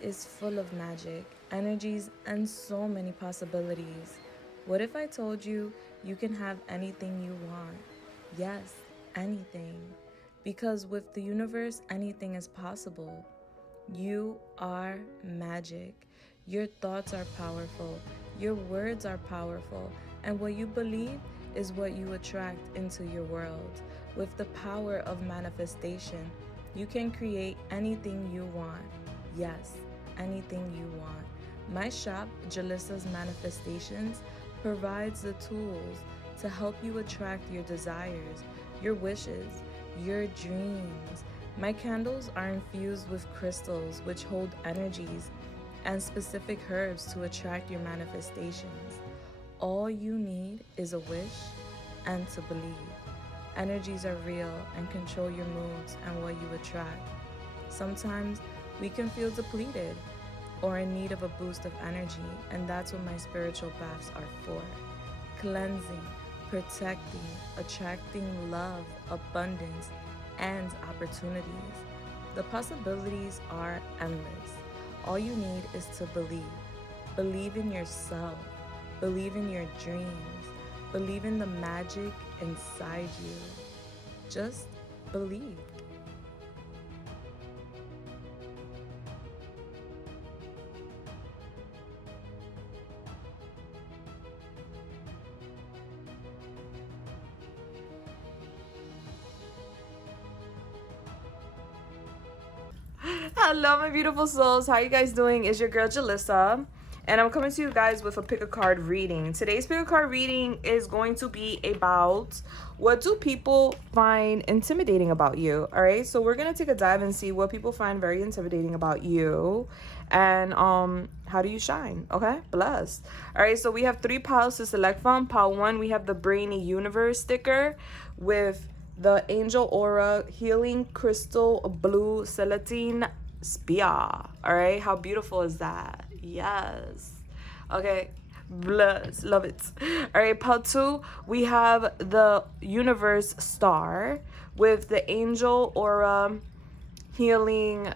is full of magic, energies, and so many possibilities. What if I told you you can have anything you want? Yes, anything. Because with the universe, anything is possible. You are magic. Your thoughts are powerful. Your words are powerful. And what you believe is what you attract into your world. With the power of manifestation, you can create anything you want. Yes, anything you want. My shop, Julissas Manifestations, provides the tools to help you attract your desires, your wishes, your dreams. My candles are infused with crystals which hold energies and specific herbs to attract your manifestations. All you need is a wish and to believe. Energies are real and control your moods and what you attract. Sometimes we can feel depleted or in need of a boost of energy, and that's what my spiritual baths are for. Cleansing, protecting, attracting love, abundance, and opportunities. The possibilities are endless. All you need is to believe. Believe in yourself. Believe in your dreams. Believe in the magic inside you. Just believe. Hello, my beautiful souls. How you guys doing? It's your girl Julissa, and I'm coming to you guys with a pick a card reading. Today's pick a card reading is going to be about what do people find intimidating about you. All right, so we're gonna take a dive and see what people find very intimidating about you, and how do you shine? Okay, bless. All right, so we have 3 piles to select from. Pile 1, we have the Brainy Universe sticker with the Angel Aura Healing Crystal Blue Celatine Spear. All right, how beautiful is that? Yes. Okay, bless, love it. All right, part 2, we have the Universe Star with the Angel Aura Healing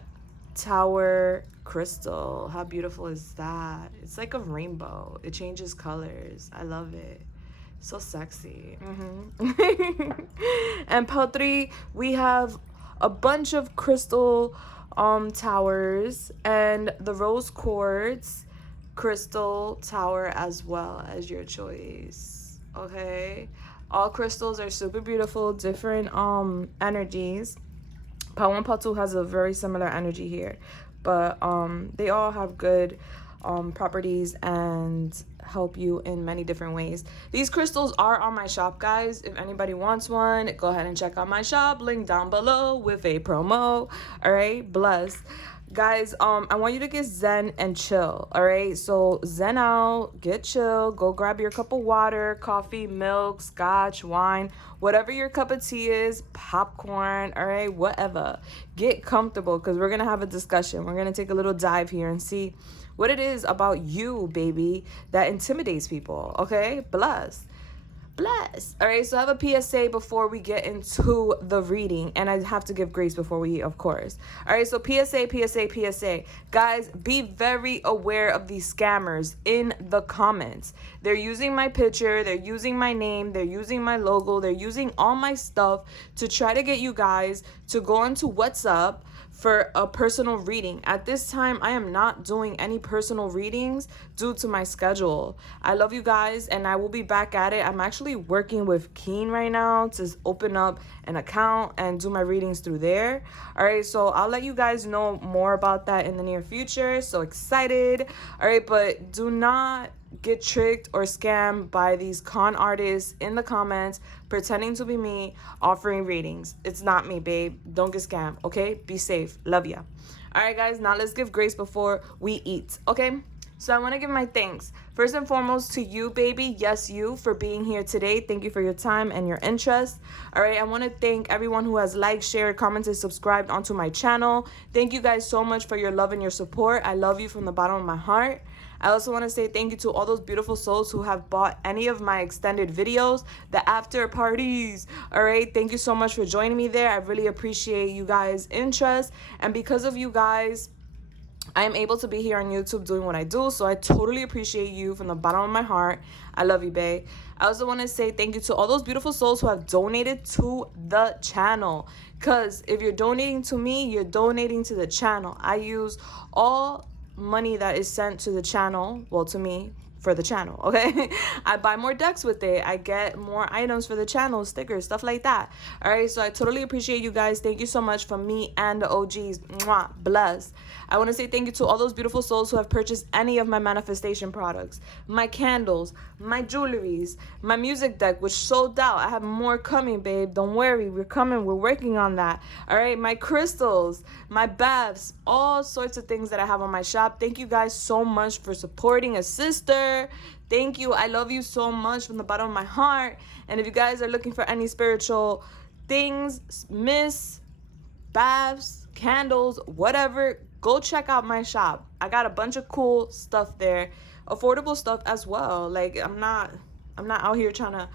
Tower Crystal. How beautiful is that? It's like a rainbow. It changes colors. I love it. So sexy. And part 3, we have a bunch of crystal towers and the rose quartz crystal tower as well as your choice. Okay, all crystals are super beautiful, different energies. Part 1, part 2 has a very similar energy here, but they all have good properties and help you in many different ways. These crystals are on my shop, guys. If anybody wants one, go ahead and check out my shop, link down below with a promo. All right, bless. Guys, I want you to get zen and chill. All right, so zen out, get chill, go grab your cup of water, coffee, milk, scotch, wine, whatever your cup of tea is, popcorn, all right, whatever. Get comfortable because we're gonna have a discussion. We're gonna take a little dive here and see what it is about you, baby, that intimidates people. Okay, bless. All right, so I have a PSA before we get into the reading, and I have to give grace before we eat, of course. All right, so PSA. Guys, be very aware of these scammers in the comments. They're using my picture, they're using my name, they're using my logo, they're using all my stuff to try to get you guys to go onto WhatsApp for a personal reading. At this time, I am not doing any personal readings due to my schedule. I love you guys, and I will be back at it. I'm actually working with Keen right now to open up an account and do my readings through there. All right, so I'll let you guys know more about that in the near future. So excited. All right, but do not get tricked or scammed by these con artists in the comments pretending to be me offering readings. It's not me, babe. Don't get scammed, okay? Be safe. Love ya. All right, guys, now let's give grace before we eat, okay? So I want to give my thanks first and foremost to you, baby. Yes, you, for being here today. Thank you for your time and your interest. All right, I want to thank everyone who has liked, shared, commented, subscribed onto my channel. Thank you guys so much for your love and your support. I love you from the bottom of my heart. I also want to say thank you to all those beautiful souls who have bought any of my extended videos, the after parties. All right, thank you so much for joining me there. I really appreciate you guys' interest, and because of you guys, I am able to be here on YouTube doing what I do, so I totally appreciate you from the bottom of my heart. I love you, babe. I also want to say thank you to all those beautiful souls who have donated to the channel, because if you're donating to me, you're donating to the channel. I use all money that is sent to the channel, well, to me, for the channel, okay? I buy more decks with it. I get more items for the channel, stickers, stuff like that. All right, so I totally appreciate you guys. Thank you so much from me and the OGs. Mwah, bless. I want to say thank you to all those beautiful souls who have purchased any of my manifestation products, my candles, my jewelries, my music deck, which sold out. I have more coming, babe. Don't worry, we're coming. We're working on that. All right, my crystals, my baths, all sorts of things that I have on my shop. Thank you guys so much for supporting a sister. Thank you. I love you so much from the bottom of my heart. And if you guys are looking for any spiritual things, baths, candles, whatever, go check out my shop. I got a bunch of cool stuff there, affordable stuff as well. Like I'm not out here trying to,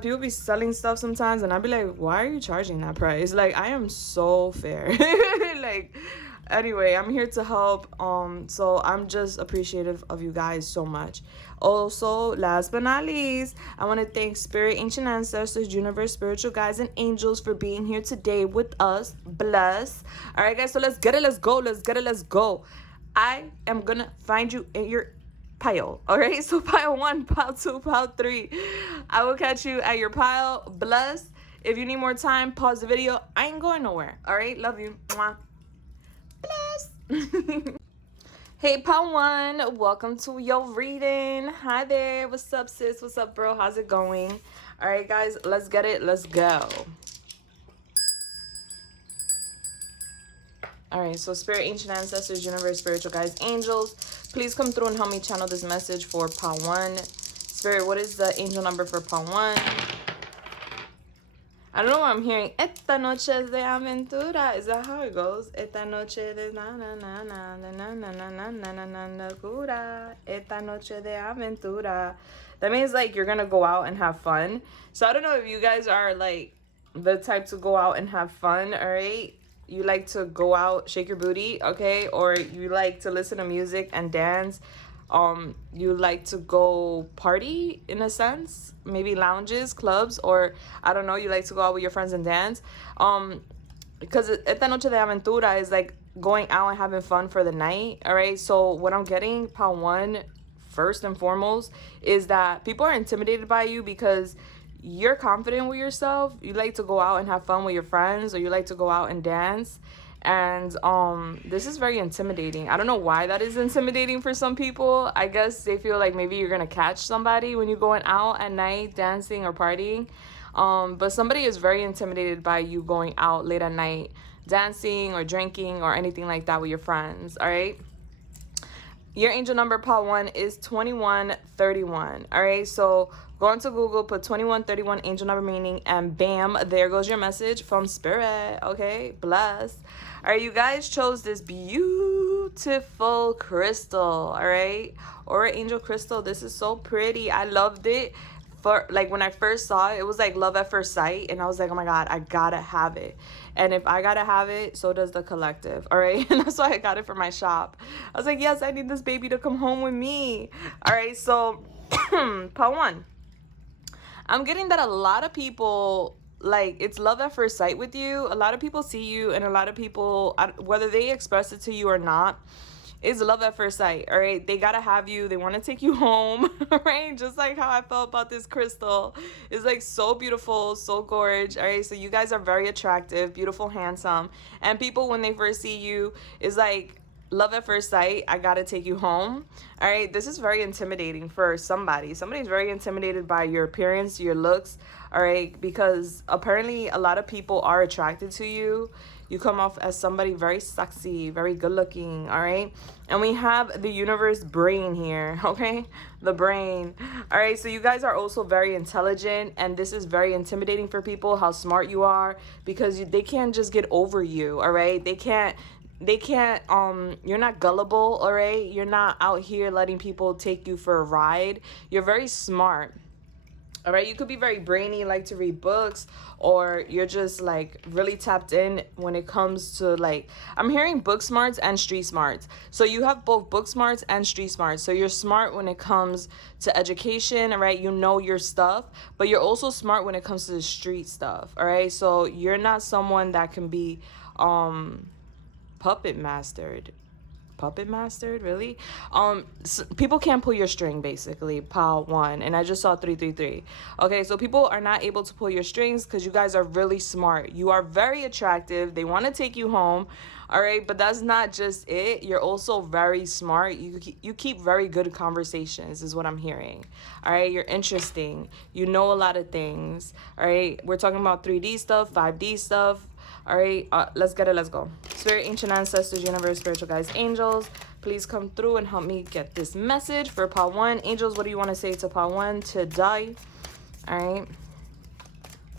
people be selling stuff sometimes and I'd be like, why are you charging that price? Like, I am so fair. Like, anyway, I'm here to help. So I'm just appreciative of you guys so much. Also, last but not least, I want to thank Spirit, Ancient Ancestors, Universe, Spiritual Guides, and Angels for being here today with us. Bless. All right, guys, so let's get it. Let's go. Let's get it. Let's go. I am going to find you in your pile. All right, so pile 1, pile 2, pile 3. I will catch you at your pile. Bless. If you need more time, pause the video. I ain't going nowhere. All right, love you. Mwah. Bless. Hey, pile 1, welcome to your reading. Hi there. What's up, sis? What's up, bro? How's it going? All right, guys, let's get it. Let's go. All right, so Spirit, Ancient Ancestors, Universe, Spiritual Guides, Angels, please come through and help me channel this message for pile 1. Spirit, what is the angel number for pile 1? I don't know what I'm hearing. Esta noche de aventura. Is that how it goes? Esta noche de na na na na na na na na na na na na cura. Esta noche de aventura. That means like you're gonna go out and have fun. So I don't know if you guys are like the type to go out and have fun, all right? You like to go out, shake your booty, okay? Or you like to listen to music and dance. You like to go party in a sense, maybe lounges, clubs, or I don't know, you like to go out with your friends and dance. Because Esta Noche de Aventura is like going out and having fun for the night, all right? So what I'm getting, pile 1, first and foremost, is that people are intimidated by you because you're confident with yourself. You like to go out and have fun with your friends, or you like to go out and dance. And this is very intimidating. I don't know why that is intimidating for some people. I guess they feel like maybe you're gonna catch somebody when you're going out at night dancing or partying. But somebody is very intimidated by you going out late at night dancing or drinking or anything like that with your friends. All right, your angel number, pile 1, is 2131. All right, so go into Google, put 2131 angel number meaning, and bam, there goes your message from Spirit. Okay, bless. All right, you guys chose this beautiful crystal. All right, Aura Angel crystal. This is so pretty. I loved it. For like when I first saw it, it was like love at first sight, and I was like, oh my god, I gotta have it. And if I gotta have it, so does the collective. All right, and that's why I got it for my shop. I was like, yes, I need this baby to come home with me. All right, so pile 1, I'm getting that a lot of people, like, it's love at first sight with you. A lot of people see you, and a lot of people, whether they express it to you or not, it's love at first sight. All right, they gotta have you. They want to take you home. All right, just like how I felt about this crystal. It's like so beautiful, so gorgeous. All right, so you guys are very attractive, beautiful, handsome, and people, when they first see you, is like love at first sight. I gotta take you home. All right, this is very intimidating for somebody. Somebody's very intimidated by your appearance, your looks. All right, because apparently a lot of people are attracted to you. You come off as somebody very sexy, very good looking. All right, and we have the universe brain here. Okay, the brain. All right, so you guys are also very intelligent, and this is very intimidating for people, how smart you are, because they can't just get over you. All right, they can't you're not gullible. All right, you're not out here letting people take you for a ride. You're very smart. All right, you could be very brainy, like to read books, or you're just like really tapped in when it comes to like, I'm hearing book smarts and street smarts. So you have both book smarts and street smarts. So you're smart when it comes to education, all right? You know your stuff, but you're also smart when it comes to the street stuff, all right? So you're not someone that can be puppet mastered. Puppet mastered, really? People can't pull your string, basically. Pile 1, and I just saw 333. Okay, so people are not able to pull your strings because you guys are really smart. You are very attractive. They want to take you home, all right? But that's not just it. You're also very smart. You keep very good conversations, is what I'm hearing. All right, you're interesting. You know a lot of things. All right, we're talking about 3D stuff, 5D stuff. All right, let's get it. Let's go. Spirit, ancient ancestors, universe, spiritual guides, angels, please come through and help me get this message for Pile 1. Angels, what do you want to say to Pile 1 today? All right.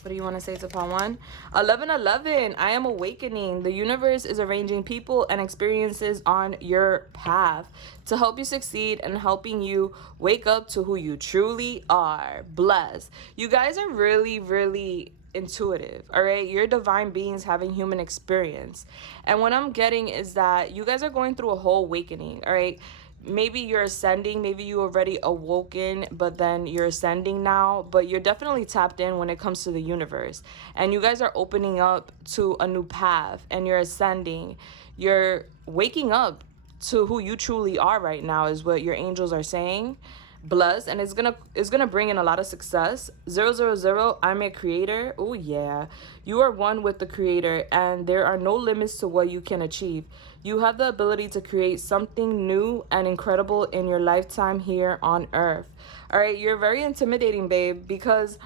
What do you want to say to Pile 1? 1111, I am awakening. The universe is arranging people and experiences on your path to help you succeed and helping you wake up to who you truly are. Bless. You guys are really, really intuitive, all right? You're divine beings having human experience. And what I'm getting is that you guys are going through a whole awakening, all right? Maybe you're ascending, maybe you already awoken, but then you're ascending now, but you're definitely tapped in when it comes to the universe. And you guys are opening up to a new path, and you're ascending. You're waking up to who you truly are right now, is what your angels are saying. Bless, and it's gonna bring in a lot of success. 000, I'm a creator. Oh yeah, you are one with the creator, and there are no limits to what you can achieve. You have the ability to create something new and incredible in your lifetime here on earth. All right, you're very intimidating, babe, because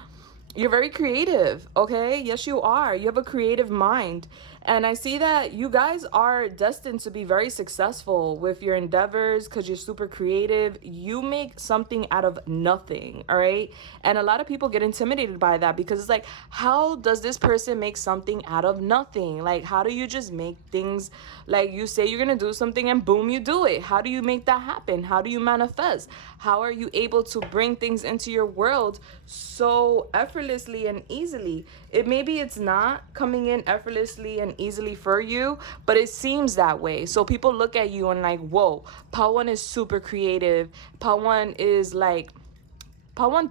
you're very creative, okay? Yes, you are. You have a creative mind. And I see that you guys are destined to be very successful with your endeavors because you're super creative. You make something out of nothing, all right? And a lot of people get intimidated by that because it's like, how does this person make something out of nothing? Like, how do you just make things, like you say you're going to do something and boom, you do it? How do you make that happen? How do you manifest? How are you able to bring things into your world so effortlessly and easily? Maybe it's not coming in effortlessly and easily for you, but it seems that way. So people look at you and like, whoa, Pile 1 is super creative. Pile 1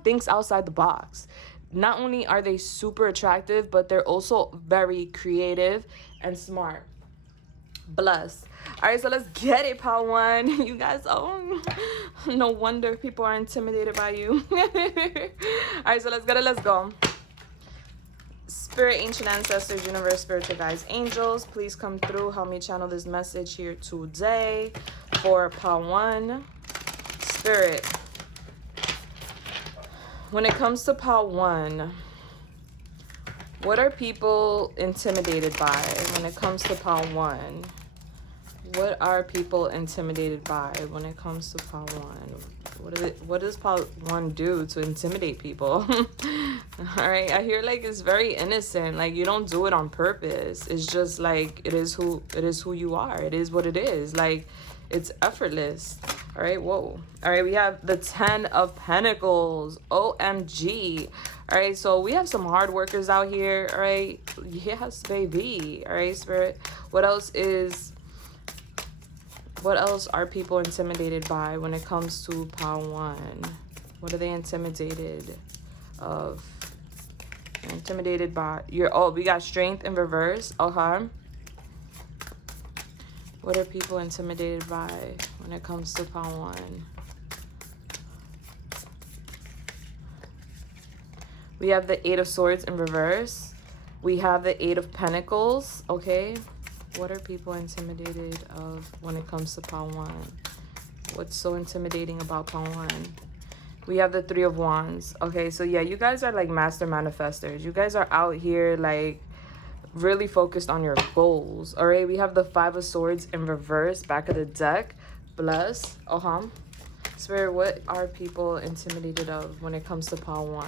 thinks outside the box. Not only are they super attractive, but they're also very creative and smart. Bless. All right, so let's get it, Pile 1. You guys, oh, no wonder people are intimidated by you. All right, so let's get it. Let's go. Spirit, ancient ancestors, universe, spiritual guides, angels, please come through. Help me channel this message here today for Pile 1. Spirit, when it comes to Pile 1, what are people intimidated by when it comes to Pile 1? What are people intimidated by when it comes to Pile 1? What does Pile 1 do to intimidate people? All right, I hear like it's very innocent. Like you don't do it on purpose. It's just like it is who you are. It is what it is. Like it's effortless. All right, whoa. All right, we have the 10 of Pentacles. OMG. All right, so we have some hard workers out here. All right, yes, baby. All right, Spirit. What else are people intimidated by when it comes to Pile 1? What are they intimidated of? They're intimidated by we got strength in reverse. Okay. What are people intimidated by when it comes to Pile 1? We have the 8 of Swords in reverse. We have the 8 of Pentacles. Okay. What are people intimidated of when it comes to Pile 1? What's so intimidating about Pile 1? We have the 3 of Wands. Okay, so yeah, you guys are like master manifestors. You guys are out here like really focused on your goals. All right, we have the 5 of Swords in reverse, back of the deck. Bless. Spirit, what are people intimidated of when it comes to Pile 1?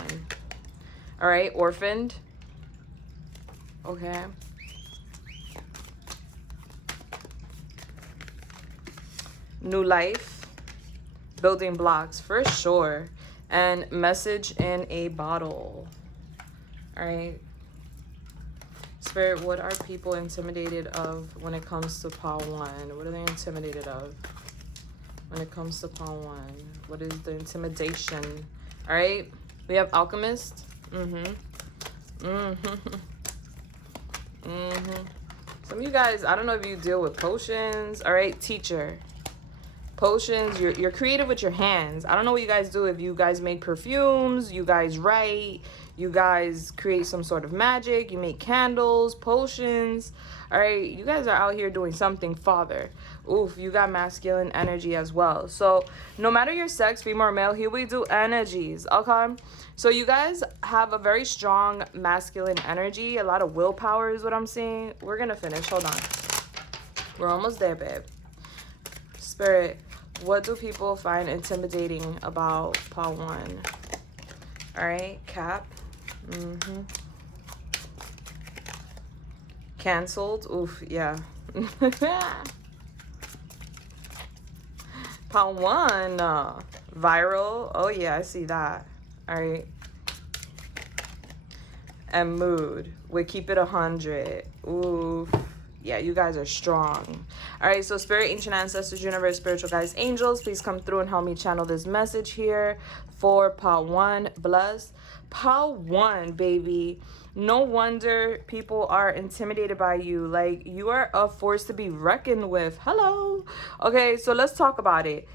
All right, orphaned. Okay. New life, building blocks for sure. and message in a bottle. All right. Spirit, what are people intimidated of when it comes to pile 1? What are they intimidated of when it comes to pile 1? What is the intimidation? All right. We have alchemist. Some of you guys, I don't know if you deal with potions. All right. Teacher. Potions. You're creative with your hands. I don't know what you guys do. If you guys make perfumes, you guys write, you guys create some sort of magic, you make candles, potions. All right, you guys are out here doing something, father. Oof, you got masculine energy as well. So no matter your sex, female or male, here we do energies. Okay, so you guys have a very strong masculine energy, a lot of willpower is what I'm seeing. We're gonna finish. Hold on, we're almost there, babe. Spirit, what do people find intimidating about pile 1? All right, cap. Cancelled. Oof, yeah. Pile 1, viral. Oh yeah, I see that. All right. And mood. We keep it 100. Oof. Yeah, you guys are strong. All right, so spirit, ancient ancestors, universe, spiritual guides, angels, please come through and help me channel this message here for pile 1. Bless. Pile 1, baby. No wonder people are intimidated by you. Like, you are a force to be reckoned with. Hello. Okay, so let's talk about it.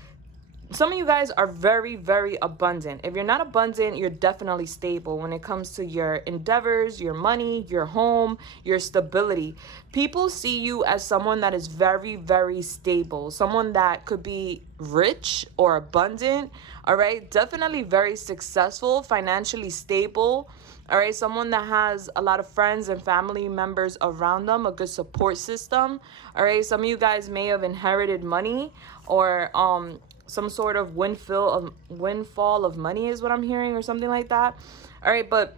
Some of you guys are very, very abundant. If you're not abundant, you're definitely stable when it comes to your endeavors, your money, your home, your stability. People see you as someone that is very, very stable. Someone that could be rich or abundant. All right. Definitely very successful, financially stable. All right. Someone that has a lot of friends and family members around them, a good support system. All right. Some of you guys may have inherited money or, some sort of windfall of money is what I'm hearing, or something like that. All right, but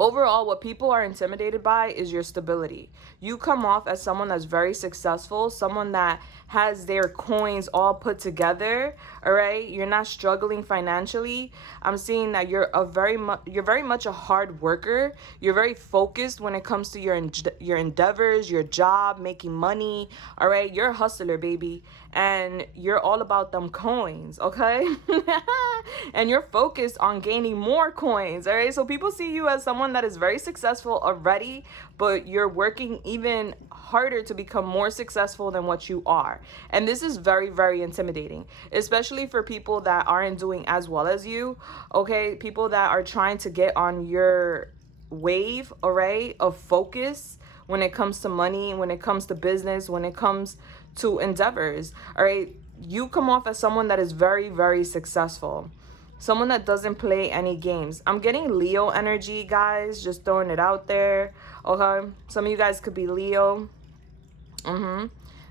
overall, what people are intimidated by is your stability. You come off as someone that's very successful, someone that has their coins all put together. All right, you're not struggling financially. I'm seeing that you're very much a hard worker. You're very focused when it comes to your endeavors, your job, making money. All right, you're a hustler, baby, and you're all about them coins. Okay, and you're focused on gaining more coins. All right, so people see you as someone that is very successful already, but you're working even harder to become more successful than what you are. And this is very, very intimidating, especially for people that aren't doing as well as you. Okay, people that are trying to get on your wave, all right, of focus when it comes to money, when it comes to business, when it comes to endeavors. All right, you come off as someone that is very, very successful. Someone that doesn't play any games. I'm getting Leo energy, guys. Just throwing it out there. Okay. Some of you guys could be Leo.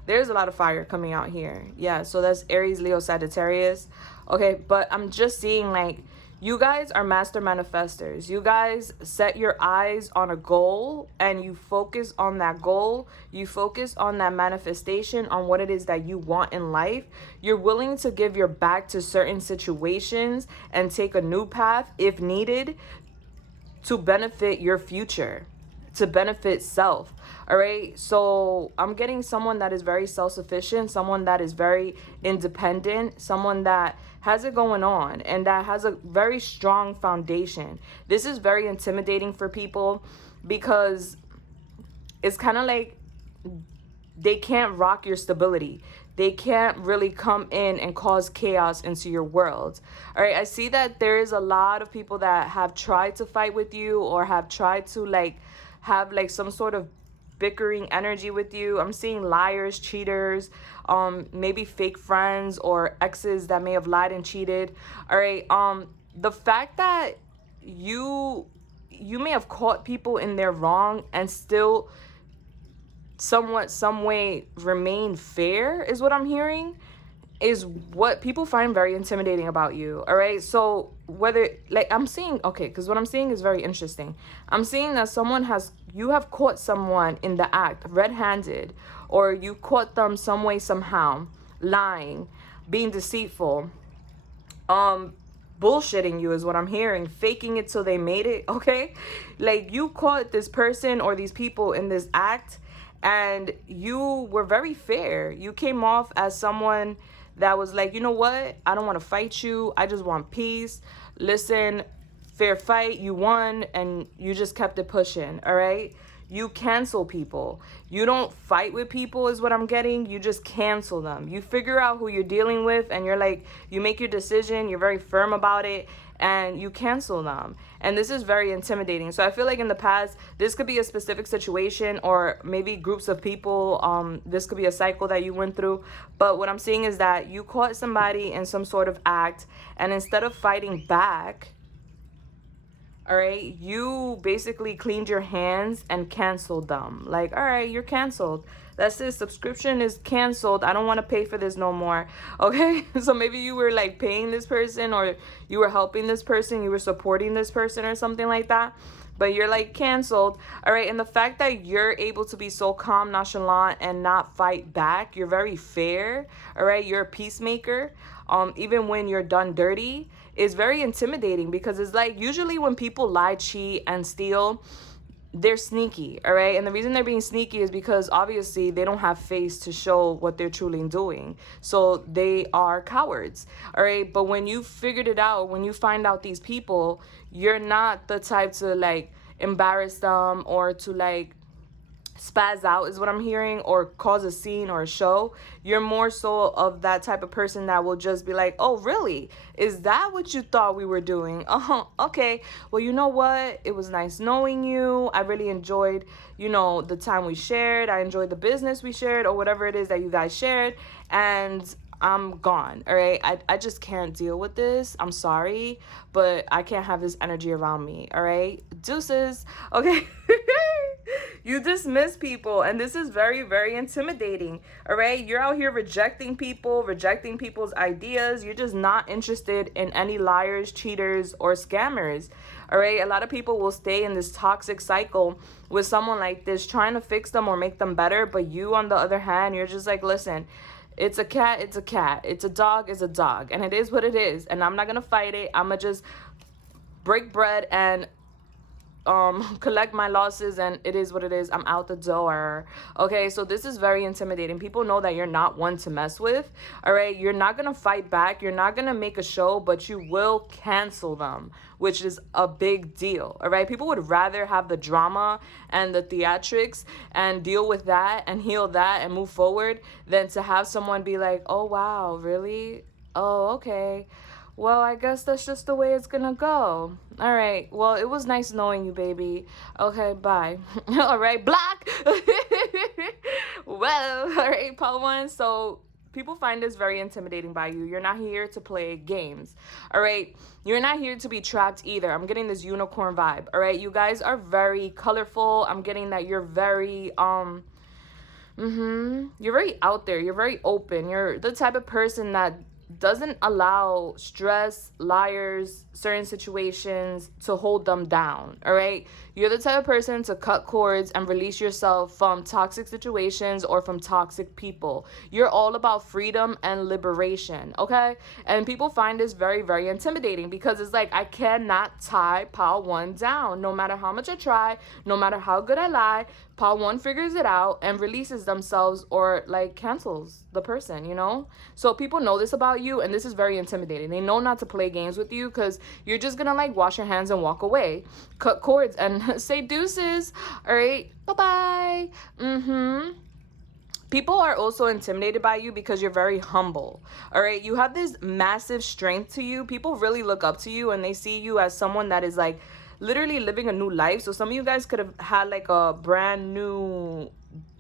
There's a lot of fire coming out here. Yeah. So that's Aries, Leo, Sagittarius. Okay. But I'm just seeing, like, you guys are master manifestors. You guys set your eyes on a goal and you focus on that goal. You focus on that manifestation, on what it is that you want in life. You're willing to give your back to certain situations and take a new path if needed to benefit your future, to benefit self. All right. So I'm getting someone that is very self-sufficient, someone that is very independent, someone that has it going on and that has a very strong foundation. This is very intimidating for people because it's kind of like they can't rock your stability. They can't really come in and cause chaos into your world. All right. I see that there is a lot of people that have tried to fight with you or have tried to have some sort of bickering energy with you. I'm seeing liars, cheaters, maybe fake friends or exes that may have lied and cheated. All right. The fact that you may have caught people in their wrong and still some way remain fair is what I'm hearing, is what people find very intimidating about you. All right. So whether, like, I'm seeing, okay, because what I'm seeing is very interesting. I'm seeing that you have caught someone in the act red-handed, or you caught them some way, somehow lying, being deceitful, bullshitting you is what I'm hearing, faking it till they made it, okay? Like, you caught this person or these people in this act, and you were very fair. You came off as someone that was like, you know what, I don't want to fight you, I just want peace. Listen, fair fight, you won, and you just kept it pushing, all right? You cancel people. You don't fight with people is what I'm getting. You just cancel them. You figure out who you're dealing with, and you're like, you make your decision, you're very firm about it, and you cancel them. And this is very intimidating. So I feel like in the past, this could be a specific situation, or maybe groups of people. This could be a cycle that you went through. But what I'm seeing is that you caught somebody in some sort of act, and instead of fighting back, all right, you basically cleaned your hands and canceled them. Like, all right, you're canceled. That's it. Subscription is canceled. I don't want to pay for this no more. Okay, so maybe you were like paying this person, or you were helping this person, you were supporting this person or something like that, but you're like canceled. All right, and the fact that you're able to be so calm, nonchalant, and not fight back, you're very fair. All right, you're a peacemaker. Even when you're done dirty, is very intimidating, because it's like, usually when people lie, cheat, and steal, they're sneaky, all right? And the reason they're being sneaky is because obviously they don't have face to show what they're truly doing. So they are cowards, all right? But when you figured it out, when you find out these people, you're not the type to like embarrass them or to like spaz out is what I'm hearing, or cause a scene or a show. You're more so of that type of person that will just be like, oh really, is that what you thought we were doing? Okay, well, you know what, it was nice knowing you, I really enjoyed, you know, the time we shared, I enjoyed the business we shared, or whatever it is that you guys shared, and I'm gone, all right? I just can't deal with this. I'm sorry, but I can't have this energy around me, all right? Deuces, okay? You dismiss people, and this is very, very intimidating, all right? You're out here rejecting people, rejecting people's ideas. You're just not interested in any liars, cheaters, or scammers, all right? A lot of people will stay in this toxic cycle with someone like this, trying to fix them or make them better, but you, on the other hand, you're just like, listen, it's a cat, it's a cat. It's a dog, it's a dog. And it is what it is. And I'm not going to fight it. I'm going to just break bread and collect my losses, and it is what it is. I'm out the door. Okay, so this is very intimidating. People know that you're not one to mess with. All right, you're not gonna fight back, you're not gonna make a show, but you will cancel them, which is a big deal. All right, people would rather have the drama and the theatrics and deal with that and heal that and move forward than to have someone be like, oh wow, really? Oh, okay, well, I guess that's just the way it's gonna go. All right. Well, it was nice knowing you, baby. Okay, bye. All right, block. Well, all right, Paul one. So people find this very intimidating by you. You're not here to play games. All right. You're not here to be trapped either. I'm getting this unicorn vibe. All right. You guys are very colorful. I'm getting that you're very you're very out there. You're very open. You're the type of person that doesn't allow stress, liars, certain situations to hold them down, all right? You're the type of person to cut cords and release yourself from toxic situations or from toxic people. You're all about freedom and liberation, okay? And people find this very, very intimidating, because it's like, I cannot tie Pal 1 down. No matter how much I try, no matter how good I lie, Pal 1 figures it out and releases themselves, or like cancels the person, you know? So people know this about you, and this is very intimidating. They know not to play games with you, because you're just gonna like wash your hands and walk away, cut cords and say deuces, all right, bye-bye. People are also intimidated by you because you're very humble, all right? You have this massive strength to you. People really look up to you, and they see you as someone that is like literally living a new life. So some of you guys could have had like a brand new,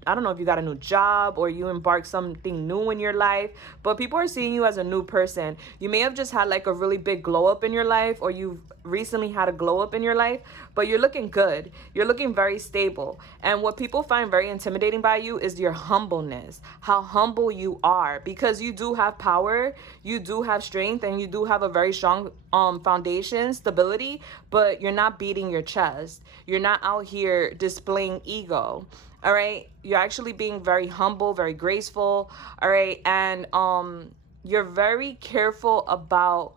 I don't know if you got a new job or you embarked something new in your life, but people are seeing you as a new person. You may have just had like a really big glow up in your life, or you've recently had a glow up in your life, but you're looking good. You're looking very stable. And what people find very intimidating by you is your humbleness, how humble you are, because you do have power, you do have strength, and you do have a very strong foundation, stability, but you're not beating your chest. You're not out here displaying ego. All right, you're actually being very humble, very graceful. All right, and you're very careful about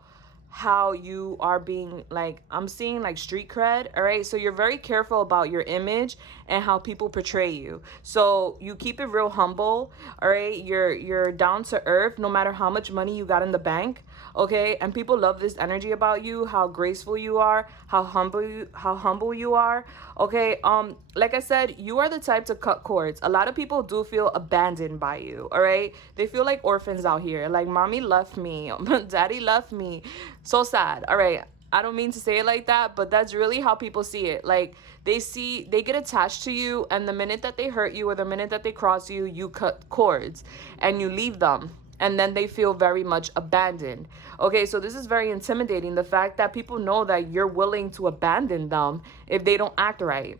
how you are being, like, I'm seeing like street cred. All right, so you're very careful about your image and how people portray you, so you keep it real humble. All right, you're down to earth no matter how much money you got in the bank. Okay, and people love this energy about you, how graceful you are, how humble you are. Okay, like I said, you are the type to cut cords. A lot of people do feel abandoned by you. All right, they feel like orphans out here, like mommy left me, daddy left me, so sad. All right, I don't mean to say it like that, but that's really how people see it. Like, they get attached to you, and the minute that they hurt you or the minute that they cross you, you cut cords and you leave them. And then they feel very much abandoned. Okay, so this is very intimidating. The fact that people know that you're willing to abandon them if they don't act right.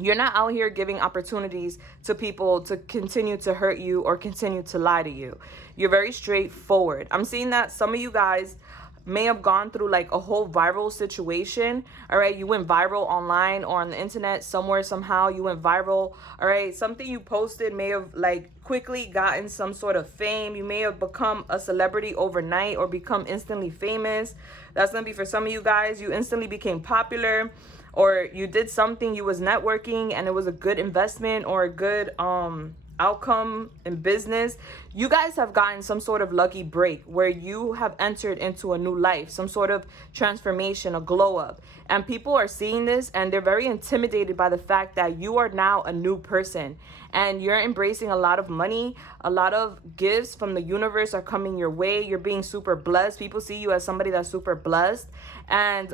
You're not out here giving opportunities to people to continue to hurt you or continue to lie to you. You're very straightforward. I'm seeing that some of you guys may have gone through like a whole viral situation. All right, you went viral online or on the internet somewhere, somehow you went viral. All right, something you posted may have like quickly gotten some sort of fame. You may have become a celebrity overnight or become instantly famous. That's gonna be for some of you guys. You instantly became popular, or you did something, you was networking and it was a good investment or a good outcome in business. You guys have gotten some sort of lucky break where you have entered into a new life, some sort of transformation, a glow up. And people are seeing this and they're very intimidated by the fact that you are now a new person and you're embracing a lot of money. A lot of gifts from the universe are coming your way. You're being super blessed. People see you as somebody that's super blessed and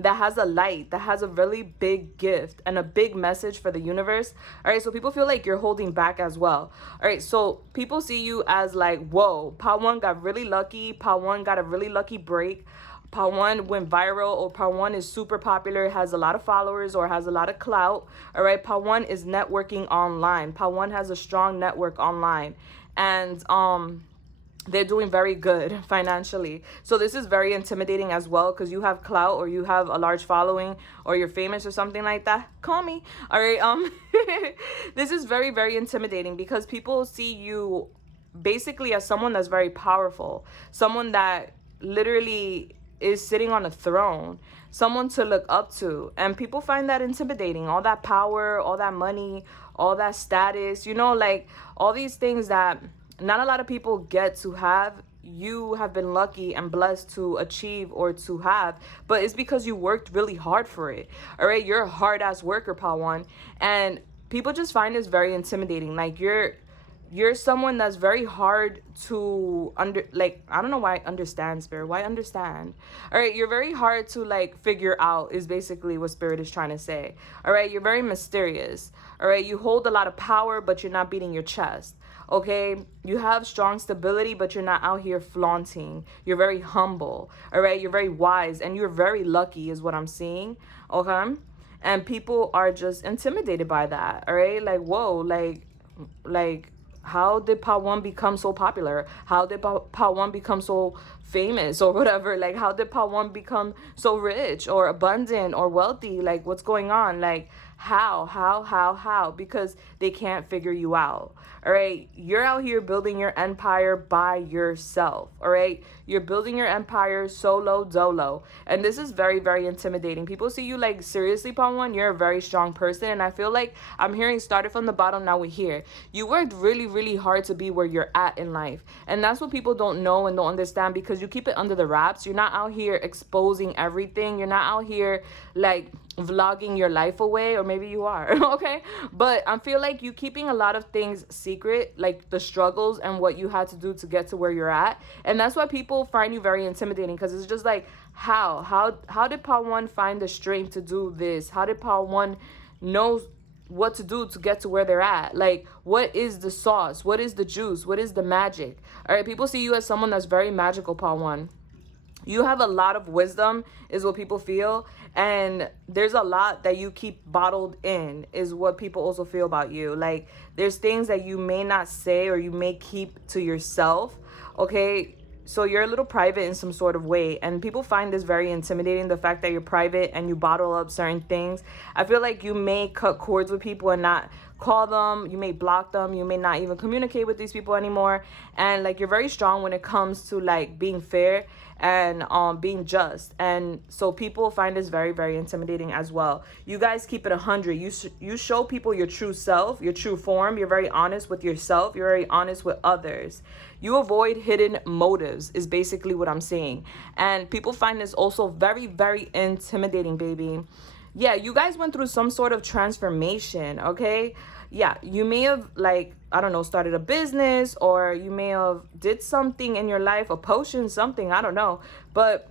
that has a light, that has a really big gift and a big message for the universe. All right, so people feel like you're holding back as well. All right, so people see you as like, whoa, Pawan got really lucky. Pawan got a really lucky break. Pawan went viral, or Pawan is super popular, has a lot of followers or has a lot of clout. All right, Pawan is networking online. Pawan has a strong network online. And they're doing very good financially. So this is very intimidating as well, because you have clout or you have a large following or you're famous or something like that. Call me. All right. This is very, very intimidating because people see you basically as someone that's very powerful, someone that literally is sitting on a throne, someone to look up to. And people find that intimidating. All that power, all that money, all that status, you know, like all these things that not a lot of people get to have. You have been lucky and blessed to achieve or to have, but it's because you worked really hard for it. All right, you're a hard ass worker, Pawan, and people just find this very intimidating. Like you're someone that's very hard to I don't know why understand, Spirit. Why understand? All right, you're very hard to like figure out is basically what Spirit is trying to say. All right, you're very mysterious. All right, you hold a lot of power, but you're not beating your chest. Okay, you have strong stability, but you're not out here flaunting. You're very humble. All right, you're very wise and you're very lucky is what I'm seeing. Okay, and people are just intimidated by that. All right, like, whoa, like how did Pawan become so popular? How did Pawan become so famous or whatever? Like, how did Pawan become so rich or abundant or wealthy? Like, what's going on? Like, how? Because they can't figure you out. All right, you're out here building your empire by yourself. All right, you're building your empire solo dolo, and this is very, very intimidating. People see you like, seriously, Pawan, you're a very strong person, and I feel like I'm hearing started from the bottom, now we're here. You worked really, really hard to be where you're at in life, and that's what people don't know and don't understand because you keep it under the wraps. You're not out here exposing everything. You're not out here like vlogging your life away, or maybe you are. Okay, but I feel like you keeping a lot of things secret, like the struggles and what you had to do to get to where you're at, and that's why people find you very intimidating, because it's just like, how did Pawan find the strength to do this? How did Pawan know what to do to get to where they're at? Like, what is the sauce? What is the juice? What is the magic? All right, people see you as someone that's very magical, Pawan. You have a lot of wisdom is what people feel, and there's a lot that you keep bottled in is what people also feel about you. Like, there's things that you may not say or you may keep to yourself. Okay, so you're a little private in some sort of way, and people find this very intimidating, the fact that you're private and you bottle up certain things. I feel like you may cut cords with people and not call them, you may block them, you may not even communicate with these people anymore. And like, you're very strong when it comes to like being fair and being just. And so people find this very, very intimidating as well. You guys keep it 100. You show people your true self, your true form. You're very honest with yourself. You're very honest with others. You avoid hidden motives is basically what I'm saying. And people find this also very, very intimidating, baby. Yeah, you guys went through some sort of transformation, okay? Yeah, you may have, like, I don't know, started a business, or you may have did something in your life, a potion, something, I don't know. But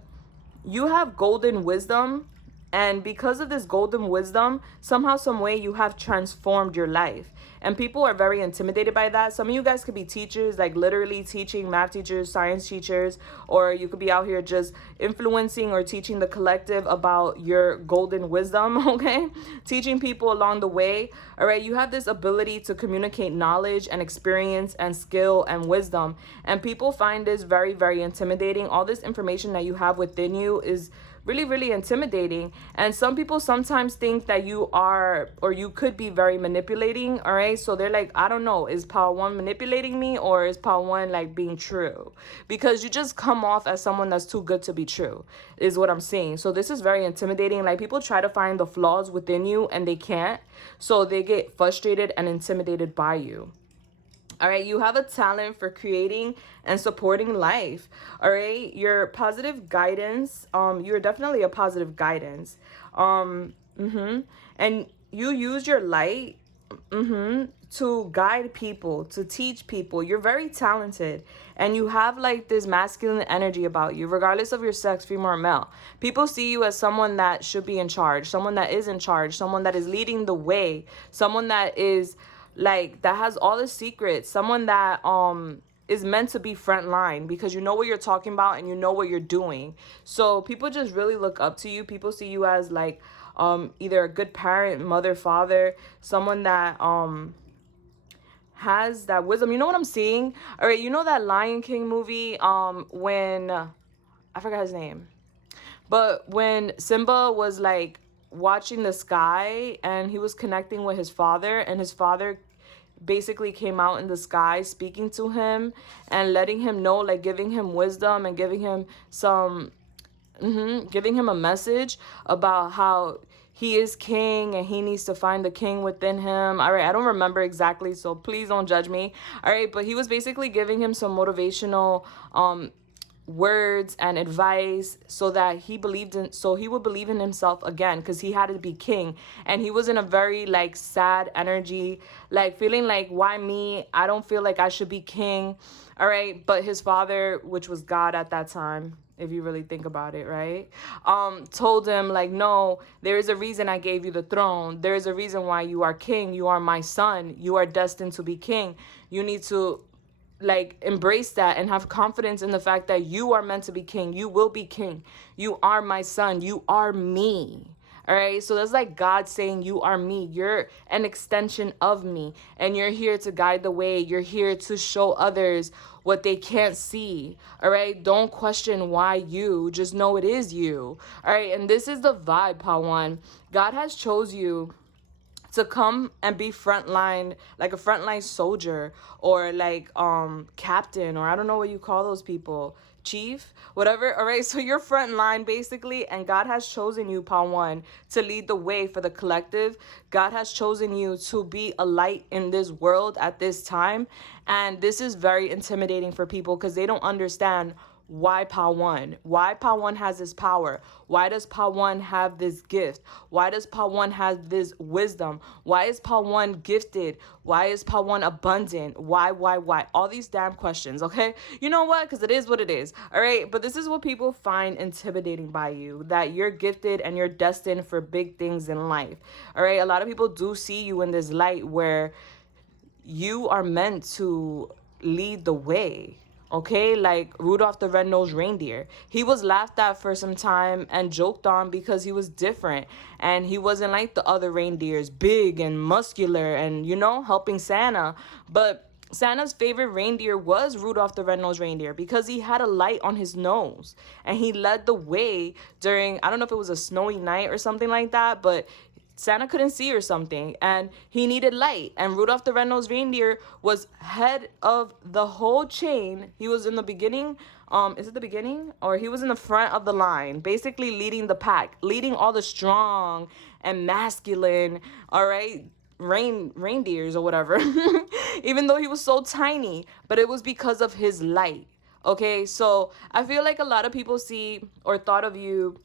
you have golden wisdom, and because of this golden wisdom, somehow, some way, you have transformed your life. And people are very intimidated by that. Some of you guys could be teachers, like literally teaching, math teachers, science teachers, or you could be out here just influencing or teaching the collective about your golden wisdom, okay? Teaching people along the way, all right? You have this ability to communicate knowledge and experience and skill and wisdom. And people find this very, very intimidating. All this information that you have within you is really, really intimidating. And some people sometimes think that you are, or you could be very manipulating, all right? So they're like, I don't know, is Power One manipulating me, or is Power One like being true? Because you just come off as someone that's too good to be true, is what I'm saying. So this is very intimidating. Like, people try to find the flaws within you and they can't. So they get frustrated and intimidated by you. All right, you have a talent for creating and supporting life. All right, your positive guidance. You're definitely a positive guidance. And you use your light, to guide people, to teach people. You're very talented, and you have like this masculine energy about you, regardless of your sex, female or male. People see you as someone that should be in charge, someone that is in charge, someone that is leading the way, someone that is like, that has all the secrets, someone that is meant to be front line, because you know what you're talking about and you know what you're doing. So people just really look up to you. People see you as like either a good parent, mother, father, someone that has that wisdom. You know what I'm seeing? All right, you know that Lion King movie when I forgot his name, but when Simba was like watching the sky and he was connecting with his father, and his father basically came out in the sky speaking to him and letting him know, like giving him wisdom and giving him some giving him a message about how he is king and he needs to find the king within him. All right, I don't remember exactly, so please don't judge me. All right, but he was basically giving him some motivational words and advice, so that he would believe in himself again, because he had to be king. And he was in a very like sad energy, like feeling like, why me? I don't feel like I should be king. All right, but his father, which was God at that time, if you really think about it, right, told him like, no, there is a reason I gave you the throne. There is a reason why you are king. You are my son. You are destined to be king. You need to like embrace that and have confidence in the fact that you are meant to be king. You will be king. You are my son. You are me. All right, so that's like God saying, you are me. You're an extension of me, and you're here to guide the way. You're here to show others what they can't see. All right, don't question why you, just know it is you. All right, and this is the vibe, Pawan. God has chose you to come and be frontline, like a frontline soldier, or like captain, or I don't know what you call those people, chief, whatever. All right, so you're frontline basically, and God has chosen you, Pawan, to lead the way for the collective. God has chosen you to be a light in this world at this time, and this is very intimidating for people because they don't understand why Pawan? Why Pawan has this power? Why does Pawan have this gift? Why does Pawan have this wisdom? Why is Pawan gifted? Why is Pawan abundant? Why? All these damn questions, okay? You know what? Because it is what it is, all right? But this is what people find intimidating by you, that you're gifted and you're destined for big things in life, all right? A lot of people do see you in this light where you are meant to lead the way. Okay, like Rudolph the Red-Nosed Reindeer. He was laughed at for some time and joked on because he was different. And he wasn't like the other reindeers, big and muscular and, you know, helping Santa. But Santa's favorite reindeer was Rudolph the Red-Nosed Reindeer because he had a light on his nose. And he led the way during, I don't know if it was a snowy night or something like that, but Santa couldn't see or something, and he needed light. And Rudolph the Red-Nosed Reindeer was head of the whole chain. He was in the beginning. Is it the beginning? Or he was in the front of the line, basically leading the pack, leading all the strong and masculine, all right, reindeers or whatever. Even though he was so tiny, but it was because of his light. Okay, so I feel like a lot of people see or thought of you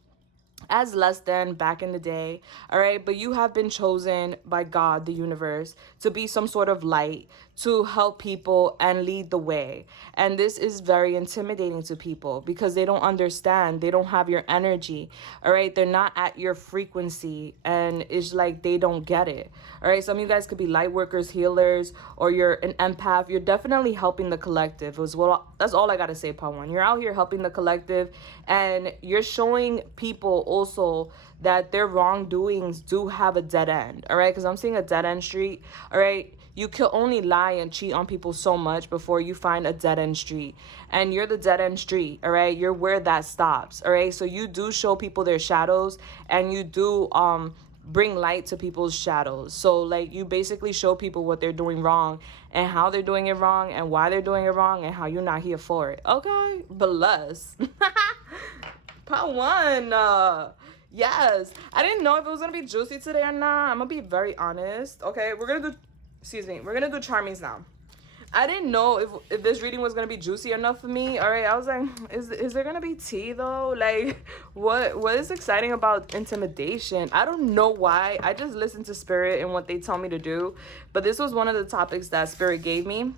as less than back in the day, all right? But you have been chosen by God, the universe, to be some sort of light, to help people and lead the way. And this is very intimidating to people because they don't understand. They don't have your energy, all right? They're not at your frequency, and it's like they don't get it, all right? Some of you guys could be light workers, healers, or you're an empath. You're definitely helping the collective as well. That's all I got to say, part one. You're out here helping the collective, and you're showing people also that their wrongdoings do have a dead end, all right? Because I'm seeing a dead end street, all right? You can only lie and cheat on people so much before you find a dead end street. And you're the dead end street, all right? You're where that stops, all right? So you do show people their shadows, and you do bring light to people's shadows. So like you basically show people what they're doing wrong and how they're doing it wrong and why they're doing it wrong and how you're not here for it. Okay? Bless. Part one. Yes. I didn't know if it was going to be juicy today or not. I'm going to be very honest. Okay? We're going to do charmings now. I didn't know if this reading was going to be juicy enough for me. All right. I was like, is there going to be tea though? Like what is exciting about intimidation? I don't know why. I just listen to spirit and what they tell me to do. But this was one of the topics that spirit gave me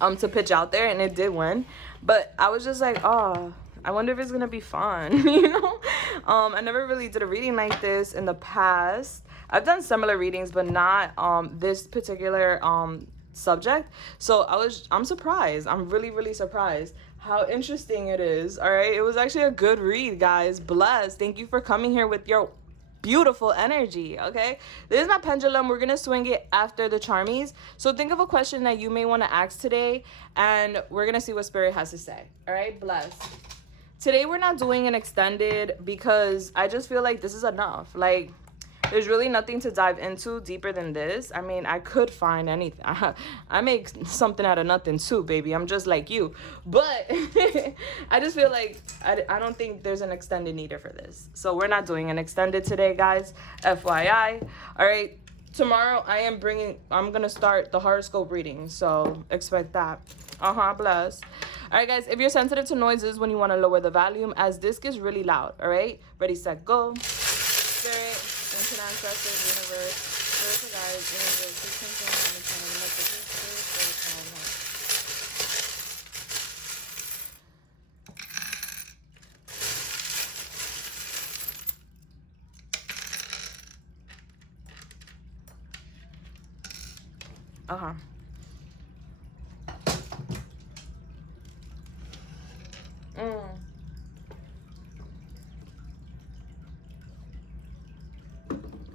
to pitch out there, and it did win. But I was just like, oh, I wonder if it's going to be fun. You know, I never really did a reading like this in the past. I've done similar readings, but not this particular subject. So I'm surprised. I'm really surprised how interesting it is. All right, it was actually a good read, guys. Bless. Thank you for coming here with your beautiful energy. Okay, this is my pendulum. We're gonna swing it after the charmies. So think of a question that you may want to ask today, and we're gonna see what spirit has to say. All right, bless. Today we're not doing an extended because I just feel like this is enough. Like there's really nothing to dive into deeper than this. I mean, I could find anything. I make something out of nothing too, baby. I'm just like you. But I just feel like I don't think there's an extended needed for this. So we're not doing an extended today, guys. FYI. All right. Tomorrow I'm going to start the horoscope reading. So expect that. Bless. All right, guys. If you're sensitive to noises when you want to lower the volume, as this gets really loud. All right. Ready, set, go. Spirit. Ancient ancestors, universe, spiritual guides, angels, please confirm and channel the messages,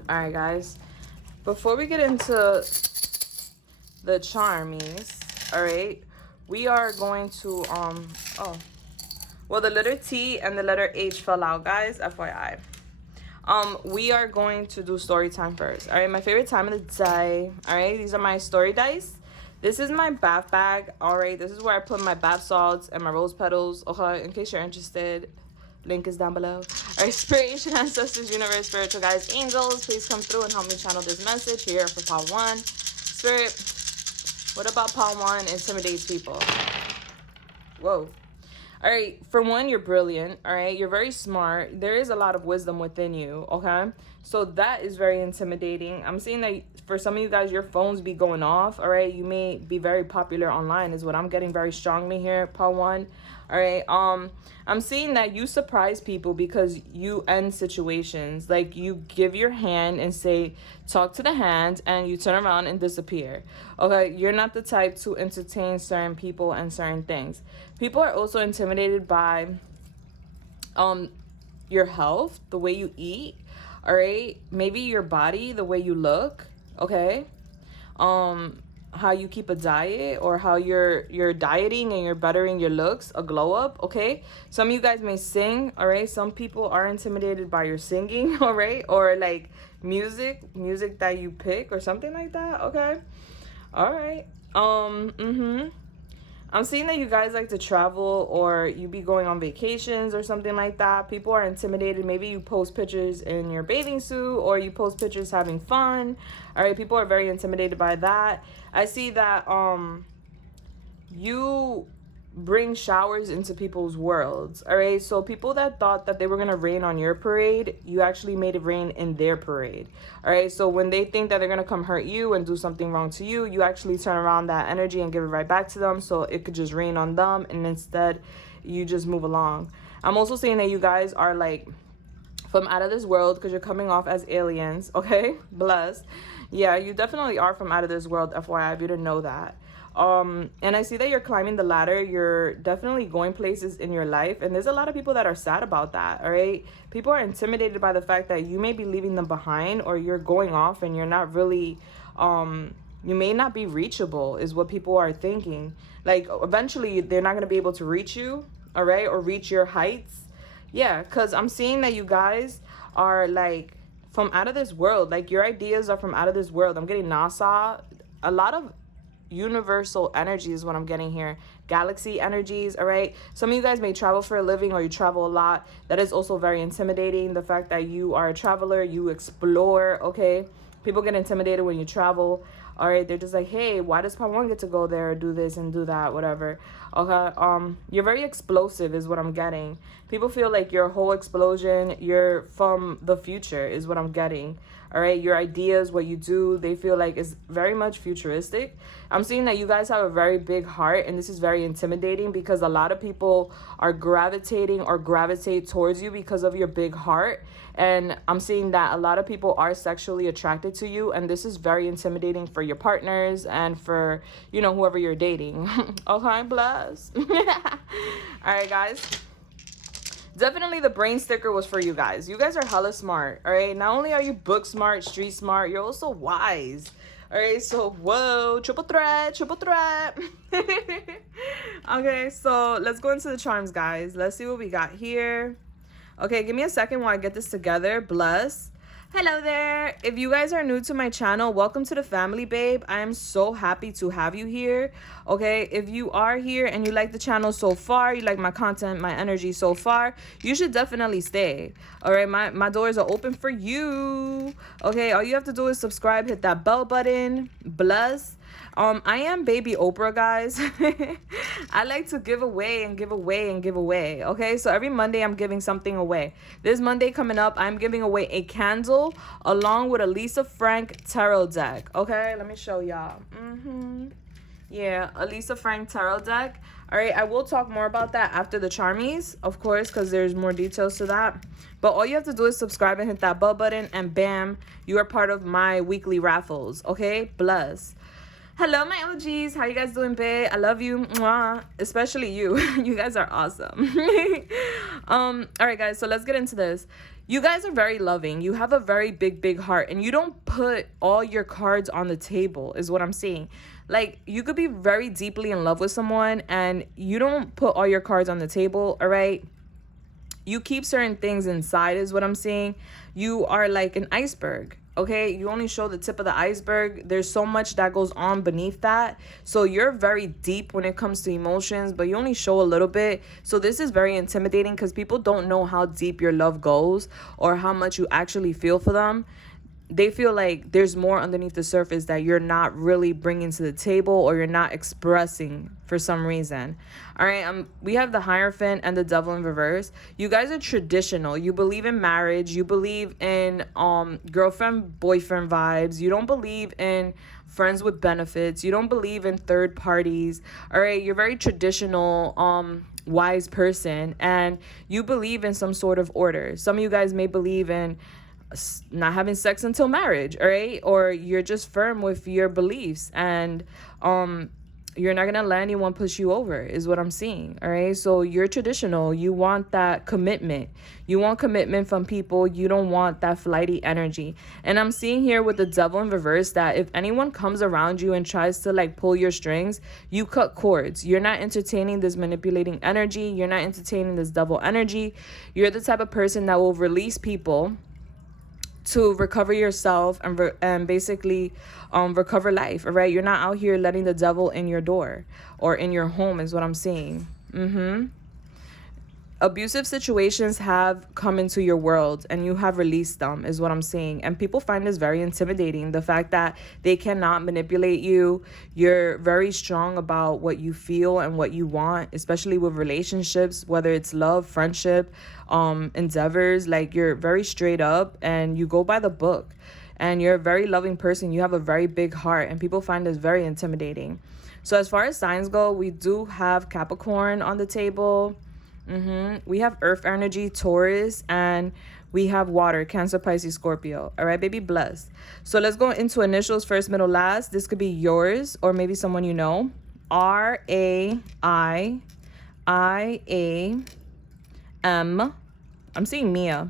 All right, guys, before we get into the charmies, all right, we are going to the letter T and the letter H fell out, guys, FYI. We are going to do story time first. All right, my favorite time of the day. All right, these are my story dice. This is my bath bag. All right, this is where I put my bath salts and my rose petals. Okay, in case you're interested, link is down below. All right, inspiration, ancestors, universe, spiritual guides, angels, please come through and help me channel this message here for part one. Spirit, what about part one intimidates people? Whoa. All right, for one, you're brilliant, all right? You're very smart. There is a lot of wisdom within you, okay? So that is very intimidating. I'm seeing that for some of you guys, your phones be going off, all right? You may be very popular online is what I'm getting very strongly here, part one, all right? I'm seeing that you surprise people because you end situations. Like you give your hand and say, talk to the hand, and you turn around and disappear. Okay, you're not the type to entertain certain people and certain things. People are also intimidated by your health, the way you eat, all right? Maybe your body, the way you look, okay? how you keep a diet, or how you're dieting and you're bettering your looks, a glow up, okay? Some of you guys may sing, all right? Some people are intimidated by your singing, all right? Or like music that you pick or something like that, okay? All right. I'm seeing that you guys like to travel, or you be going on vacations or something like that. People are intimidated. Maybe you post pictures in your bathing suit, or you post pictures having fun. All right, people are very intimidated by that. I see that you bring showers into people's worlds. All right, so people that thought that they were gonna rain on your parade, you actually made it rain in their parade. All right, so when they think that they're gonna come hurt you and do something wrong to you, you actually turn around that energy and give it right back to them, so it could just rain on them, and instead you just move along. I'm also saying that you guys are like from out of this world, because you're coming off as aliens, okay? Blessed. Yeah, you definitely are from out of this world, FYI, if you didn't know that. And I see that you're climbing the ladder. You're definitely going places in your life, and there's a lot of people that are sad about that. All right, people are intimidated by the fact that you may be leaving them behind, or you're going off and you're not really you may not be reachable, is what people are thinking. Like eventually they're not going to be able to reach you, all right, or reach your heights. Yeah, because I'm seeing that you guys are like from out of this world. Like your ideas are from out of this world. I'm getting NASA, a lot of universal energy is what I'm getting here. Galaxy energies, all right? Some of you guys may travel for a living, or you travel a lot. That is also very intimidating. The fact that you are a traveler, you explore, okay? People get intimidated when you travel. All right, they're just like, hey, why does Pawan get to go there, do this and do that, whatever. Okay, you're very explosive is what I'm getting. People feel like you're a whole explosion. You're from the future is what I'm getting. All right, your ideas, what you do, they feel like is very much futuristic. I'm seeing that you guys have a very big heart, and this is very intimidating because a lot of people are gravitating or gravitate towards you because of your big heart. And I'm seeing that a lot of people are sexually attracted to you, and this is very intimidating for your partners and for, you know, whoever you're dating. Okay, bless. All right, guys. Definitely the brain sticker was for you guys. You guys are hella smart, all right? Not only are you book smart, street smart, you're also wise. All right, so whoa, triple threat, triple threat. Okay, so let's go into the charms, guys. Let's see what we got here. Okay, give me a second while I get this together. Bless. Hello there. If you guys are new to my channel, welcome to the family, babe. I am so happy to have you here. Okay, if you are here and you like the channel so far, you like my content, my energy so far, you should definitely stay. All right, my doors are open for you. Okay, all you have to do is subscribe, hit that bell button. Bless. I am baby Oprah, guys. I like to give away and give away and give away. Okay, so every Monday I'm giving something away. This Monday coming up, I'm giving away a candle along with a Lisa Frank tarot deck. Okay, let me show y'all. Yeah, a Lisa Frank tarot deck. All right, I will talk more about that after the charmies, of course, because there's more details to that. But all you have to do is subscribe and hit that bell button, and bam, you are part of my weekly raffles. Okay, bless. Hello, my OGs. How you guys doing, babe? I love you. Mwah. Especially you. You guys are awesome. All right, guys. So let's get into this. You guys are very loving. You have a very big, big heart. And you don't put all your cards on the table is what I'm seeing. Like, you could be very deeply in love with someone and you don't put all your cards on the table, all right? You keep certain things inside is what I'm seeing. You are like an iceberg. Okay, you only show the tip of the iceberg. There's so much that goes on beneath that. So you're very deep when it comes to emotions, but you only show a little bit. So this is very intimidating because people don't know how deep your love goes or how much you actually feel for them. They feel like there's more underneath the surface that you're not really bringing to the table or you're not expressing for some reason. All right, we have the Hierophant and the Devil in reverse. You guys are traditional. You believe in marriage. You believe in girlfriend, boyfriend vibes. You don't believe in friends with benefits. You don't believe in third parties. All right, you're very traditional, wise person, and you believe in some sort of order. Some of you guys may believe in not having sex until marriage, all right? Or you're just firm with your beliefs, and you're not gonna let anyone push you over, is what I'm seeing. All right, so you're traditional. You want that commitment. You want commitment from people. You don't want that flighty energy. And I'm seeing here with the devil in reverse that if anyone comes around you and tries to like pull your strings, you cut cords. You're not entertaining this manipulating energy. You're not entertaining this devil energy. You're the type of person that will release people to recover yourself and basically recover life. All right, you're not out here letting the devil in your door or in your home, is what I'm seeing. Abusive situations have come into your world and you have released them, is what I'm seeing. And people find this very intimidating. The fact that they cannot manipulate you. You're very strong about what you feel and what you want, especially with relationships, whether it's love, friendship, endeavors. Like, you're very straight up and you go by the book. And you're a very loving person. You have a very big heart, and people find this very intimidating. So as far as signs go, we do have Capricorn on the table. We have earth energy, Taurus, and we have water, Cancer, Pisces, Scorpio. All right, baby, blessed. So let's go into initials, first, middle, last. This could be yours or maybe someone you know. R-A-I-I-A-M. I'm seeing Mia.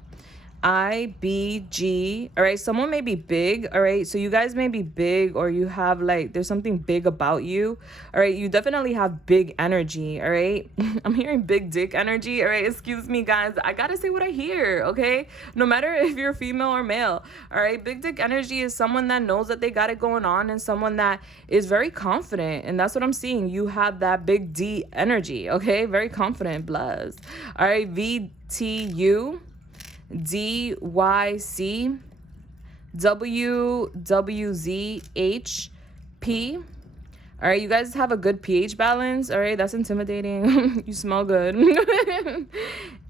I-B-G. All right, someone may be big. All right, so you guys may be big, or you have like, there's something big about you. All right, you definitely have big energy. All right, I'm hearing big dick energy. All right, excuse me, guys, I gotta say what I hear. Okay, no matter if you're female or male. All right, big dick energy is someone that knows that they got it going on, and someone that is very confident. And that's what I'm seeing. You have that big D energy. Okay, very confident, blessed. All right, VTU. DYC WWZHP. All right, you guys have a good pH balance. All right, that's intimidating. You smell good.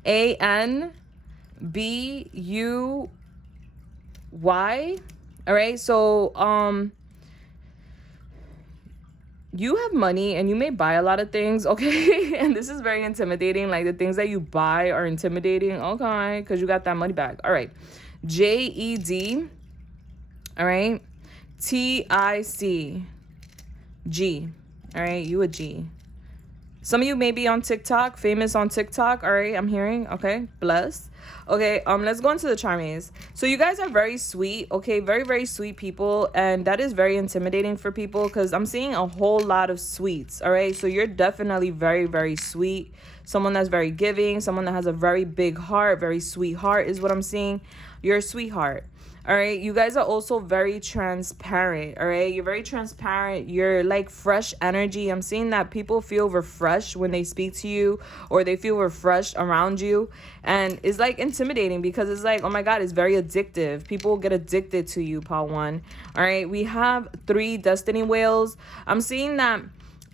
ANBUY. All right, so you have money and you may buy a lot of things, okay? And this is very intimidating. Like, the things that you buy are intimidating, okay? Because you got that money back. All right. JED. All right. TICG. All right. You a G. Some of you may be on TikTok, famous on TikTok. All right, I'm hearing. Okay, blessed. Okay, let's go into the charmies. So you guys are very sweet. Okay, very, very sweet people. And that is very intimidating for people because I'm seeing a whole lot of sweets. All right, so you're definitely very, very sweet. Someone that's very giving. Someone that has a very big heart. Very sweet heart is what I'm seeing. You're a sweetheart. All right, you guys are also very transparent. All right, you're very transparent. You're like fresh energy. I'm seeing that people feel refreshed when they speak to you, or they feel refreshed around you. And it's like intimidating because it's like, oh my God, it's very addictive. People get addicted to you, Paul One. All right, we have 3 destiny whales. I'm seeing that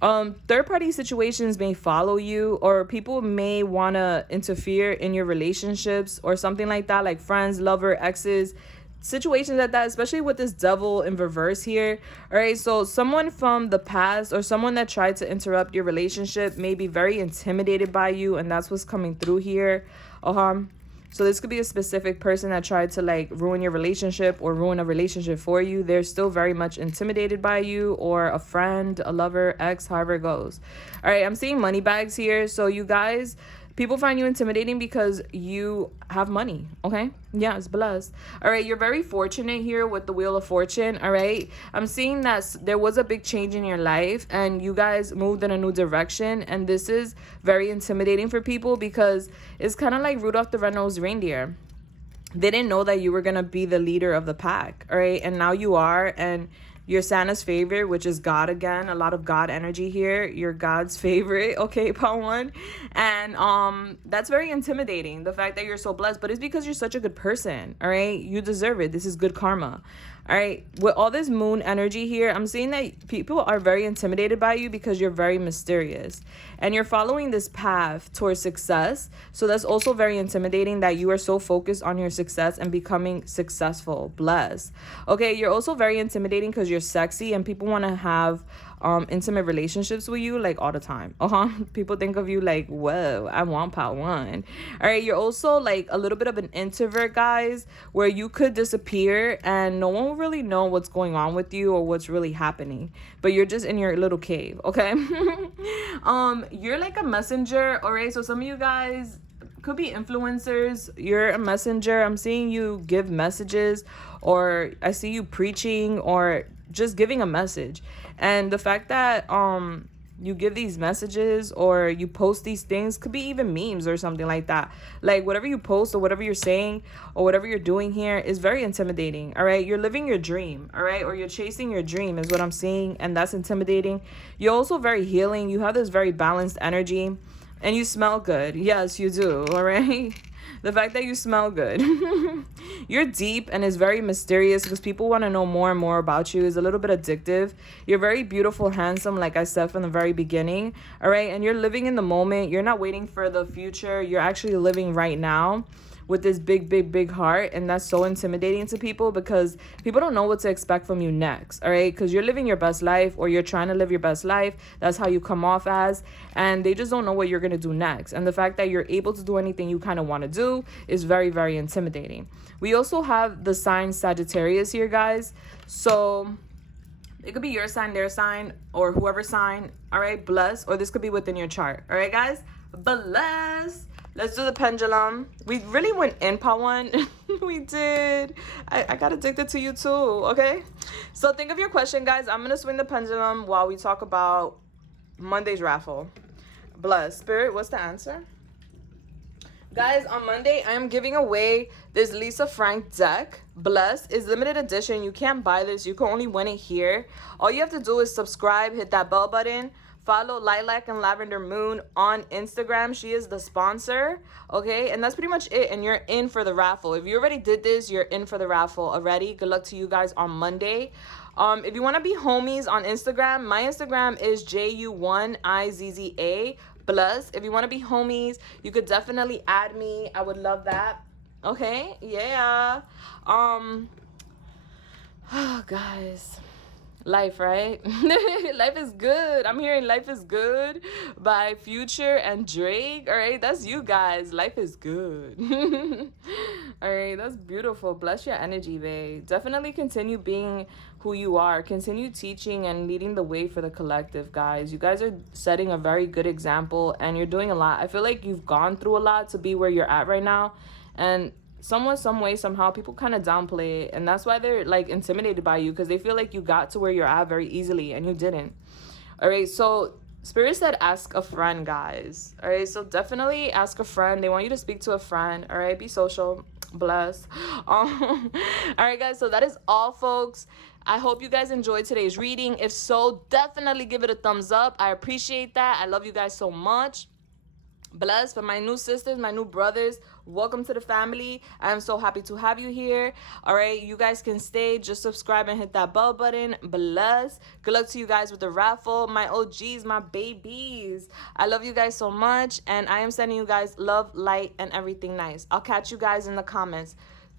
third-party situations may follow you, or people may want to interfere in your relationships or something like that, like friends, lover, exes, situations like that, especially with this devil in reverse here. All right, so someone from the past or someone that tried to interrupt your relationship may be very intimidated by you, and that's what's coming through here. So this could be a specific person that tried to like ruin your relationship or ruin a relationship for you. They're still very much intimidated by you, or a friend, a lover, ex, however it goes. All right, I'm seeing money bags here. So you guys, people find you intimidating because you have money, okay? Yeah, it's blessed. All right, you're very fortunate here with the Wheel of Fortune, all right? I'm seeing that there was a big change in your life and you guys moved in a new direction, and this is very intimidating for people because it's kind of like Rudolph the Red-Nosed Reindeer. They didn't know that you were going to be the leader of the pack, all right? And now you are, and you're Santa's favorite, which is God again. A lot of God energy here. You're God's favorite, okay, Paul One. And that's very intimidating, the fact that you're so blessed. But it's because you're such a good person, all right? You deserve it. This is good karma. All right, with all this moon energy here, I'm seeing that people are very intimidated by you because you're very mysterious and you're following this path towards success. So that's also very intimidating that you are so focused on your success and becoming successful, blessed. Okay, you're also very intimidating because you're sexy and people want to have intimate relationships with you like all the time. People think of you like, whoa, I want part one. All right, you're also like a little bit of an introvert, guys, where you could disappear and no one will really know what's going on with you or what's really happening, but you're just in your little cave. Okay. You're like a messenger. All right, so some of you guys could be influencers. You're a messenger. I'm seeing you give messages, or I see you preaching, or just giving a message. And the fact that you give these messages or you post these things, could be even memes or something like that. Like whatever you post or whatever you're saying or whatever you're doing here is very intimidating. All right, you're living your dream. All right, or you're chasing your dream is what I'm seeing, and that's intimidating. You're also very healing. You have this very balanced energy. And you smell good. Yes, you do. All right. The fact that you smell good. You're deep and it's very mysterious because people want to know more and more about you. Is a little bit addictive. You're very beautiful, handsome, like I said from the very beginning. All right. And you're living in the moment. You're not waiting for the future. You're actually living right now with this big heart. And that's so intimidating to people because people don't know what to expect from you next. All right, because you're living your best life, or you're trying to live your best life. That's how you come off as, and they just don't know what you're going to do next. And the fact that you're able to do anything you kind of want to do is very intimidating. We also have the sign Sagittarius here, guys. So it could be your sign, their sign, or whoever sign. All right, bless. Or this could be within your chart. All right, guys, bless. Let's do the pendulum. We really went in part one. We did. I got addicted to you too, okay? So think of your question, guys. I'm going to swing the pendulum while we talk about Monday's raffle. Bless. Spirit, what's the answer? Guys, on Monday, I am giving away this Lisa Frank deck. Bless is limited edition. You can't buy this. You can only win it here. All you have to do is subscribe, hit that bell button. Follow Lilac and Lavender Moon on Instagram. She is the sponsor, okay? And that's pretty much it, and you're in for the raffle. If you already did this, you're in for the raffle already. Good luck to you guys on Monday. If you want to be homies on Instagram, my Instagram is JU1IZZA. Plus, if you want to be homies, you could definitely add me. I would love that. Okay? Yeah. Oh, guys. Life, right? Life is good. I'm hearing Life is Good by Future and Drake. All right, that's you guys. Life is good. All right, that's beautiful. Bless your energy, babe. Definitely continue being who you are. Continue teaching and leading the way for the collective, guys. You guys are setting a very good example, and you're doing a lot. I feel like you've gone through a lot to be where you're at right now, and some way, somehow, people kind of downplay it, and that's why they're like intimidated by you, because they feel like you got to where you're at very easily and you didn't. All right, so Spirit said ask a friend, guys. All right, so definitely ask a friend. They want you to speak to a friend. All right, be social. Bless. All right, guys, so that is all, folks. I hope you guys enjoyed today's reading. If so, definitely give it a thumbs up. I appreciate that. I love you guys so much. Bless. For my new sisters, my new brothers, welcome to the family. I am so happy to have you here. All right, you guys can stay. Just subscribe and hit that bell button. Bless. Good luck to you guys with the raffle. My OGs, my babies, I love you guys so much, and I am sending you guys love, light, and everything nice. I'll catch you guys in the comments.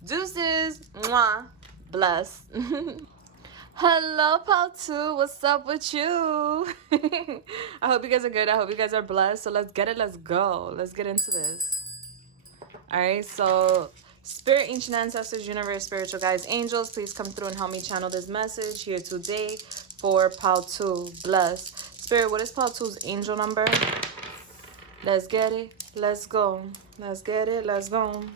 Deuces. Mwah. Bless. Hello, Paul 2. What's up with you? I hope you guys are good. I hope you guys are blessed. So let's get it. Let's go. Let's get into this. All right. So Spirit, Ancient Ancestors, Universe, Spiritual Guides, Angels, please come through and help me channel this message here today for Paul 2. Bless. Spirit, what is Paul 2's angel number? Let's get it. Let's go. Let's get it. Let's go. All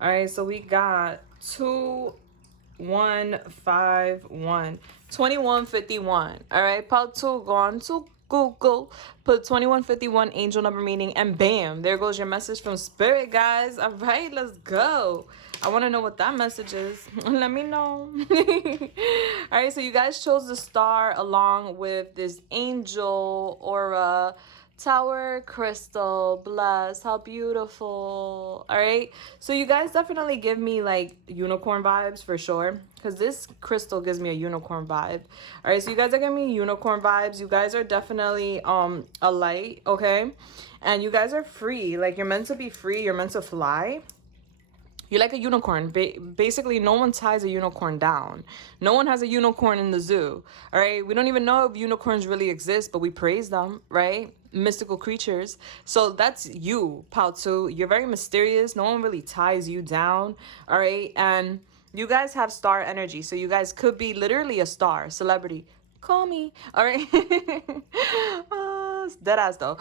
right. So we got 2151. 2151. All right, part 2, go on to Google, put 2151 angel number meaning, and bam, there goes your message from Spirit, guys. All right, let's go. I want to know what that message is. Let me know. All right, so you guys chose the star along with this angel aura, tower, crystal. Bless. How beautiful. All right, so you guys definitely give me like unicorn vibes for sure, because this crystal gives me a unicorn vibe. All right, so you guys are giving me unicorn vibes. You guys are definitely a light, okay? And you guys are free. Like, you're meant to be free. You're meant to fly. You're like a unicorn. Basically, no one ties a unicorn down. No one has a unicorn in the zoo. All right. We don't even know if unicorns really exist, but we praise them, right? Mystical creatures. So that's you, Paltu. You're very mysterious. No one really ties you down. All right. And you guys have star energy. So you guys could be literally a star, celebrity. Call me. All right. Dead ass though.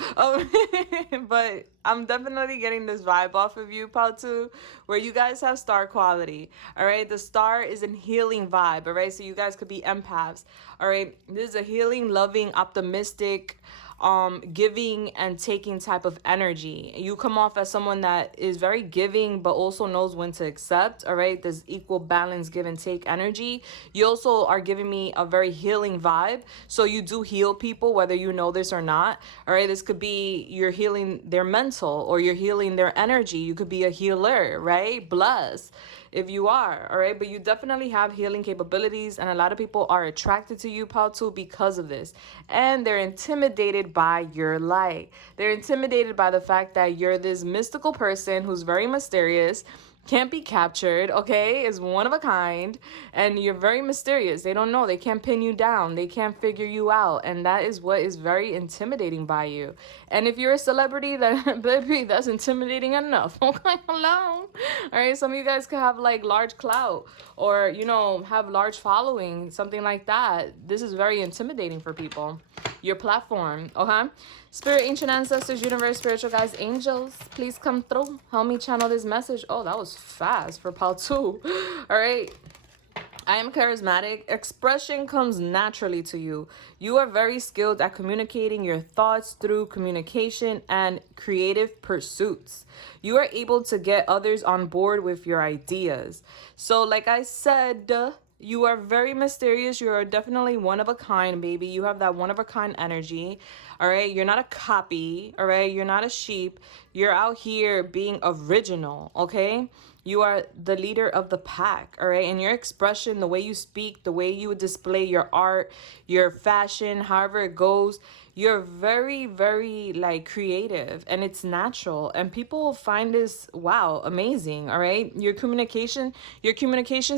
But I'm definitely getting this vibe off of you, Paltu, where you guys have star quality. All right. The star is a healing vibe. All right. So you guys could be empaths. All right. This is a healing, loving, optimistic, giving and taking type of energy. You come off as someone that is very giving but also knows when to accept. All right, there's equal balance, give and take energy. You also are giving me a very healing vibe, so you do heal people whether you know this or not. All right, this could be you're healing their mental or you're healing their energy. You could be a healer, right? Bless if you are. All right, but you definitely have healing capabilities, and a lot of people are attracted to you, Paltu, because of this, and they're intimidated by your light. They're intimidated by the fact that you're this mystical person who's very mysterious, can't be captured, okay, is one of a kind, and you're very mysterious. They don't know, they can't pin you down, they can't figure you out, and that is what is very intimidating by you. And if you're a celebrity, then baby, that's intimidating enough. Okay, hello. All right, some of you guys could have like large clout, or you know, have large following, something like that. This is very intimidating for people. Your platform, okay? Spirit, ancient ancestors, universe, spiritual guides, angels, please come through. Help me channel this message. Oh, that was fast for Paltu. All right. I am charismatic. Expression comes naturally to you. You are very skilled at communicating your thoughts through communication and creative pursuits. You are able to get others on board with your ideas. So like I said, you are very mysterious. You are definitely one of a kind, baby. You have that one of a kind energy. All right. You're not a copy. All right. You're not a sheep. You're out here being original. Okay. You are the leader of the pack. All right. And your expression, the way you speak, the way you display your art, your fashion, however it goes, you're very, very like creative, and it's natural, and people find this, wow, amazing. All right. Your communication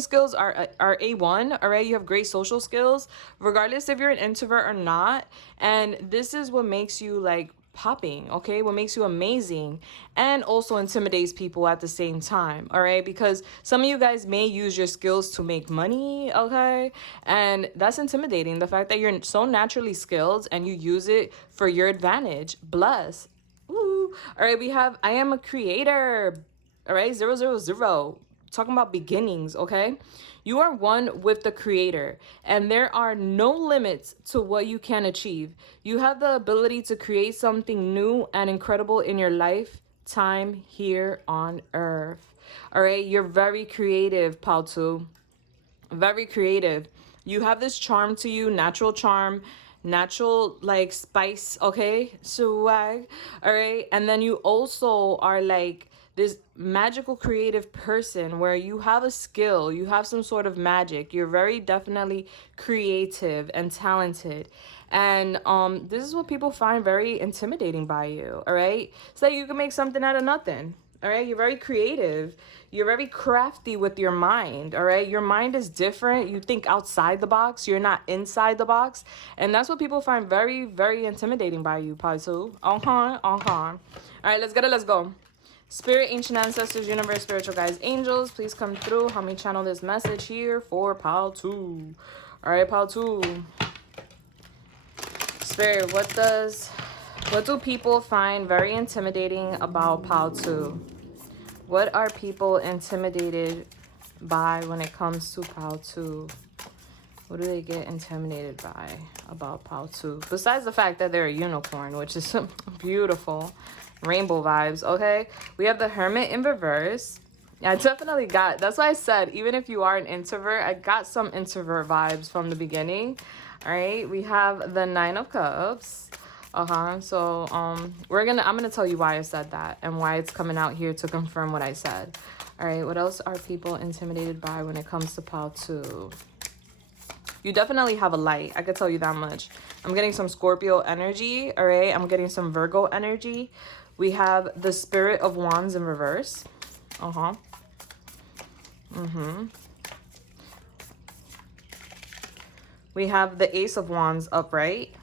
skills are A1. All right. You have great social skills, regardless if you're an introvert or not. And this is what makes you like popping, okay? What makes you amazing, and also intimidates people at the same time, all right? Because some of you guys may use your skills to make money, okay? And that's intimidating, the fact that you're so naturally skilled and you use it for your advantage. Bless. Ooh. All right, we have I am a creator. All right, 000. Talking about beginnings, okay? You are one with the creator, and there are no limits to what you can achieve. You have the ability to create something new and incredible in your lifetime here on earth. All right, you're very creative, Paltu. Very creative. You have this charm to you, natural charm, natural like spice, okay? Swag. All right, and then you also are like this magical creative person where you have a skill, you have some sort of magic. You're very definitely creative and talented. And this is what people find very intimidating by you, all right? So you can make something out of nothing. All right, you're very creative. You're very crafty with your mind. All right, your mind is different. You think outside the box. You're not inside the box, and that's what people find very, very intimidating by you, Paisu. All right, let's get it. Let's go. Spirit, ancient ancestors, universe, spiritual guides, angels, please come through. Help me channel this message here for Paltu. All right, Paltu. Spirit, what do people find very intimidating about Paltu? What are people intimidated by when it comes to Paltu? What do they get intimidated by about Paltu? Besides the fact that they're a unicorn, which is beautiful. Rainbow vibes, okay? We have the Hermit in reverse. I definitely got, that's why I said, even if you are an introvert, I got some introvert vibes from the beginning. All right, we have the Nine of Cups. So I'm gonna tell you why I said that and why it's coming out here to confirm what I said. All right, what else are people intimidated by when it comes to Paltu? You definitely have a light, I could tell you that much. I'm getting some Scorpio energy, all right? I'm getting some Virgo energy. We have the Spirit of Wands in reverse. We have the Ace of Wands upright.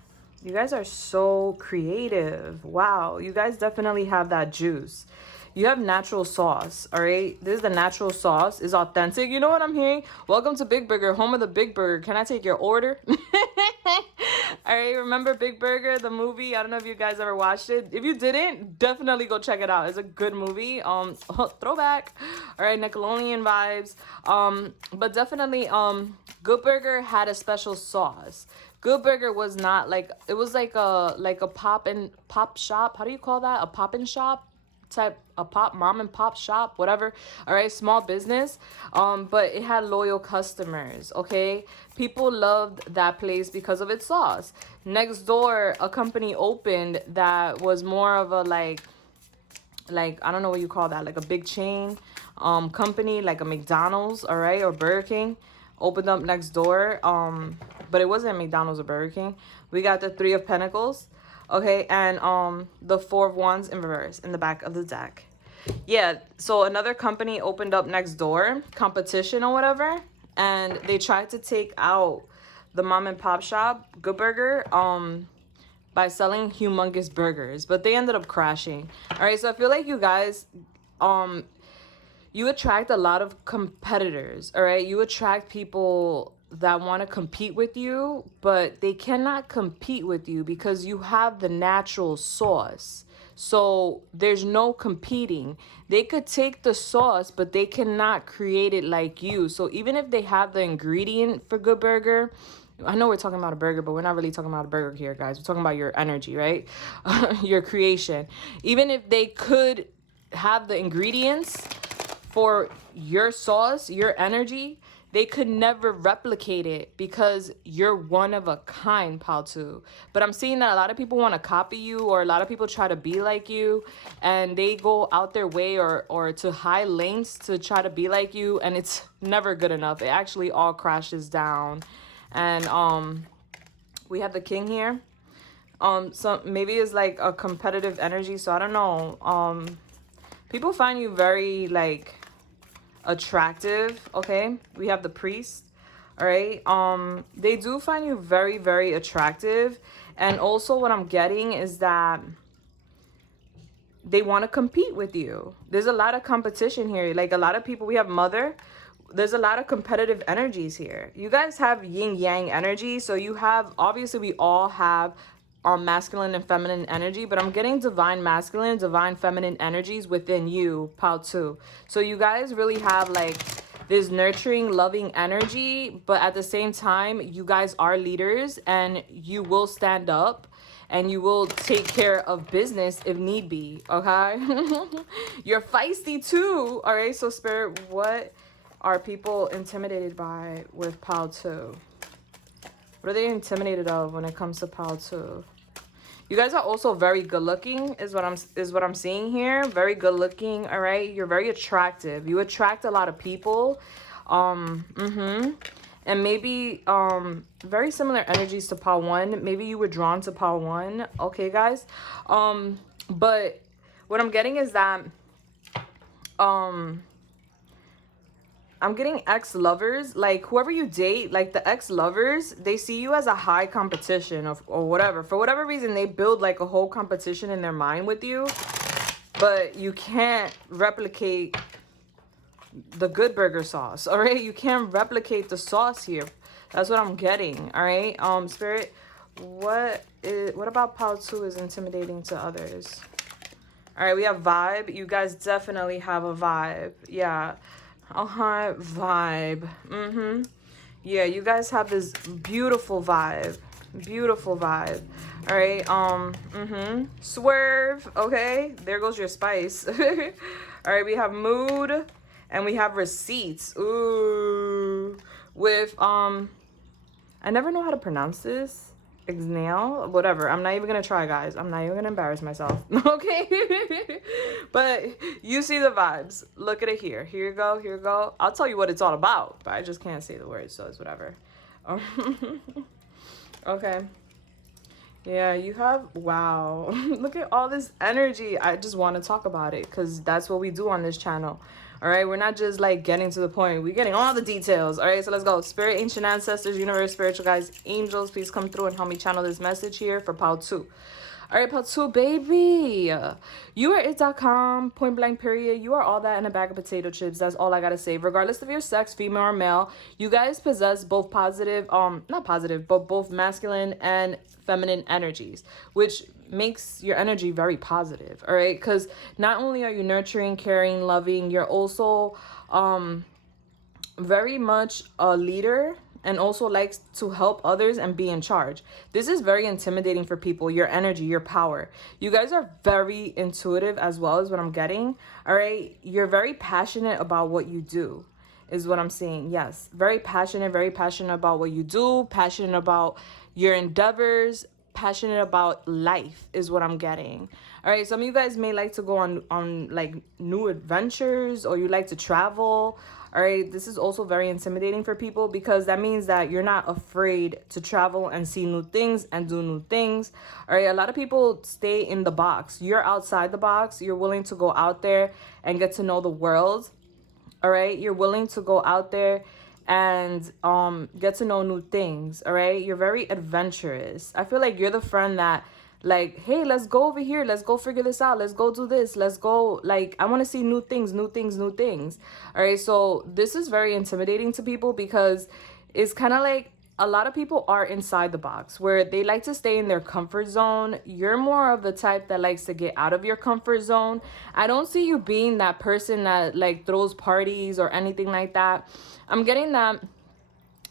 You guys are so creative. Wow. You guys definitely have that juice. You have natural sauce, all right? This is the natural sauce. Is authentic. You know what I'm hearing? Welcome to Big Burger, home of the Big Burger. Can I take your order? All right, remember Big Burger, the movie? I don't know if you guys ever watched it. If you didn't, definitely go check it out. It's a good movie. Throwback. All right, Nickelodeon vibes. But definitely, Good Burger had a special sauce. Good Burger was not like, it was like a pop shop. How do you call that? A pop-in shop type, a mom and pop shop, whatever. All right, small business. But it had loyal customers. Okay, people loved that place because of its sauce. Next door, a company opened that was more of a like I don't know what you call that, like a big chain company, like a McDonald's, all right, or Burger King opened up next door. But it wasn't McDonald's or Burger King. We got the Three of Pentacles, okay, and the Four of Wands in reverse in the back of the deck. Yeah, so another company opened up next door, competition or whatever, and they tried to take out the mom and pop shop, Good Burger, by selling humongous burgers, but they ended up crashing. All right, so I feel like you guys, you attract a lot of competitors, all right? You attract people that want to compete with you, but they cannot compete with you because you have the natural sauce. So there's no competing. They could take the sauce, but they cannot create it like you. So even if they have the ingredient for Good Burger, I know we're talking about a burger, but we're not really talking about a burger here, guys. We're talking about your energy, right? Your creation. Even if they could have the ingredients for your sauce, your energy, they could never replicate it because you're one of a kind, Paltu. But I'm seeing that a lot of people want to copy you, or a lot of people try to be like you, and they go out their way or to high lengths to try to be like you, and it's never good enough. It actually all crashes down. And we have the King here. So maybe it's like a competitive energy, so I don't know. People find you very like attractive, okay? We have the Priest, all right? They do find you very, very attractive. And also what I'm getting is that they want to compete with you. There's a lot of competition here. Like a lot of people, we have Mother. There's a lot of competitive energies here. You guys have yin yang energy. So you have, obviously we all have our masculine and feminine energy, but I'm getting divine masculine, divine feminine energies within you, Paltu. So you guys really have like this nurturing, loving energy, but at the same time, you guys are leaders and you will stand up and you will take care of business if need be, okay? You're feisty too, all right? So Spirit, what are people intimidated by with Paltu? What are they intimidated of when it comes to Paltu? You guys are also very good looking, is what I'm seeing here. Very good looking, all right? You're very attractive. You attract a lot of people. And maybe very similar energies to Pal 1. Maybe you were drawn to Pal 1. Okay, guys. But what I'm getting is that I'm getting ex-lovers, like whoever you date, like the ex-lovers, they see you as a high competition or whatever. For whatever reason, they build like a whole competition in their mind with you, but you can't replicate the Good Burger sauce, all right? You can't replicate the sauce here. That's what I'm getting, all right? Spirit, what about Pal 2 is intimidating to others? All right, we have vibe. You guys definitely have a vibe. Yeah. Vibe. Yeah, you guys have this beautiful vibe. Beautiful vibe. All right. Swerve. Okay. There goes your spice. All right, we have mood and we have receipts. Ooh. With I never know how to pronounce this. Exhale, whatever. I'm not even gonna try, guys. I'm not even gonna embarrass myself. Okay. But you see the vibes. Look at it here. Here you go. Here you go. I'll tell you what it's all about, but I just can't say the words, so it's whatever. Okay. Yeah, you have, wow. Look at all this energy. I just want to talk about it because that's what we do on this channel. All right, we're not just like getting to the point. We're getting all the details. All right, so let's go. Spirit, ancient ancestors, universe, spiritual guides, angels, please come through and help me channel this message here for part 2. All right, part 2, baby. You are it.com, point blank, period. You are all that in a bag of potato chips. That's all I gotta say. Regardless of your sex, female or male, you guys possess both positive, not positive, but both masculine and feminine energies, which makes your energy very positive. All right, because not only are you nurturing, caring, loving, you're also very much a leader and also likes to help others and be in charge. This is very intimidating for people, your energy, your power. You guys are very intuitive as well, as what I'm getting. All right, you're very passionate about what you do is what I'm seeing. Yes, very passionate about what you do, passionate about your endeavors, passionate about life is what I'm getting. All right, some of you guys may like to go on like new adventures, or you like to travel. All right, this is also very intimidating for people because that means that you're not afraid to travel and see new things and do new things. All right, a lot of people stay in the box. You're outside the box. You're willing to go out there and get to know the world. All right, you're willing to go out there and get to know new things. All right, you're very adventurous. I feel like you're the friend that, like, hey, let's go over here, let's go figure this out, let's go do this, let's go, like, I want to see new things. All right, so this is very intimidating to people because it's kind of like a lot of people are inside the box where they like to stay in their comfort zone. You're more of the type that likes to get out of your comfort zone. I don't see you being that person that like throws parties or anything like that. I'm getting that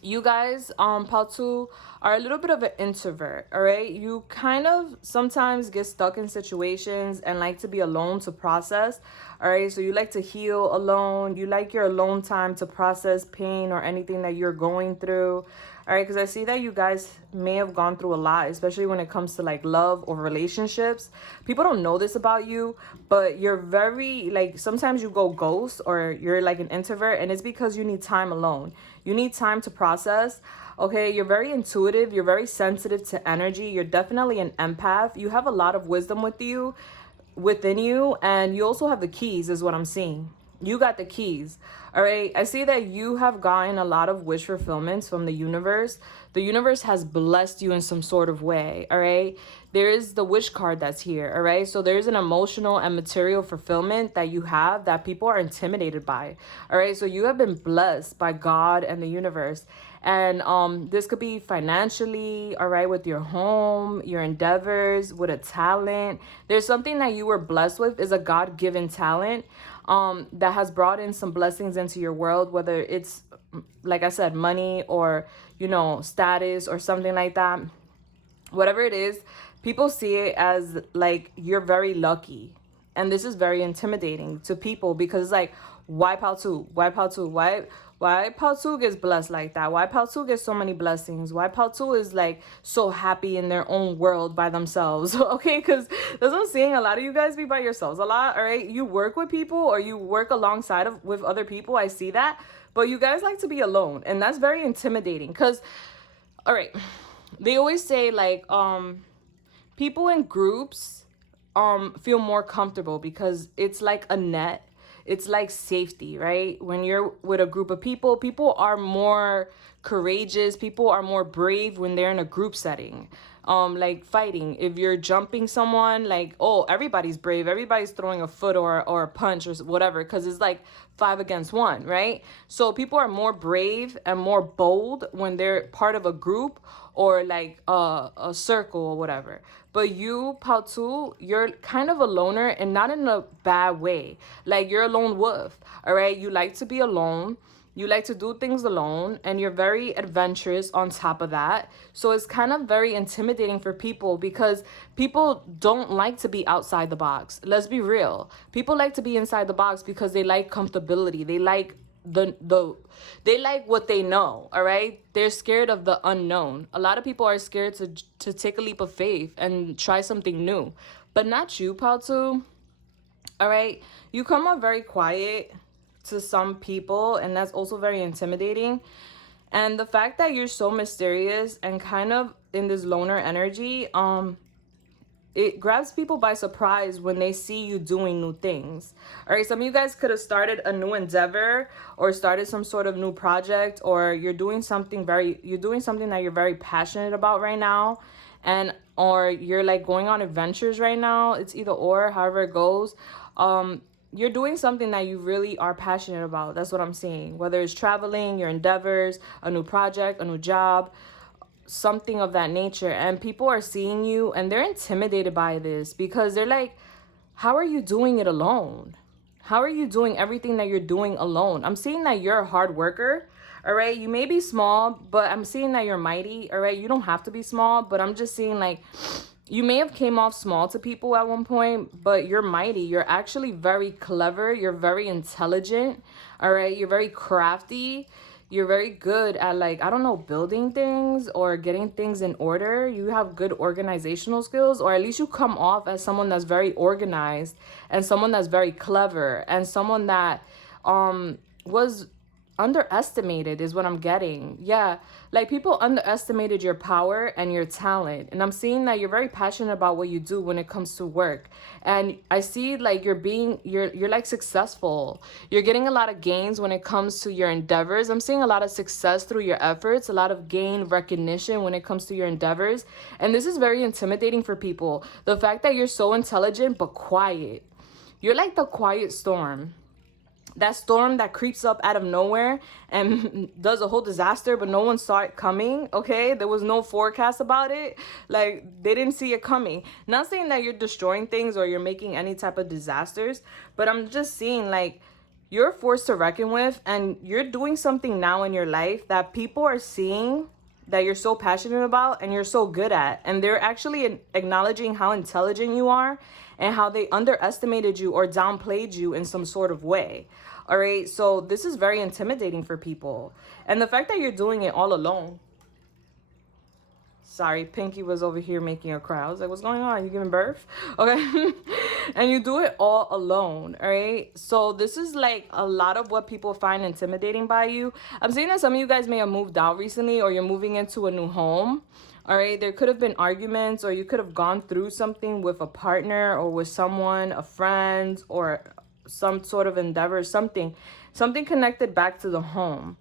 you guys, Patu, are a little bit of an introvert. All right, you kind of sometimes get stuck in situations and like to be alone to process. All right, so you like to heal alone. You like your alone time to process pain or anything that you're going through. All right, because I see that you guys may have gone through a lot, especially when it comes to like love or relationships. People don't know this about you, but you're very like, sometimes you go ghost or you're like an introvert, and it's because you need time alone. You need time to process. Okay, you're very intuitive. You're very sensitive to energy. You're definitely an empath. You have a lot of wisdom within you, and you also have the keys is what I'm seeing. You got the keys. All right, I see that you have gotten a lot of wish fulfillments from the universe. The universe has blessed you in some sort of way. All right, there is the wish card that's here. All right, so there's an emotional and material fulfillment that you have that people are intimidated by. All right, so you have been blessed by God and the universe. And this could be financially, all right, with your home, your endeavors, with a talent. There's something that you were blessed with, is a God-given talent that has brought in some blessings into your world, whether it's, like I said, money or, you know, status or something like that. Whatever it is, people see it as like you're very lucky. And this is very intimidating to people because it's like, why Paltu? Why Paltu? Why Paltu gets blessed like that? Why Paltu gets so many blessings? Why Paltu is like so happy in their own world by themselves? Okay, because that's what I'm seeing. A lot of you guys be by yourselves a lot. All right, you work with people or you work alongside with other people. I see that, but you guys like to be alone, and that's very intimidating. Because, all right, they always say like people in groups feel more comfortable because it's like a net. It's like safety, right? When you're with a group of people, people are more courageous. People are more brave when they're in a group setting. Like fighting. If you're jumping someone, like, oh, everybody's brave. Everybody's throwing a foot or a punch or whatever, because it's like 5 against 1, right? So people are more brave and more bold when they're part of a group or like a circle or whatever. But you, Pautu, you're kind of a loner, and not in a bad way. Like, you're a lone wolf, all right? You like to be alone. You like to do things alone, and you're very adventurous on top of that. So it's kind of very intimidating for people because people don't like to be outside the box. Let's be real. People like to be inside the box because they like comfortability. They like they like what they know, all right? They're scared of the unknown. A lot of people are scared to take a leap of faith and try something new, but not you, Pautu. All right, you come up very quiet to some people, and that's also very intimidating. And the fact that you're so mysterious and kind of in this loner energy, it grabs people by surprise when they see you doing new things. All right, some of you guys could have started a new endeavor or started some sort of new project, or you're doing something that you're very passionate about right now, and or you're like going on adventures right now. It's either or, however it goes. You're doing something that you really are passionate about. That's what I'm saying. Whether it's traveling, your endeavors, a new project, a new job, something of that nature, and people are seeing you and they're intimidated by this because they're like, how are you doing it alone? How are you doing everything that you're doing alone? I'm seeing that you're a hard worker. All right, you may be small, but I'm seeing that you're mighty. All right, you don't have to be small, but I'm just seeing like you may have came off small to people at one point, but you're mighty. You're actually very clever. You're very intelligent. All right, you're very crafty. You're very good at, like, I don't know, building things or getting things in order. You have good organizational skills, or at least you come off as someone that's very organized and someone that's very clever and someone that was underestimated is what I'm getting. Yeah, like people underestimated your power and your talent, and I'm seeing that you're very passionate about what you do when it comes to work. And I see like you're like successful. You're getting a lot of gains when it comes to your endeavors. I'm seeing a lot of success through your efforts, a lot of gain recognition when it comes to your endeavors, and this is very intimidating for people. The fact that you're so intelligent but quiet. You're like the quiet storm, that storm that creeps up out of nowhere and does a whole disaster, but no one saw it coming. Okay, there was no forecast about it. Like, they didn't see it coming. Not saying that you're destroying things or you're making any type of disasters, but I'm just seeing like you're a force to reckon with, and you're doing something now in your life that people are seeing that you're so passionate about and you're so good at, and they're actually acknowledging how intelligent you are and how they underestimated you or downplayed you in some sort of way. All right, so this is very intimidating for people, and the fact that you're doing it all alone. Sorry, Pinky was over here making a cry. I was like, what's going on? You giving birth? Okay. And you do it all alone. All right. So this is like a lot of what people find intimidating by you. I'm saying that some of you guys may have moved out recently, or you're moving into a new home. All right. There could have been arguments, or you could have gone through something with a partner or with someone, a friend, or some sort of endeavor, something connected back to the home.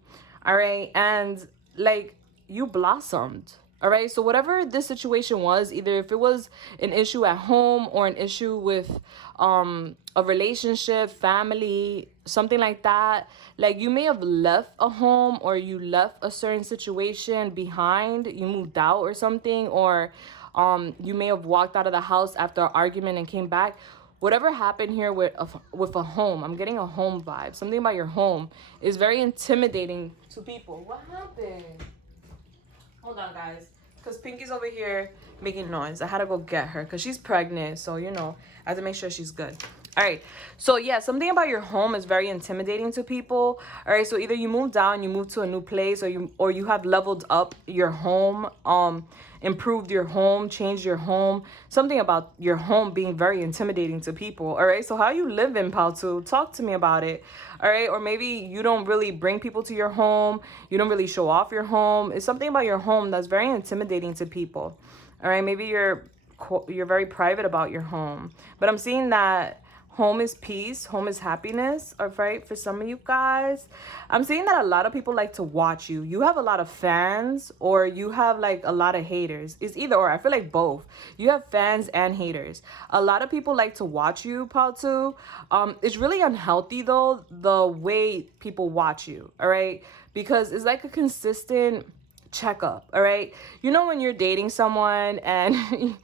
All right. And like you blossomed. All right. So whatever this situation was, either if it was an issue at home or an issue with a relationship, family, something like that, like you may have left a home or you left a certain situation behind, you moved out or something, or you may have walked out of the house after an argument and came back. Whatever happened here with a home, I'm getting a home vibe. Something about your home is very intimidating to people. What happened? Hold on, guys. Because Pinky's over here making noise. I had to go get her because she's pregnant. So, you know, I have to make sure she's good. All right. So, yeah, something about your home is very intimidating to people. All right. So, either you moved down, you moved to a new place, or you have leveled up your home, improved your home, changed your home. Something about your home being very intimidating to people. All right. So, how you live in Paltu? Talk to me about it. All right. Or maybe you don't really bring people to your home. You don't really show off your home. It's something about your home that's very intimidating to people. All right. Maybe you're very private about your home. But I'm seeing that home is peace, home is happiness, all right, for some of you guys. I'm seeing that a lot of people like to watch you. You have a lot of fans, or you have like a lot of haters. It's either or. I feel like both. You have fans and haters. A lot of people like to watch you, Paltu. It's really unhealthy though, the way people watch you, all right? Because it's like a consistent checkup. All right, you know, when you're dating someone and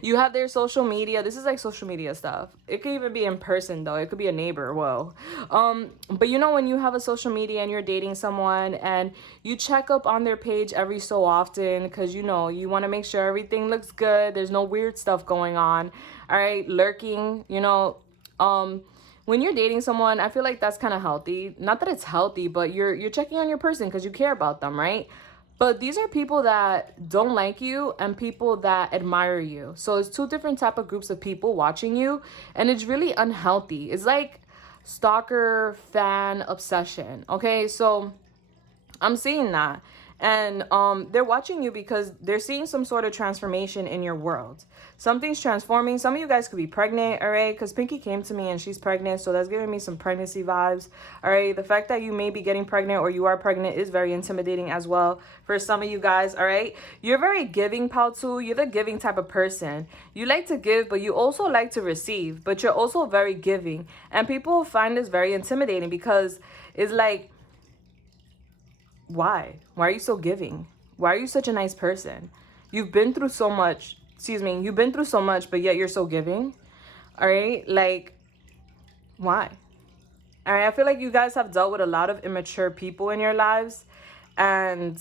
you have their social media, this is like social media stuff. It could even be in person though. It could be a neighbor. Whoa. But you know, when you have a social media and you're dating someone and you check up on their page every so often, because you know you want to make sure everything looks good, there's no weird stuff going on. All right, lurking, you know, when you're dating someone, I feel like that's kind of healthy. Not that it's healthy, but you're checking on your person because you care about them, right? But these are people that don't like you and people that admire you. So it's two different type of groups of people watching you, and it's really unhealthy. It's like stalker fan obsession. Okay, so I'm seeing that. And they're watching you because they're seeing some sort of transformation in your world. Something's transforming. Some of you guys could be pregnant, all right? Because Pinky came to me and she's pregnant, so that's giving me some pregnancy vibes, all right? The fact that you may be getting pregnant or you are pregnant is very intimidating as well for some of you guys, all right? You're very giving, Paltu. You're the giving type of person. You like to give, but you also like to receive, but you're also very giving. And people find this very intimidating because it's like, why are you so giving? Why are you such a nice person? You've been through so much, you've been through so much, but yet you're so giving. All right, like, why? All right, I feel like you guys have dealt with a lot of immature people in your lives, and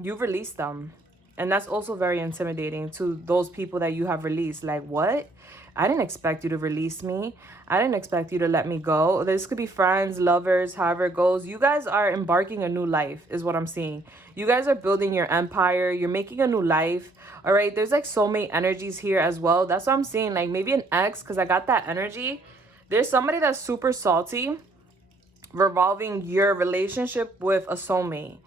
you've released them, and that's also very intimidating to those people that you have released. Like, what? I didn't expect you to release me. I didn't expect you to let me go. This could be friends, lovers, however it goes. You guys are embarking a new life is what I'm seeing. You guys are building your empire. You're making a new life. All right. There's like soulmate energies here as well. That's what I'm seeing. Like maybe an ex, because I got that energy. There's somebody that's super salty revolving your relationship with a soulmate.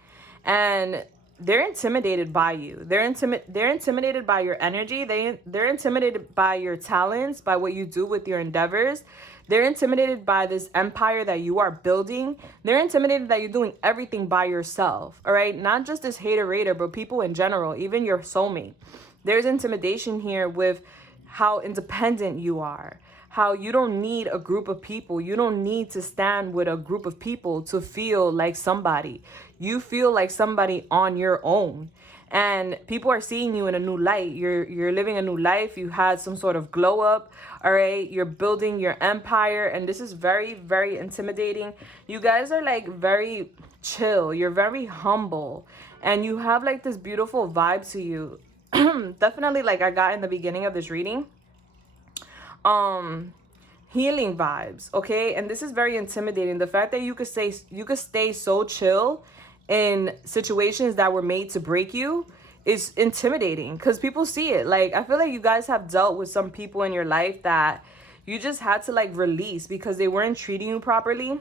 And they're intimidated by you. They're intimidated by your energy. They're intimidated by your talents, by what you do with your endeavors. They're intimidated by this empire that you are building. They're intimidated that you're doing everything by yourself. All right, not just this hater, but people in general, even your soulmate. There's intimidation here with how independent you are. How you don't need a group of people. You don't need to stand with a group of people to feel like somebody. You feel like somebody on your own. And people are seeing you in a new light. You're living a new life. You had some sort of glow up. All right. You're building your empire. And this is very, very intimidating. You guys are like very chill. You're very humble. And you have like this beautiful vibe to you. Definitely like I got in the beginning of this reading. Healing vibes, okay? And this is very intimidating. The fact that you could stay so chill in situations that were made to break you is intimidating because people see it. Like, I feel like you guys have dealt with some people in your life that you just had to like release because they weren't treating you properly,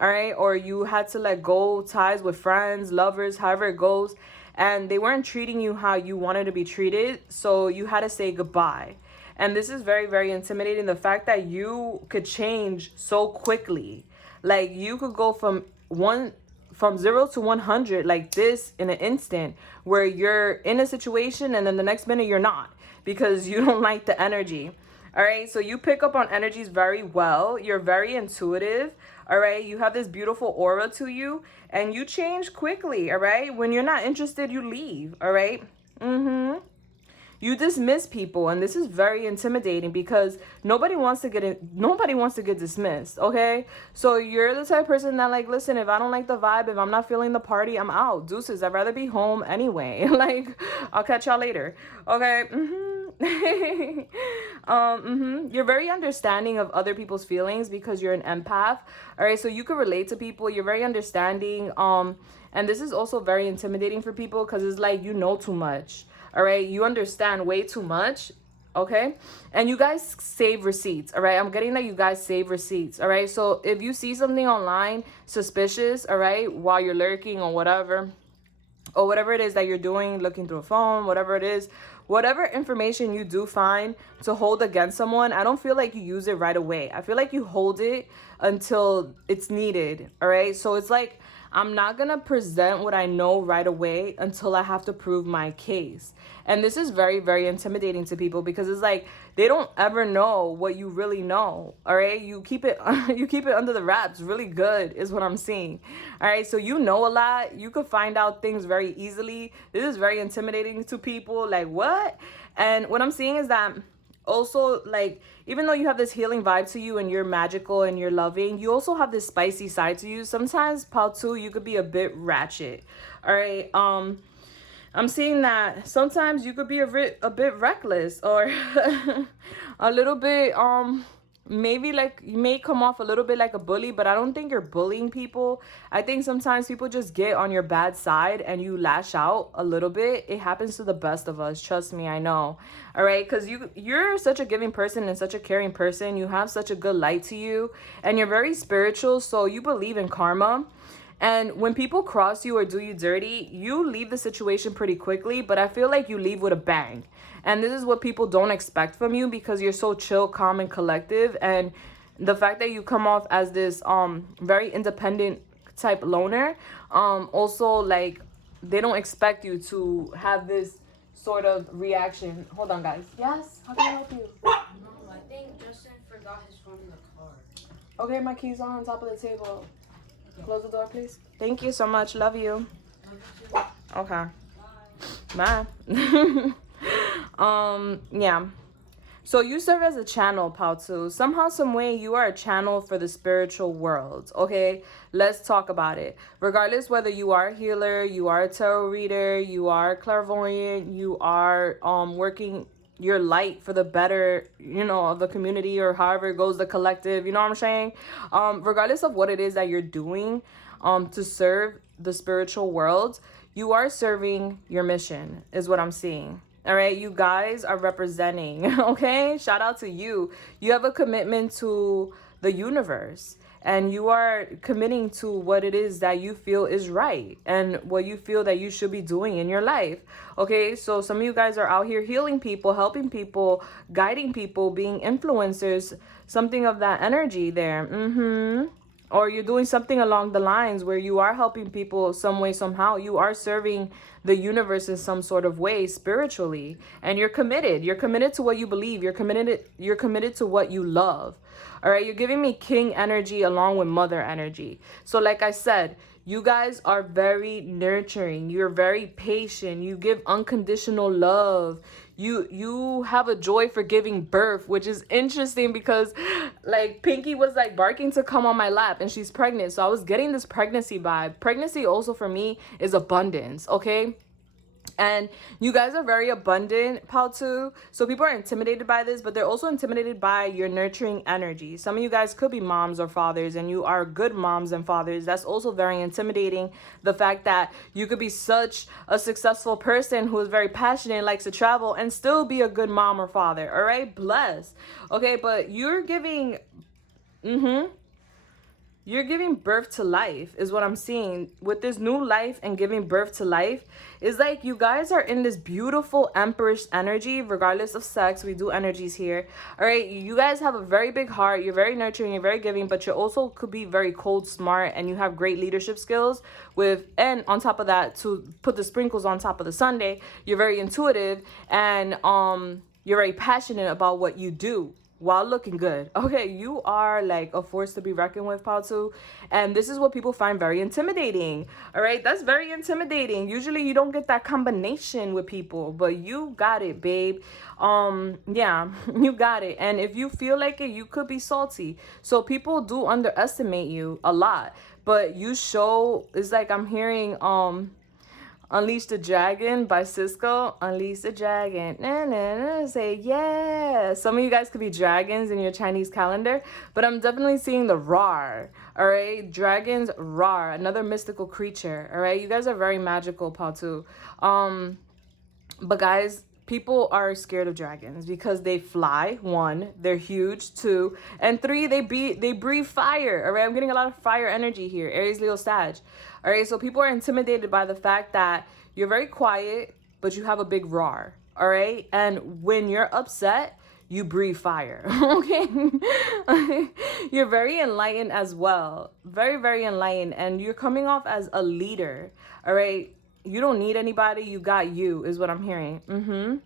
all right? Or you had to let go ties with friends, lovers, however it goes, and they weren't treating you how you wanted to be treated, so you had to say goodbye. And this is very, very intimidating. The fact that you could change so quickly. Like you could go from 0 to 100 like this in an instant where you're in a situation and then the next minute you're not because you don't like the energy. All right. So you pick up on energies very well. You're very intuitive. All right. You have this beautiful aura to you and you change quickly. All right. When you're not interested, you leave. All right. You dismiss people, and this is very intimidating because nobody wants to get dismissed, okay? So you're the type of person that like, listen, if I don't like the vibe, if I'm not feeling the party, I'm out. Deuces, I'd rather be home anyway. Like, I'll catch y'all later, okay? You're very understanding of other people's feelings because you're an empath, all right? So you can relate to people. You're very understanding, and this is also very intimidating for people because it's like you know too much. All right, you understand way too much, okay? And you guys save receipts, all right? I'm getting that you guys save receipts, all right? So if you see something online suspicious, all right, while you're lurking or whatever it is that you're doing, looking through a phone, whatever it is, whatever information you do find to hold against someone, I don't feel like you use it right away. I feel like you hold it until it's needed, all right? So it's like, I'm not going to present what I know right away until I have to prove my case. And this is very, very intimidating to people because it's like they don't ever know what you really know. All right. You keep it under the wraps really good is what I'm seeing. All right. So you know a lot. You could find out things very easily. This is very intimidating to people. Like what? And what I'm seeing is that also, like, even though you have this healing vibe to you and you're magical and you're loving, you also have this spicy side to you. Sometimes, Paltu, you could be a bit ratchet. All right. I'm seeing that sometimes you could be a bit reckless or a little bit, maybe like you may come off a little bit like a bully, but I don't think you're bullying people. I think sometimes people just get on your bad side and you lash out a little bit. It happens to the best of us. Trust me, I know. All right. Because you're such a giving person and such a caring person. You have such a good light to you and you're very spiritual. So you believe in karma. And when people cross you or do you dirty, you leave the situation pretty quickly, but I feel like you leave with a bang. And this is what people don't expect from you because you're so chill, calm, and collective. And the fact that you come off as this very independent type loner, also like they don't expect you to have this sort of reaction. Hold on, guys. Yes? How can I help you? No, I think Justin forgot his phone in the car. Okay, my keys are on top of the table. Okay. Close the door, please. Thank you so much. Love you. Love you too. Okay. Bye. Bye. Yeah. So you serve as a channel, Pautu. Somehow, some way, you are a channel for the spiritual world. Okay, let's talk about it. Regardless whether you are a healer, you are a tarot reader, you are clairvoyant, you are working your light for the better, you know, of the community, or however it goes, the collective. You know what I'm saying? Regardless of what it is that you're doing, to serve the spiritual world, you are serving your mission, is what I'm seeing. All right, you guys are representing, okay? Shout out to you. You have a commitment to the universe, and you are committing to what it is that you feel is right and what you feel that you should be doing in your life. Okay, so some of you guys are out here healing people, helping people, guiding people, being influencers, something of that energy there. Or you're doing something along the lines where you are helping people some way, somehow. You are serving the universe in some sort of way spiritually, and you're committed. You're committed to what you believe. You're committed to what you love. All right, you're giving me king energy along with mother energy. So like I said, you guys are very nurturing. You're very patient. You give unconditional love. You have a joy for giving birth, which is interesting because like Pinky was like barking to come on my lap and she's pregnant. So I was getting this pregnancy vibe. Pregnancy also for me is abundance, okay? And you guys are very abundant, Pautu. So people are intimidated by this, but they're also intimidated by your nurturing energy. Some of you guys could be moms or fathers, and you are good moms and fathers. That's also very intimidating. The fact that you could be such a successful person who is very passionate and likes to travel and still be a good mom or father. All right, bless. Okay, but you're giving, you're giving birth to life is what I'm seeing. With this new life and giving birth to life, is like you guys are in this beautiful empress energy. Regardless of sex, we do energies here. All right, you guys have a very big heart. You're very nurturing, you're very giving, but you also could be very cold, smart, and you have great leadership skills. And on top of that, to put the sprinkles on top of the sundae, you're very intuitive, and you're very passionate about what you do while looking good. Okay, you are like a force to be reckoned with, Pautu. And this is what people find very intimidating. All right, that's very intimidating. Usually you don't get that combination with people, but you got it, babe. Yeah, you got it. And if you feel like it, you could be salty. So people do underestimate you a lot, but you show, it's like I'm hearing Unleash the Dragon by Cisco. Unleash the Dragon. Nah, nah, nah. Say yeah. Some of you guys could be dragons in your Chinese calendar, but I'm definitely seeing the Rar. All right, dragons, Rar, another mystical creature. All right, you guys are very magical, Pautu. But guys, people are scared of dragons because they fly. 1, they're huge. 2, and 3, they breathe fire. All right, I'm getting a lot of fire energy here. Aries, Leo, Sag. All right, so people are intimidated by the fact that you're very quiet, but you have a big roar. All right, and when you're upset, you breathe fire. Okay, you're very enlightened as well. Very, very enlightened, and you're coming off as a leader. All right. You don't need anybody. You got you, is what I'm hearing.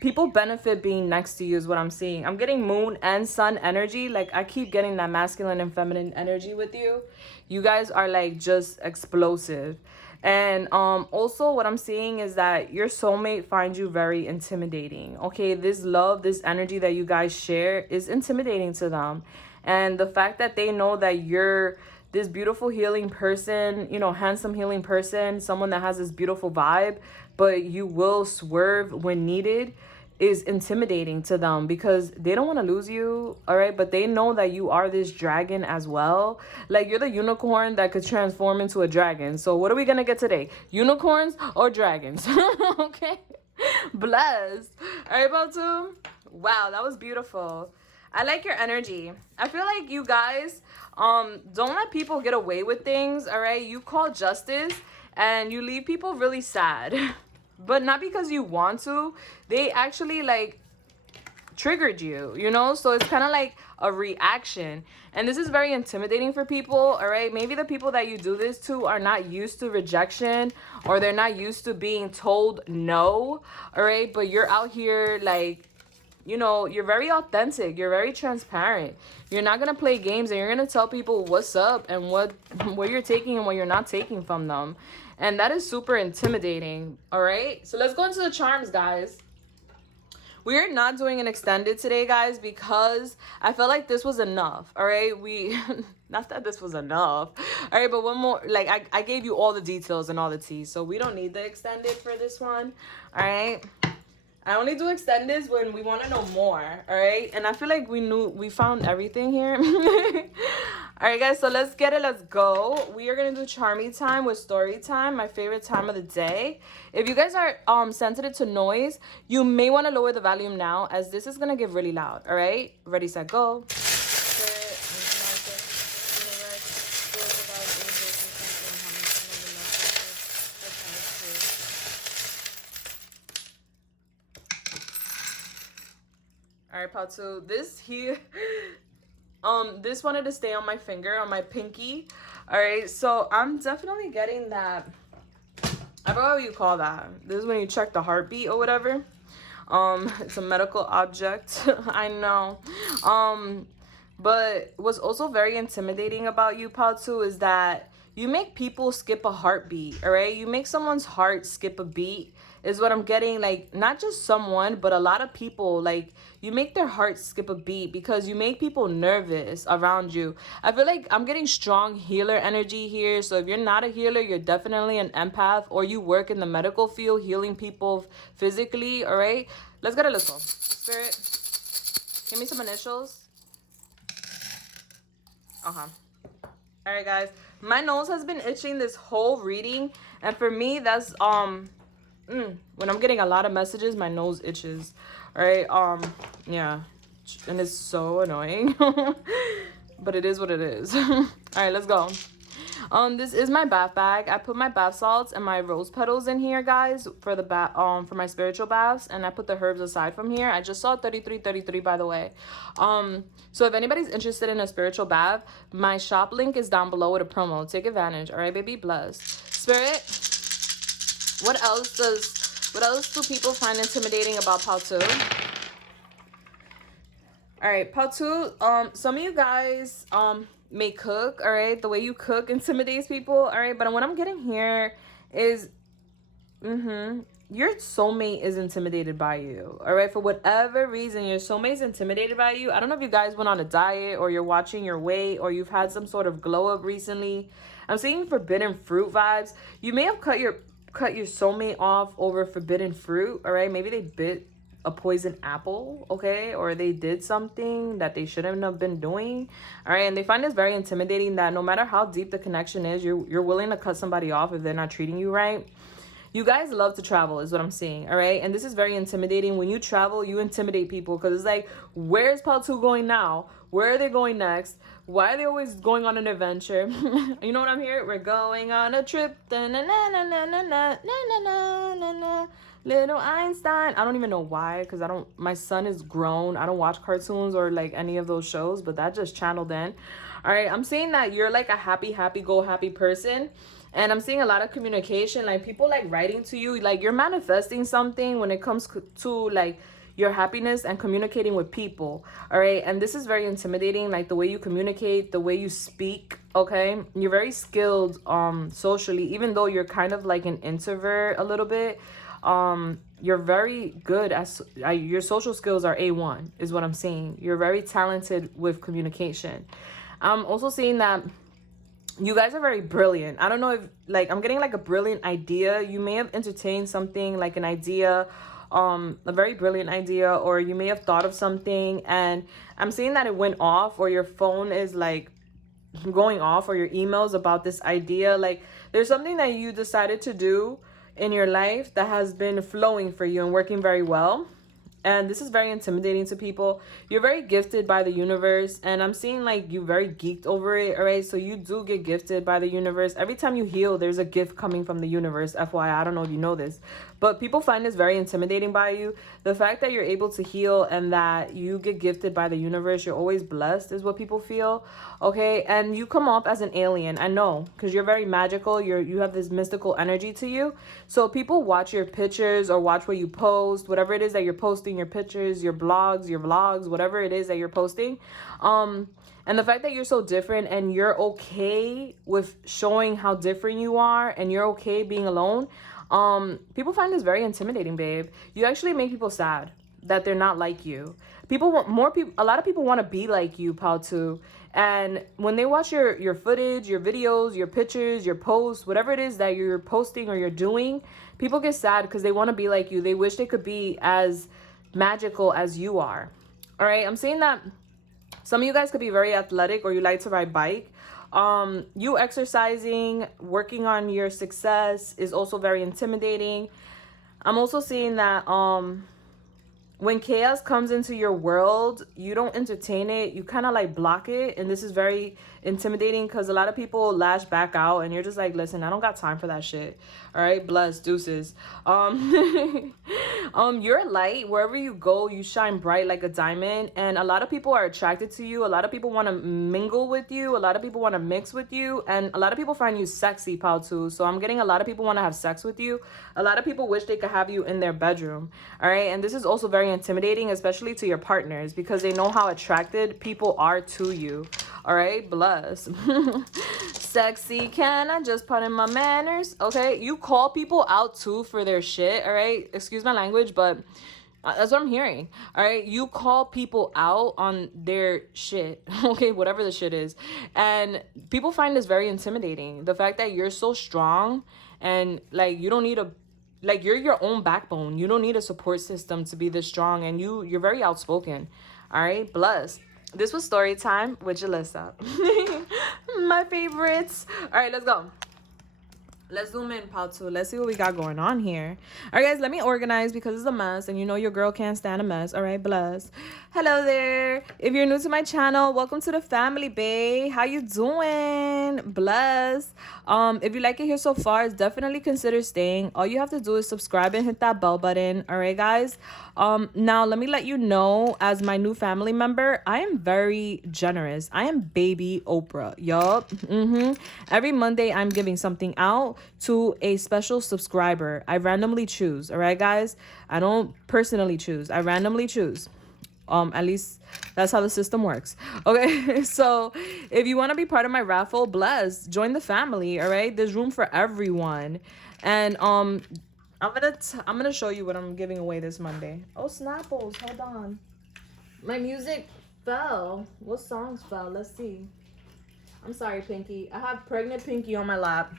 People benefit being next to you, is what I'm seeing. I'm getting moon and sun energy. Like, I keep getting that masculine and feminine energy with you. You guys are like just explosive. And also what I'm seeing is that your soulmate finds you very intimidating. Okay, this love, this energy that you guys share is intimidating to them. And the fact that they know that you're this beautiful healing person, you know, handsome healing person, someone that has this beautiful vibe, but you will swerve when needed, is intimidating to them because they don't want to lose you. All right, but they know that you are this dragon as well. Like, you're the unicorn that could transform into a dragon. So what are we gonna get today? Unicorns or dragons? Okay, blessed. All right, Batu. Wow, that was beautiful. I like your energy. I feel like you guys don't let people get away with things, all right? You call justice and you leave people really sad. But not because you want to. They actually like triggered you, you know? So it's kind of like a reaction. And this is very intimidating for people, all right? Maybe the people that you do this to are not used to rejection, or they're not used to being told no, all right? But you're out here like, you know, you're very authentic, you're very transparent. You're not gonna play games, and you're gonna tell people what's up and what you're taking and what you're not taking from them. And that is super intimidating, all right? So let's go into the charms, guys. We're not doing an extended today, guys, because I felt like this was enough, all right? Not that this was enough, all right? But one more, like, I gave you all the details and all the tea, so we don't need the extended for this one, all right? I only do extendeds when we want to know more, all right? And I feel like we found everything here. All right, guys, so let's get it. Let's go. We are going to do Charmy Time with Story Time, my favorite time of the day. If you guys are sensitive to noise, you may want to lower the volume now, as this is going to get really loud, all right? Ready, set, go. All right, part two. This here, this wanted to stay on my finger, on my pinky. All right, so I'm definitely getting that. I forgot what you call that. This is when you check the heartbeat or whatever. It's a medical object. I know. But what's also very intimidating about you, part two, is that you make people skip a heartbeat. All right, you make someone's heart skip a beat. Is what I'm getting. Like, not just someone, but a lot of people. Like, you make their heart skip a beat because you make people nervous around you. I feel like I'm getting strong healer energy here. So if you're not a healer, you're definitely an empath, or you work in the medical field healing people physically. All right, let's get it. Let's go. Spirit, give me some initials. All right, guys, my nose has been itching this whole reading, and for me, that's when I'm getting a lot of messages, my nose itches. All right, yeah, and it's so annoying. But it is what it is. All right, let's go. This is my bath bag. I put my bath salts and my rose petals in here, guys, for the for my spiritual baths, and I put the herbs aside from here. I just saw 3333, by the way. So if anybody's interested in a spiritual bath, my shop link is down below with a promo. Take advantage. All right, baby, bless. Spirit, what else do people find intimidating about part two? All right, part two, some of you guys may cook, all right? The way you cook intimidates people, all right? But what I'm getting here is, your soulmate is intimidated by you, all right? For whatever reason, your soulmate is intimidated by you. I don't know if you guys went on a diet, or you're watching your weight, or you've had some sort of glow up recently. I'm seeing forbidden fruit vibes. You may have cut your soulmate off over forbidden fruit, all right? Maybe they bit a poison apple, okay? Or they did something that they shouldn't have been doing, all right? And they find this very intimidating, that no matter how deep the connection is, you're willing to cut somebody off if they're not treating you right. You guys love to travel is what I'm seeing, all right? And this is very intimidating. When you travel, you intimidate people, because it's like, where's part two going now? Where are they going next? Why are they always going on an adventure? You know what I'm hearing? We're going on a trip. Little Einstein. I don't even know why, because my son is grown. I don't watch cartoons or like any of those shows, but that just channeled in. All right, I'm seeing that you're like a happy go happy person. And I'm seeing a lot of communication, like people like writing to you, like you're manifesting something when it comes to like your happiness and communicating with people. All right, and this is very intimidating, like the way you communicate, the way you speak. Okay, you're very skilled socially, even though you're kind of like an introvert a little bit. You're very good as your social skills are A1 is what I'm saying. You're very talented with communication. I'm also seeing that you guys are very brilliant. I don't know if, like, I'm getting like a brilliant idea. You may have entertained something, like an idea, a very brilliant idea, or you may have thought of something, and I'm seeing that it went off, or your phone is like going off, or your emails about this idea. Like, there's something that you decided to do in your life that has been flowing for you and working very well. And this is very intimidating to people. You're very gifted by the universe, and I'm seeing like you very geeked over it. All right, so you do get gifted by the universe. Every time you heal, there's a gift coming from the universe. FYI, I don't know if you know this, but people find this very intimidating by you. The fact that you're able to heal and that you get gifted by the universe, you're always blessed, is what people feel. Okay, and you come off as an alien. I know, because you're very magical. You have this mystical energy to you. So people watch your pictures or watch what you post, whatever it is that you're posting, your pictures, your blogs, your vlogs, whatever it is that you're posting. And the fact that you're so different and you're okay with showing how different you are and you're okay being alone, people find this very intimidating, babe. You actually make people sad that they're not like you. People want more people. A lot of people want to be like you, pal, too. And when they watch your footage, your videos, your pictures, your posts, whatever it is that you're posting or you're doing, people get sad because they want to be like you. They wish they could be as magical as you are. All right, I'm saying that some of you guys could be very athletic or you like to ride bike. You exercising, working on your success is also very intimidating. I'm also seeing that when chaos comes into your world, you don't entertain it. You kind of like block it. And this is very intimidating because a lot of people lash back out and you're just like, listen, I don't got time for that shit. All right, bless, deuces. You're light. Wherever you go, you shine bright like a diamond. And a lot of people are attracted to you. A lot of people want to mingle with you. A lot of people want to mix with you. And a lot of people find you sexy, pal, too. So I'm getting a lot of people want to have sex with you. A lot of people wish they could have you in their bedroom. All right, and this is also very intimidating, especially to your partners, because they know how attracted people are to you. All right, bless. Sexy, can I just put in my manners? Okay, you call people out too for their shit. All right, excuse my language, but that's what I'm hearing. All right, you call people out on their shit. Okay, whatever the shit is. And people find this very intimidating. The fact that you're so strong and like you don't need a, like, you're your own backbone. You don't need a support system to be this strong, and you're very outspoken. All right, bless. This was story time with Julissa. My favorites. All right, let's go. Let's zoom in, pal, too. Let's see what we got going on here. All right, guys, let me organize because it's a mess, and you know your girl can't stand a mess. All right, bless. Hello there. If you're new to my channel, welcome to the family, babe. How you doing? Bless. If you like it here so far, definitely consider staying. All you have to do is subscribe and hit that bell button. All right, guys. Now let me let you know, as my new family member, I am very generous. I am baby Oprah. Yup. Every Monday, I'm giving something out to a special subscriber. I randomly choose. All right, guys. I don't personally choose. I randomly choose. At least that's how the system works. Okay, so if you want to be part of my raffle, bless, join the family. All right, there's room for everyone. And I'm gonna show you what I'm giving away this Monday. Oh, Snapples, hold on. My music fell. What songs fell? Let's see. I'm sorry, Pinky. I have pregnant Pinky on my lap.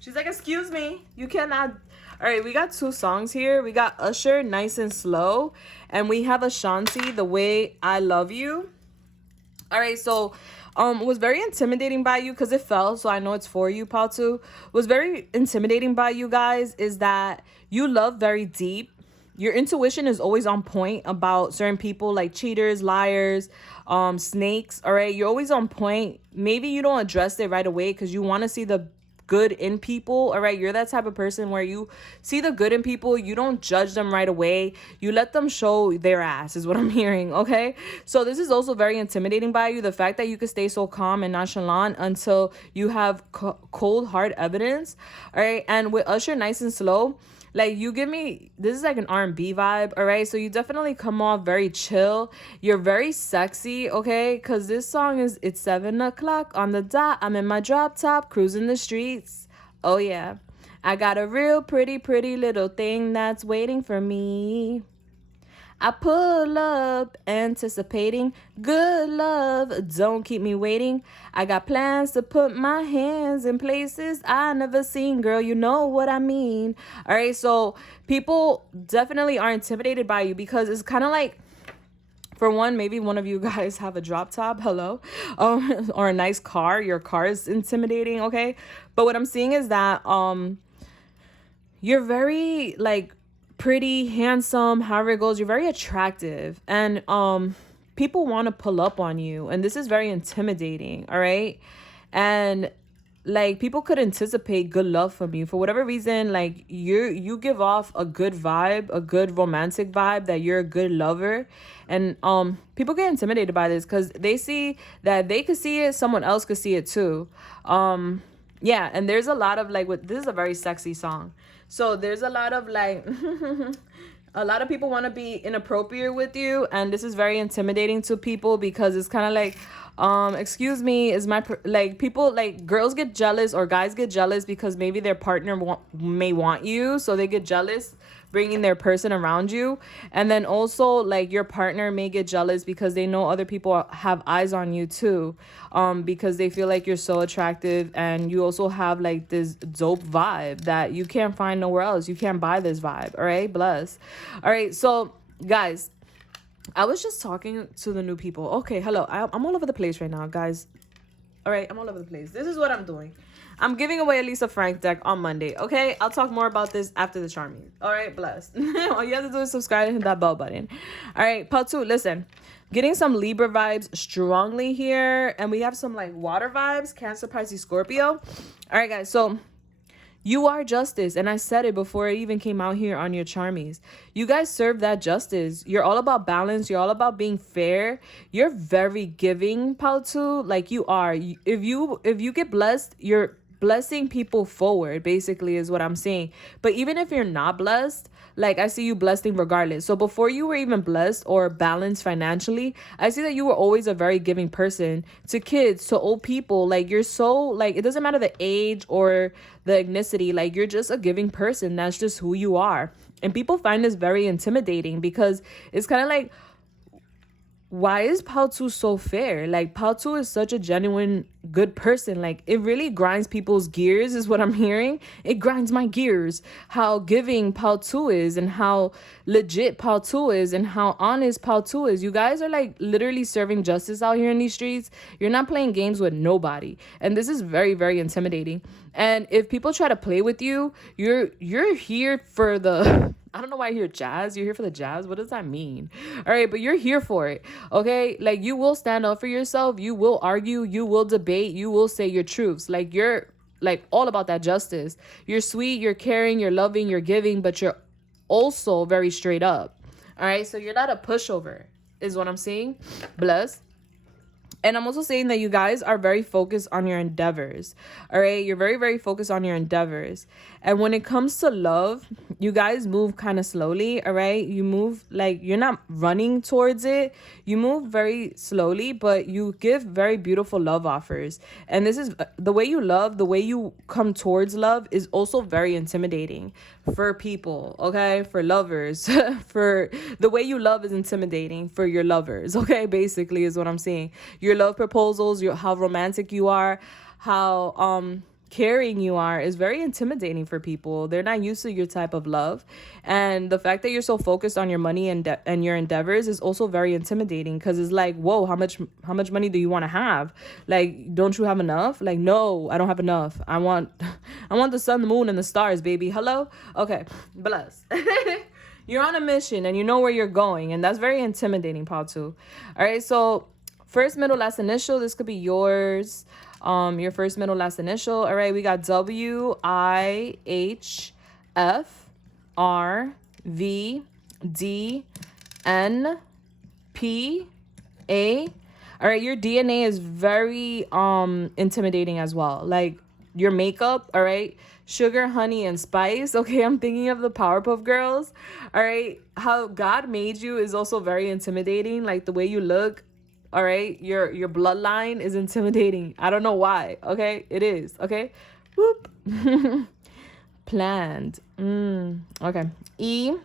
She's like, excuse me, you cannot. All right, we got two songs here. We got Usher, Nice and Slow. And we have Ashanti, The Way I Love You. All right, so was very intimidating by you because it fell, so I know it's for you, Patu. Was very intimidating by you guys is that you love very deep. Your intuition is always on point about certain people, like cheaters, liars, snakes. All right, you're always on point. Maybe you don't address it right away because you want to see the good in people. All right, you're that type of person where you see the good in people. You don't judge them right away. You let them show their ass is what I'm hearing. Okay, so this is also very intimidating by you, the fact that you could stay so calm and nonchalant until you have cold hard evidence. All right, and with Usher, Nice and Slow, like, you give me, this is like an R&B vibe. All right, so you definitely come off very chill. You're very sexy, okay, because this song is, it's 7 o'clock on the dot, I'm in my drop top cruising the streets. Oh yeah, I got a real pretty little thing that's waiting for me. I pull up anticipating good love, don't keep me waiting. I got plans to put my hands in places I never seen, girl, you know what I mean. All right, so people definitely are intimidated by you because it's kind of like, for one, maybe one of you guys have a drop top, hello, or a nice car. Your car is intimidating, okay? But what I'm seeing is that you're very like pretty, handsome, however it goes. You're very attractive, and people want to pull up on you, and this is very intimidating. All right, and like people could anticipate good love from you for whatever reason. Like you give off a good vibe, a good romantic vibe, that you're a good lover. And people get intimidated by this because they see that they could see it, someone else could see it too. Yeah, and there's a lot of like, this is a very sexy song, so there's a lot of like a lot of people want to be inappropriate with you, and this is very intimidating to people because it's kind of like, excuse me, is my like, people, like, girls get jealous or guys get jealous because maybe their partner may want you, so they get jealous bringing their person around you. And then also, like, your partner may get jealous because they know other people have eyes on you too, because they feel like you're so attractive, and you also have like this dope vibe that you can't find nowhere else. You can't buy this vibe. All right, bless. All right, so guys, I was just talking to the new people. Okay, hello. I'm all over the place right now, guys. All right, I'm all over the place. This is what I'm doing. I'm giving away a Lisa Frank deck on Monday. Okay, I'll talk more about this after the charming. All right, blessed. All you have to do is subscribe and hit that bell button. All right, part 2. Listen, getting some Libra vibes strongly here, and we have some like water vibes: Cancer, Pisces, Scorpio. All right, guys. So you are justice, and I said it before it even came out here on your charmies. You guys serve that justice. You're all about balance. You're all about being fair. You're very giving, Pautu. Like, you are. If you get blessed, you're blessing people forward, basically, is what I'm saying. But even if you're not blessed, like, I see you blessing regardless. So before you were even blessed or balanced financially, I see that you were always a very giving person to kids, to old people. Like, you're so, like, it doesn't matter the age or the ethnicity. Like, you're just a giving person. That's just who you are. And people find this very intimidating because it's kind of like, why is Pautu so fair? Like, Pautu is such a genuine good person. Like, it really grinds people's gears, is what I'm hearing. It grinds my gears how giving Pautu is, and how legit Pautu is, and how honest Pautu is. You guys are like literally serving justice out here in these streets. You're not playing games with nobody, and this is very, very intimidating. And if people try to play with you, you're here for the I don't know why I hear jazz. You're here for the jazz. What does that mean? All right, but you're here for it. Okay, like, you will stand up for yourself. You will argue. You will debate. You will say your truths. Like, you're like all about that justice. You're sweet. You're caring. You're loving. You're giving. But you're also very straight up. All right, so you're not a pushover, is what I'm saying. Bless. And I'm also saying that you guys are very focused on your endeavors. All right. You're very, very focused on your endeavors. And when it comes to love, you guys move kind of slowly. All right. You move like you're not running towards it. You move very slowly, but you give very beautiful love offers. And this is the way you love, the way you come towards love is also very intimidating for people. Okay. For lovers, for the way you love is intimidating for your lovers. Okay. Basically is what I'm saying. Your love proposals, how romantic you are, how caring you are is very intimidating for people. They're not used to your type of love. And the fact that you're so focused on your money and your endeavors is also very intimidating, because it's like, whoa, how much money do you want to have? Like, don't you have enough? Like, no, I don't have enough. I want the sun, the moon, and the stars, baby. Hello? Okay, bless. You're on a mission and you know where you're going, and that's very intimidating, Patu. All right, so first, middle, last initial. This could be yours. Your first, middle, last initial. All right, we got WIHFRVDNPA. All right, your DNA is very intimidating as well. Like, your makeup, all right? Sugar, honey, and spice. Okay, I'm thinking of the Powerpuff Girls. All right, how God made you is also very intimidating. Like, the way you look. All right, your bloodline is intimidating. I don't know why. Okay, it is. Okay, whoop. Planned. Okay. EJT,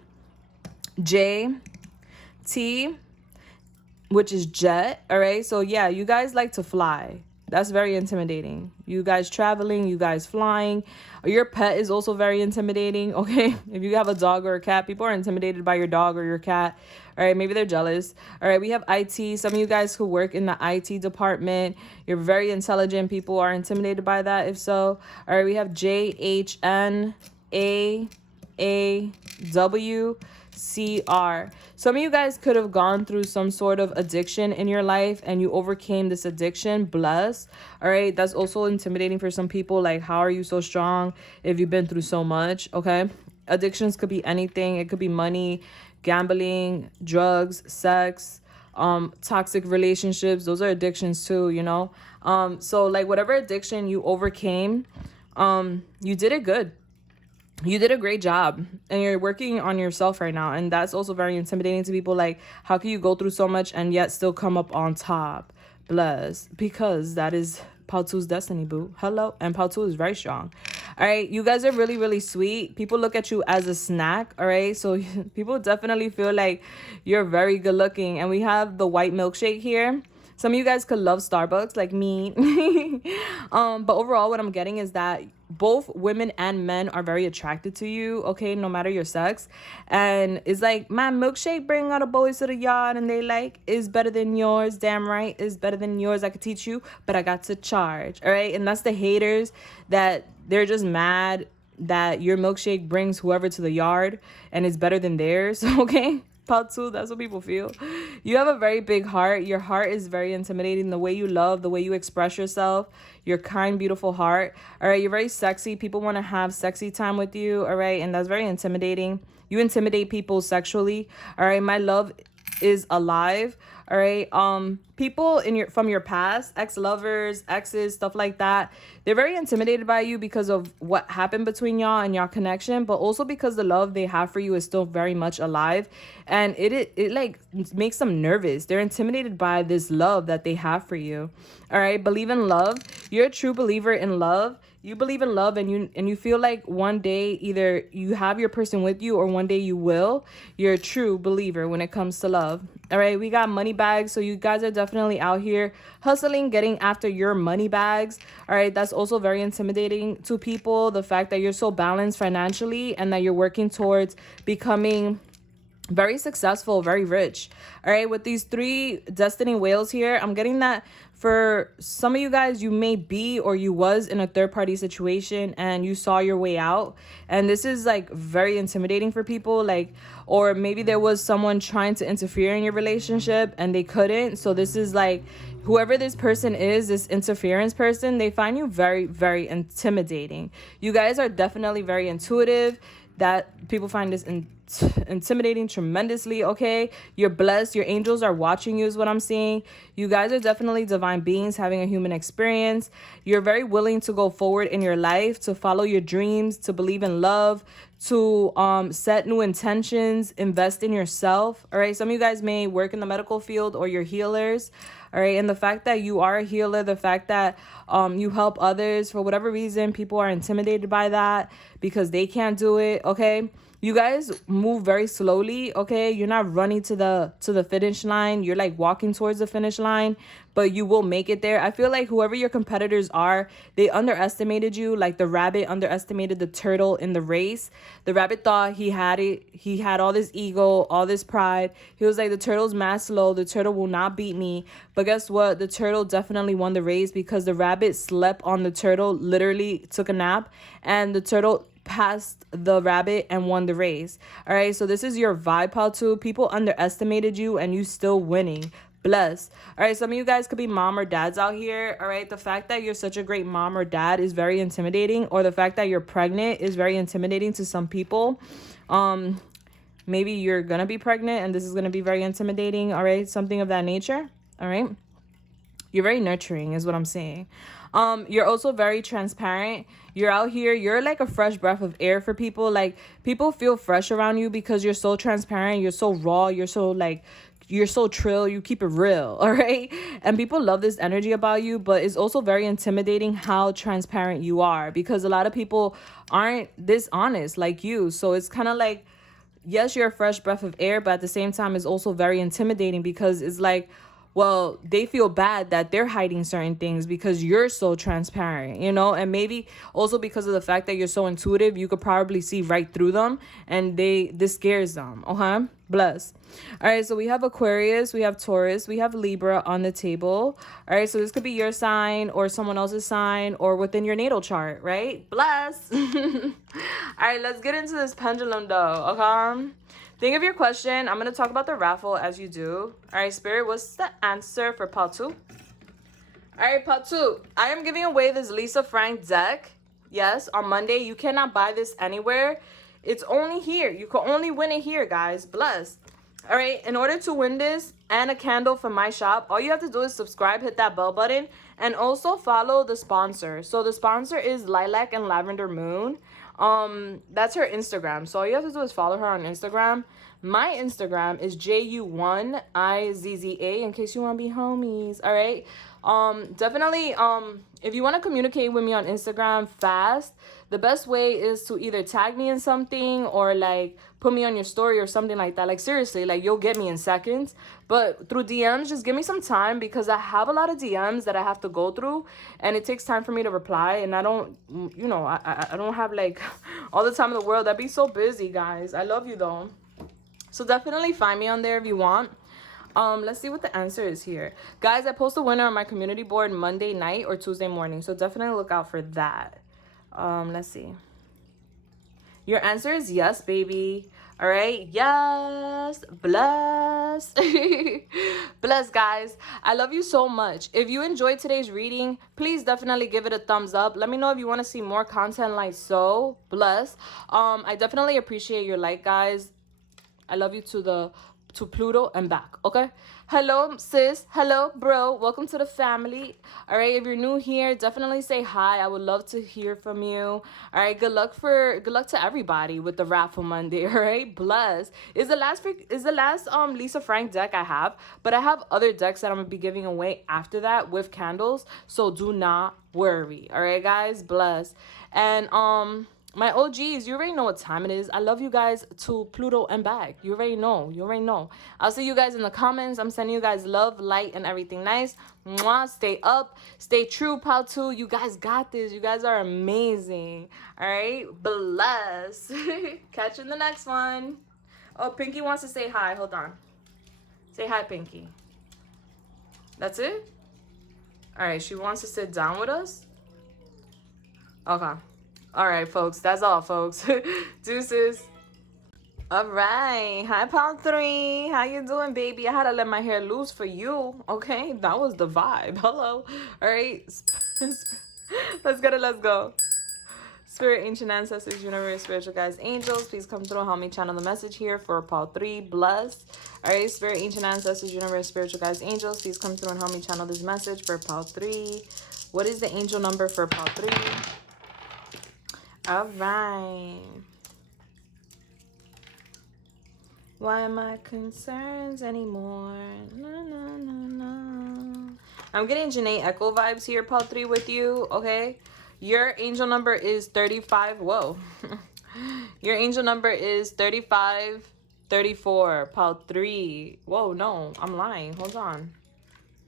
which is jet. All right, so yeah, you guys like to fly. That's very intimidating. You guys traveling, you guys flying. Your pet is also very intimidating, okay? If you have a dog or a cat, people are intimidated by your dog or your cat. All right, maybe they're jealous. All right, we have IT. Some of you guys who work in the IT department, you're very intelligent. People are intimidated by that, if so. All right, we have JHNA. Some of you guys could have gone through some sort of addiction in your life and you overcame this addiction. Bless. All right. That's also intimidating for some people. Like, how are you so strong if you've been through so much? Okay. Addictions could be anything. It could be money, gambling, drugs, sex, toxic relationships. Those are addictions too, you know? So like whatever addiction you overcame, you did it good. You did a great job and you're working on yourself right now. And that's also very intimidating to people. Like, how can you go through so much and yet still come up on top? Bless. Because that is Pautu's destiny, boo. Hello. And Pautu is very strong. All right. You guys are really, really sweet. People look at you as a snack. All right. So people definitely feel like you're very good looking. And we have the white milkshake here. Some of you guys could love Starbucks like me. But overall, what I'm getting is that both women and men are very attracted to you, okay, no matter your sex. And it's like, my milkshake bring all the boys to the yard and they like, is better than yours. Damn right, is better than yours. I could teach you, but I got to charge, all right? And that's the haters that they're just mad that your milkshake brings whoever to the yard and it's better than theirs, okay? Patu, that's what people feel. You have a very big heart. Your heart is very intimidating. The way you love, the way you express yourself, your kind, beautiful heart. All right, you're very sexy. People want to have sexy time with you. All right, and that's very intimidating. You intimidate people sexually. All right, my love is alive. All right, people from your past, ex-lovers, exes, stuff like that, they're very intimidated by you because of what happened between y'all and y'all connection, but also because the love they have for you is still very much alive, and it like makes them nervous. They're intimidated by this love that they have for you. All right, believe in love. You're a true believer in love. You believe in love, and you feel like one day either you have your person with you or one day you will. You're a true believer when it comes to love. All right, we got money bags. So you guys are definitely out here hustling, getting after your money bags. All right, that's also very intimidating to people. The fact that you're so balanced financially and that you're working towards becoming very successful, very rich. All right, with these 3 destiny whales here, I'm getting that for some of you guys, you may be or you was in a third-party situation and you saw your way out, and this is like very intimidating for people. Like, or maybe there was someone trying to interfere in your relationship and they couldn't. So this is like, whoever this person is, this interference person, they find you very, very intimidating. You guys are definitely very intuitive. That people find this intimidating tremendously. Okay, you're blessed. Your angels are watching you is what I'm seeing. You guys are definitely divine beings having a human experience. You're very willing to go forward in your life, to follow your dreams, to believe in love, to set new intentions, invest in yourself. All right, some of you guys may work in the medical field or you're healers. All right, and the fact that you are a healer, the fact that you help others, for whatever reason, people are intimidated by that because they can't do it. Okay, you guys move very slowly. Okay, you're not running to the finish line. You're like walking towards the finish line, but you will make it there. I feel like whoever your competitors are, they underestimated you. Like the rabbit underestimated the turtle in the race. The rabbit thought he had it. He had all this ego, all this pride. He was like, the turtle's mad slow. The turtle will not beat me. But guess what? The turtle definitely won the race because the rabbit slept on the turtle, literally took a nap, and the turtle passed the rabbit and won the race. All right, so this is your vibe, Pautu. People underestimated you and you still winning. Bless. All right, some of you guys could be mom or dads out here. All right, the fact that you're such a great mom or dad is very intimidating, or the fact that you're pregnant is very intimidating to some people. Maybe you're gonna be pregnant and this is gonna be very intimidating. All right, something of that nature. All right, you're very nurturing is what I'm saying. You're also very transparent. You're out here, you're like a fresh breath of air for people. Like, people feel fresh around you because you're so transparent, you're so raw, you're so trill, you keep it real. All right, and people love this energy about you, but it's also very intimidating how transparent you are, because a lot of people aren't this honest like you. So it's kind of like, yes, you're a fresh breath of air, but at the same time it's also very intimidating because it's like, well, they feel bad that they're hiding certain things because you're so transparent, you know? And maybe also because of the fact that you're so intuitive, you could probably see right through them, and this scares them. Okay? Bless. All right, so we have Aquarius, we have Taurus, we have Libra on the table. All right, so this could be your sign or someone else's sign or within your natal chart, right? Bless. All right, let's get into this pendulum though, okay? Think of your question. I'm going to talk about the raffle as you do. All right, Spirit, what's the answer for part 2? All right, part 2. I am giving away this Lisa Frank deck. Yes, on Monday. You cannot buy this anywhere. It's only here. You can only win it here, guys. Bless. All right, in order to win this and a candle from my shop, all you have to do is subscribe, hit that bell button, and also follow the sponsor. So the sponsor is Lilac and Lavender Moon. That's her Instagram. So all you have to do is follow her on Instagram. My Instagram is JU1IZZA, in case you want to be homies. All right. Definitely, if you want to communicate with me on Instagram fast, the best way is to either tag me in something or like put me on your story or something like that. Like seriously, like you'll get me in seconds. But through DMs, just give me some time because I have a lot of DMs that I have to go through, and it takes time for me to reply. And I don't, you know, I don't have like all the time in the world. I'd be so busy, guys. I love you though. So definitely find me on there if you want. Let's see what the answer is here. Guys, I post a winner on my community board Monday night or Tuesday morning. So definitely look out for that. Let's see. Your answer is yes, baby. All right. Yes. Bless. Bless, guys. I love you so much. If you enjoyed today's reading, please definitely give it a thumbs up. Let me know if you want to see more content like so. Bless. I definitely appreciate your like, guys. I love you to Pluto and back, okay? Hello, sis. Hello, bro. Welcome to the family. All right, if you're new here, definitely say hi. I would love to hear from you. All right, good luck to everybody with the raffle Monday. All right, bless. Is the last Lisa Frank deck I have, but I have other decks that I'm gonna be giving away after that with candles. So do not worry. All right, guys, bless. And my OGs, you already know what time it is. I love you guys to Pluto and back. You already know. You already know. I'll see you guys in the comments. I'm sending you guys love, light, and everything nice. Mwah. Stay up. Stay true, pal 2. You guys got this. You guys are amazing. All right? Bless. Catch you in the next one. Oh, Pinky wants to say hi. Hold on. Say hi, Pinky. That's it? All right. She wants to sit down with us? Okay. All right, folks. That's all, folks. Deuces. All right. Hi, Pal 3. How you doing, baby? I had to let my hair loose for you. Okay? That was the vibe. Hello. All right. Let's get it. Let's go. Spirit, ancient ancestors, universe, spiritual guides, angels, please come through and help me channel the message here for Paul 3. Bless. All right. Spirit, ancient ancestors, universe, spiritual guides, angels, please come through and help me channel this message for Paul 3. What is the angel number for Paul 3? All right. Why am I concerns anymore? No, no, no, no. I'm getting Janae Echo vibes here, Paul 3, with you, okay? Your angel number is 35. Whoa. Your angel number is 3534, Paul 3. Whoa, no, I'm lying. Hold on.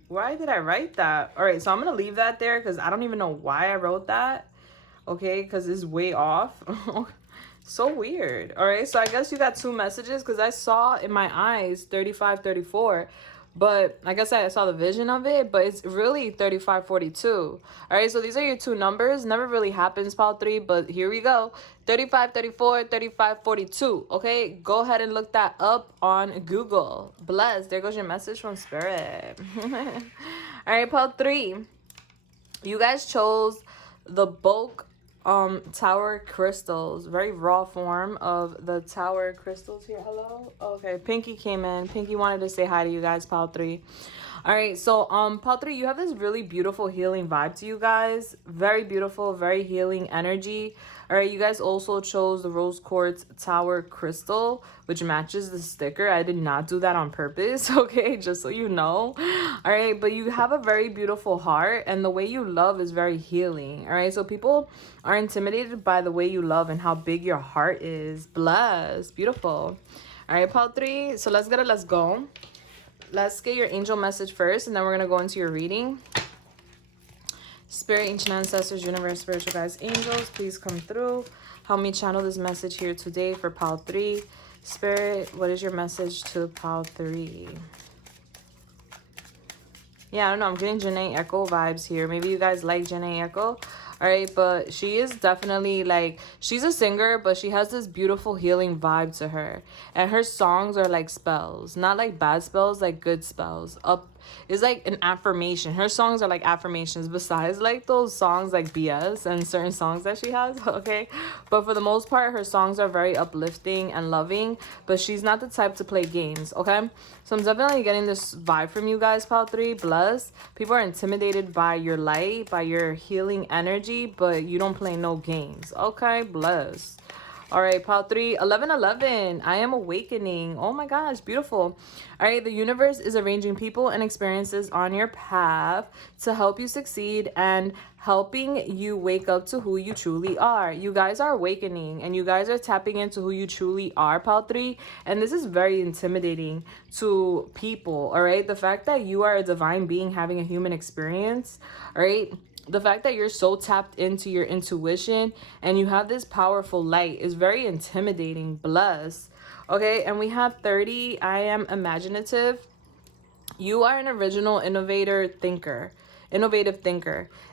Why did I write that? All right, so I'm going to leave that there because I don't even know why I wrote that. Okay, because it's way off. So weird. All right, so I guess you got two messages because I saw in my eyes 3534, but I guess I saw the vision of it, but it's really 3542. All right, so these are your two numbers. Never really happens, Paul 3, but here we go. 3534, 3542. Okay, go ahead and look that up on Google. Bless. There goes your message from Spirit. All right, Paul 3. You guys chose the bulk tower crystals, very raw form of the tower crystals here. Hello. Okay, Pinky came in. Pinky wanted to say hi to you guys, Pal 3. All right, so Pal 3, you have this really beautiful healing vibe to you guys. Very beautiful, very healing energy. All right, you guys also chose the rose quartz tower crystal, which matches the sticker. I did not do that on purpose, okay, just so you know. All right, but you have a very beautiful heart, and the way you love is very healing. All right, so people are intimidated by the way you love and how big your heart is. Bless. Beautiful. All right, Paul 3, so let's go. let's get your angel message first, and then we're going to go into your reading. Spirit, ancient ancestors, universe, spiritual guides, angels, please come through. Help me channel this message here today for pile 3. Spirit, what is your message to pile 3? Yeah, I don't know. I'm getting Janae Echo vibes here. Maybe you guys like Janae Echo. All right, but she is definitely like, she's a singer, but she has this beautiful healing vibe to her. And her songs are like spells, not like bad spells, like good spells. It's like an affirmation. Her songs are like affirmations, besides like those songs like BS and certain songs that she has, okay? But for the most part, her songs are very uplifting and loving, but she's not the type to play games, okay? So I'm definitely getting this vibe from you guys, pile 3. Bless. People are intimidated by your light, by your healing energy, but you don't play no games, okay? Bless. All right, pile 3, 1111. I am awakening. Oh my gosh, beautiful. All right, the universe is arranging people and experiences on your path to help you succeed and helping you wake up to who you truly are. You guys are awakening and you guys are tapping into who you truly are, pile 3. And this is very intimidating to people, all right? The fact that you are a divine being having a human experience, all right? The fact that you're so tapped into your intuition and you have this powerful light is very intimidating. Bless. Okay, and we have 30. I am imaginative. You are an original innovative thinker,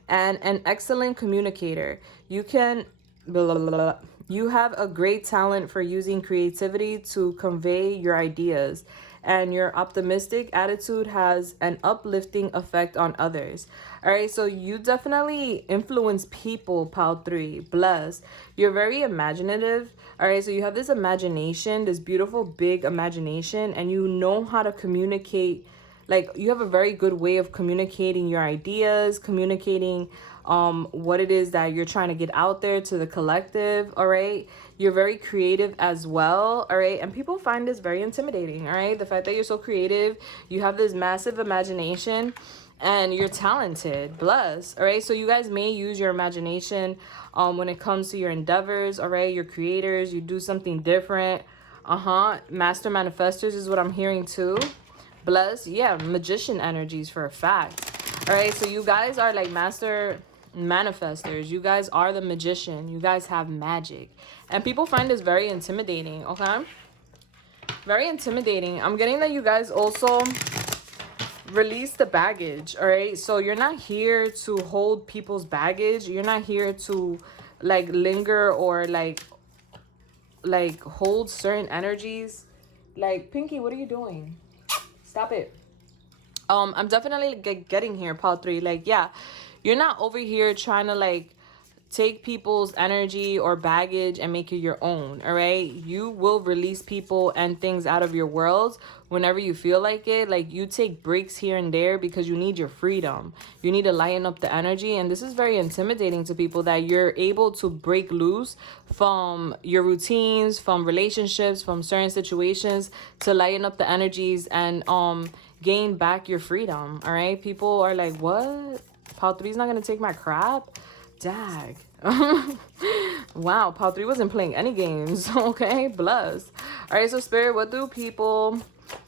and an excellent communicator. You can blah, blah, blah. You have a great talent for using creativity to convey your ideas, and your optimistic attitude has an uplifting effect on others. All right, so you definitely influence people, pile 3. Bless. You're very imaginative. All right, so you have this imagination, this beautiful big imagination, and you know how to communicate. Like, you have a very good way of communicating your ideas, communicating what it is that you're trying to get out there to the collective. All right, you're very creative as well. All right, and people find this very intimidating. All right, the fact that you're so creative, you have this massive imagination, and you're talented. Bless. All right, so you guys may use your imagination when it comes to your endeavors. All right, you're creators, you do something different. Master manifestors is what I'm hearing too. Bless. Yeah, magician energies for a fact. All right, so you guys are like master manifestors. You guys are the magician. You guys have magic, and people find this very intimidating. Okay, very intimidating. I'm getting that you guys also release the baggage. All right, so you're not here to hold people's baggage. You're not here to like linger or like hold certain energies. Like, Pinky, what are you doing? Stop it. I'm definitely getting here, pile 3. Like, yeah, you're not over here trying to like take people's energy or baggage and make it your own. All right, you will release people and things out of your world whenever you feel like it. Like, you take breaks here and there because you need your freedom. You need to lighten up the energy, and this is very intimidating to people that you're able to break loose from your routines, from relationships, from certain situations, to lighten up the energies and gain back your freedom. All right, people are like, what? Pile 3's not gonna take my crap? Dag. Wow, pile 3 wasn't playing any games. Okay, bless. All right, so Spirit, what do people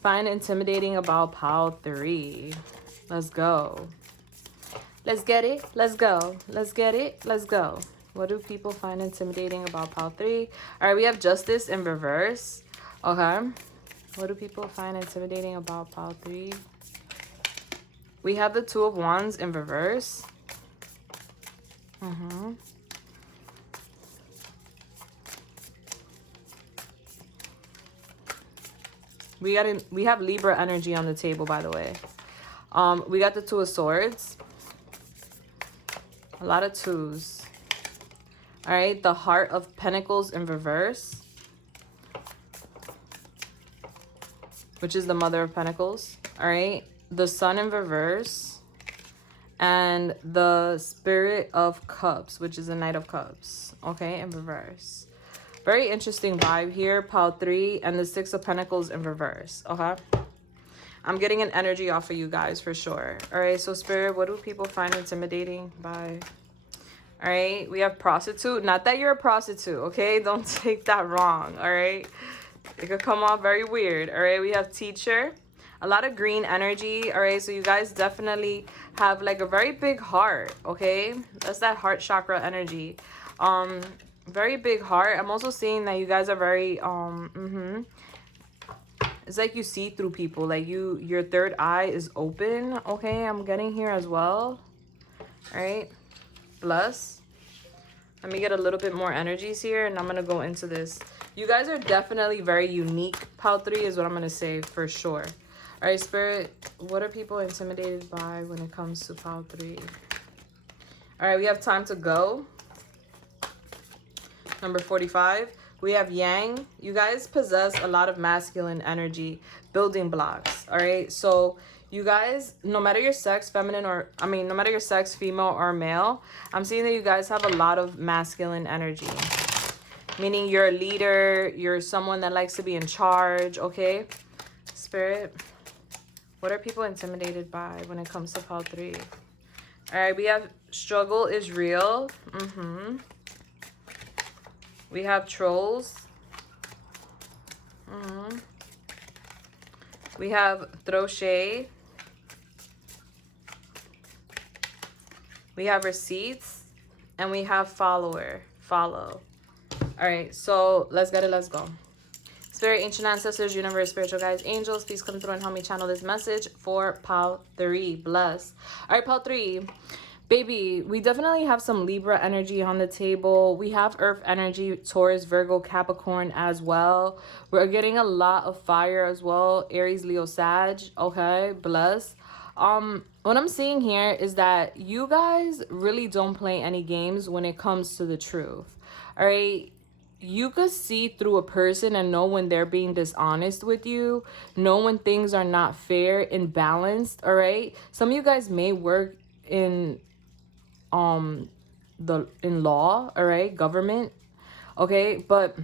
find intimidating about pile 3? Let's go. Let's get it. Let's go. Let's get it. Let's go. What do people find intimidating about pile 3? All right, we have Justice in reverse. Okay. What do people find intimidating about pile 3? We have the 2 of Wands in reverse. We have Libra energy on the table, by the way. We got the 2 of Swords. A lot of 2s. All right, the Heart of Pentacles in reverse, which is the Mother of Pentacles. All right, the Sun in reverse, and the Spirit of Cups, which is the Knight of Cups. Okay, in reverse. Very interesting vibe here, pile 3, and the 6 of Pentacles in reverse. Okay, I'm getting an energy off of you guys for sure. All right, so Spirit, what do people find intimidating by? All right, we have Prostitute. Not that you're a prostitute, okay? Don't take that wrong, all right? It could come off very weird. All right, we have Teacher. A lot of green energy. All right, so you guys definitely have like a very big heart. Okay, that's that heart chakra energy. Very big heart. I'm also seeing that you guys are very it's like you see through people, like your third eye is open. Okay, I'm getting here as well. All right, plus let me get a little bit more energies here, and I'm gonna go into this. You guys are definitely very unique. Pile 3 is what I'm gonna say for sure. All right, Spirit, what are people intimidated by when it comes to pile 3? All right, we have time to go. Number 45, we have Yang. You guys possess a lot of masculine energy, building blocks. All right, so you guys, no matter your sex, feminine or, no matter your sex, female or male, I'm seeing that you guys have a lot of masculine energy. Meaning you're a leader, you're someone that likes to be in charge, okay? Spirit, what are people intimidated by when it comes to pile 3? All right, we have struggle is real. We have trolls. We have throw shade. We have receipts. And we have follow. All right, so let's get it. Let's go. Spirit, ancient ancestors, universe, spiritual guides, angels, please come through and help me channel this message for pile 3. Bless. All right, pile 3. Baby, we definitely have some Libra energy on the table. We have Earth energy, Taurus, Virgo, Capricorn as well. We're getting a lot of fire as well. Aries, Leo, Sag. Okay, bless. What I'm seeing here is that you guys really don't play any games when it comes to the truth. All right. You could see through a person and know when they're being dishonest with you, know when things are not fair and balanced. All right. Some of you guys may work in law, all right, government, okay, but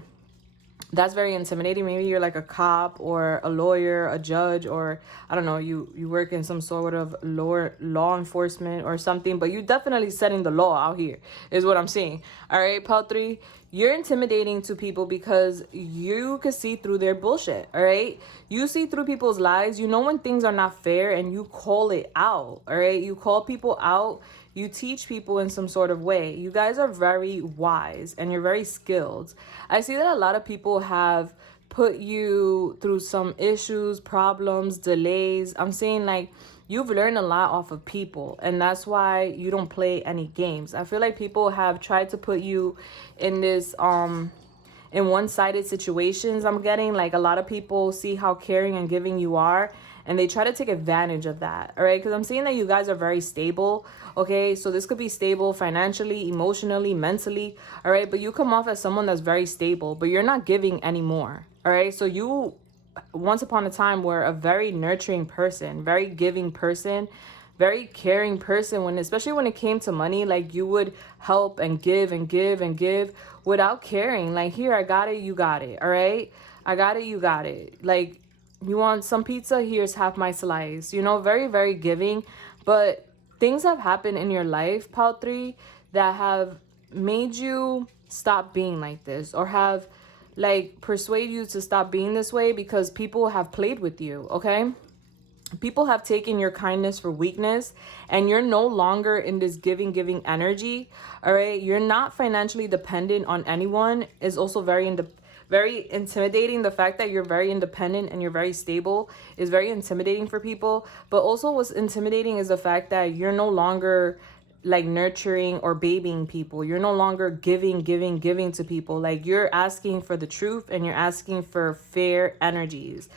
that's very intimidating. Maybe you're like a cop or a lawyer, a judge, or I don't know, you work in some sort of law enforcement or something, but you definitely setting the law out here is what I'm seeing. All right, pile 3, you're intimidating to people because you can see through their bullshit. All right, you see through people's lies. You know when things are not fair and you call it out. All right, you call people out. You teach people in some sort of way. You guys are very wise and you're very skilled. I see that a lot of people have put you through some issues, problems, delays. I'm saying like you've learned a lot off of people, and that's why you don't play any games. I feel like people have tried to put you in this in one-sided situations. I'm getting like a lot of people see how caring and giving you are, and they try to take advantage of that. All right, because I'm seeing that you guys are very stable. Okay, so this could be stable financially, emotionally, mentally. All right, but you come off as someone that's very stable, but you're not giving anymore. All right, so you once upon a time were a very nurturing person, very giving person, very caring person. Especially when it came to money, like you would help and give and give and give without caring. Like, here, I got it, you got it. All right, I got it, you got it. Like, you want some pizza, here's half my slice. You know, very, very giving. But things have happened in your life, pile 3, that have made you stop being like this, or have like persuade you to stop being this way, because people have played with you. Okay, people have taken your kindness for weakness, and you're no longer in this giving energy. All right, you're not financially dependent on anyone. Is also very intimidating. The fact that you're very independent and you're very stable is very intimidating for people. But also what's intimidating is the fact that you're no longer like nurturing or babying people. You're no longer giving to people. Like, you're asking for the truth and you're asking for fair energies.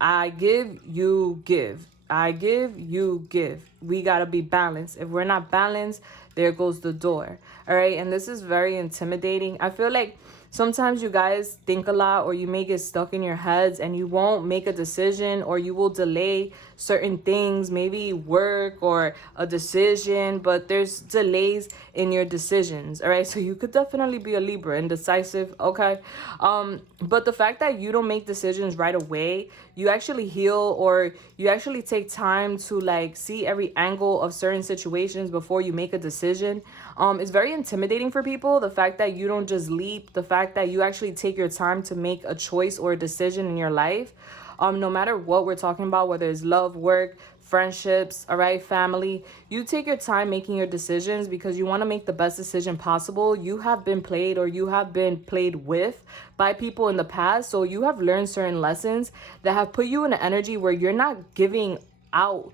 I give, you give. I give, you give. We gotta be balanced. If we're not balanced, there goes the door. All right, and this is very intimidating. I feel like sometimes you guys think a lot, or you may get stuck in your heads and you won't make a decision, or you will delay certain things, maybe work or a decision, but there's delays in your decisions. All right, so you could definitely be a Libra, indecisive. Okay, but the fact that you don't make decisions right away, you actually heal, or you actually take time to like see every angle of certain situations before you make a decision. It's very intimidating for people. The fact that you don't just leap, the fact that you actually take your time to make a choice or a decision in your life. no matter what we're talking about, whether it's love, work, friendships, all right, family, you take your time making your decisions because you want to make the best decision possible. You have been played, or you have been played with by people in the past, so you have learned certain lessons that have put you in an energy where you're not giving out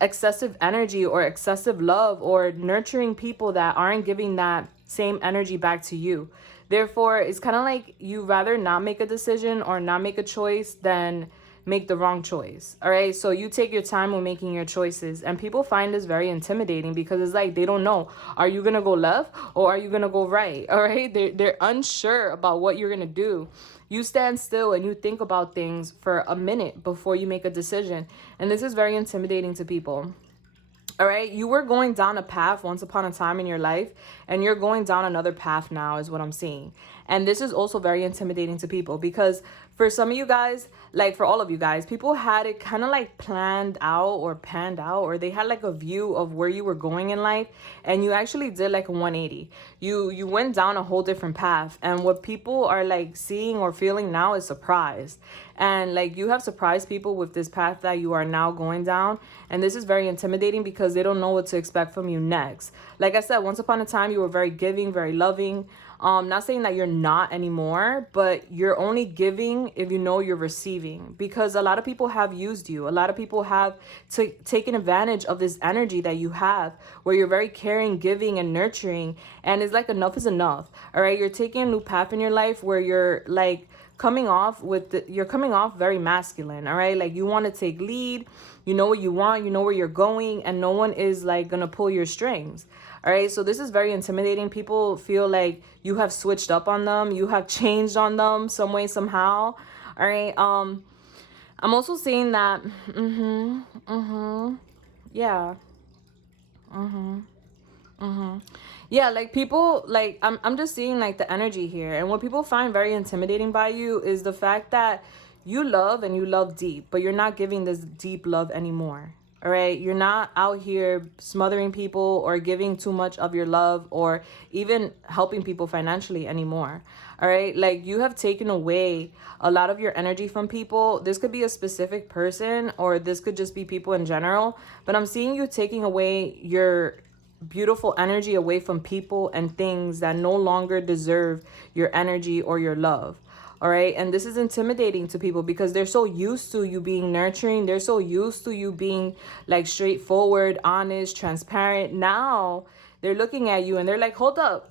excessive energy or excessive love or nurturing people that aren't giving that same energy back to you. Therefore, it's kind of like you rather not make a decision or not make a choice than make the wrong choice. All right. So you take your time when making your choices, and people find this very intimidating because it's like they don't know. Are you going to go left or are you going to go right? All right. They're unsure about what you're going to do. You stand still and you think about things for a minute before you make a decision. And this is very intimidating to people. All right. You were going down a path once upon a time in your life, and you're going down another path now, is what I'm seeing. And this is also very intimidating to people because for some of you guys, like for all of you guys, people had it kind of like planned out or panned out, or they had like a view of where you were going in life, and you actually did like a 180. You went down a whole different path, and what people are like seeing or feeling now is surprise. And like you have surprised people with this path that you are now going down, and this is very intimidating because they don't know what to expect from you next. Like I said, once upon a time you were very giving, very loving. Not saying that you're not anymore, but you're only giving if you know you're receiving, because a lot of people have used you. A lot of people have taken advantage of this energy that you have, where you're very caring, giving, and nurturing. And it's like enough is enough. All right. You're taking a new path in your life where you're like you're coming off very masculine. All right. Like you want to take lead, you know what you want, you know where you're going, and no one is like going to pull your strings. All right. So this is very intimidating. People feel like you have switched up on them. You have changed on them some way, somehow. All right. I'm also seeing that. Yeah. Yeah, like people, like I'm just seeing like the energy here. And what people find very intimidating by you is the fact that you love and you love deep, but you're not giving this deep love anymore. All right. You're not out here smothering people or giving too much of your love or even helping people financially anymore. All right. Like you have taken away a lot of your energy from people. This could be a specific person, or this could just be people in general. But I'm seeing you taking away your beautiful energy away from people and things that no longer deserve your energy or your love. All right. And this is intimidating to people because they're so used to you being nurturing. They're so used to you being like straightforward, honest, transparent. Now they're looking at you and they're like, hold up.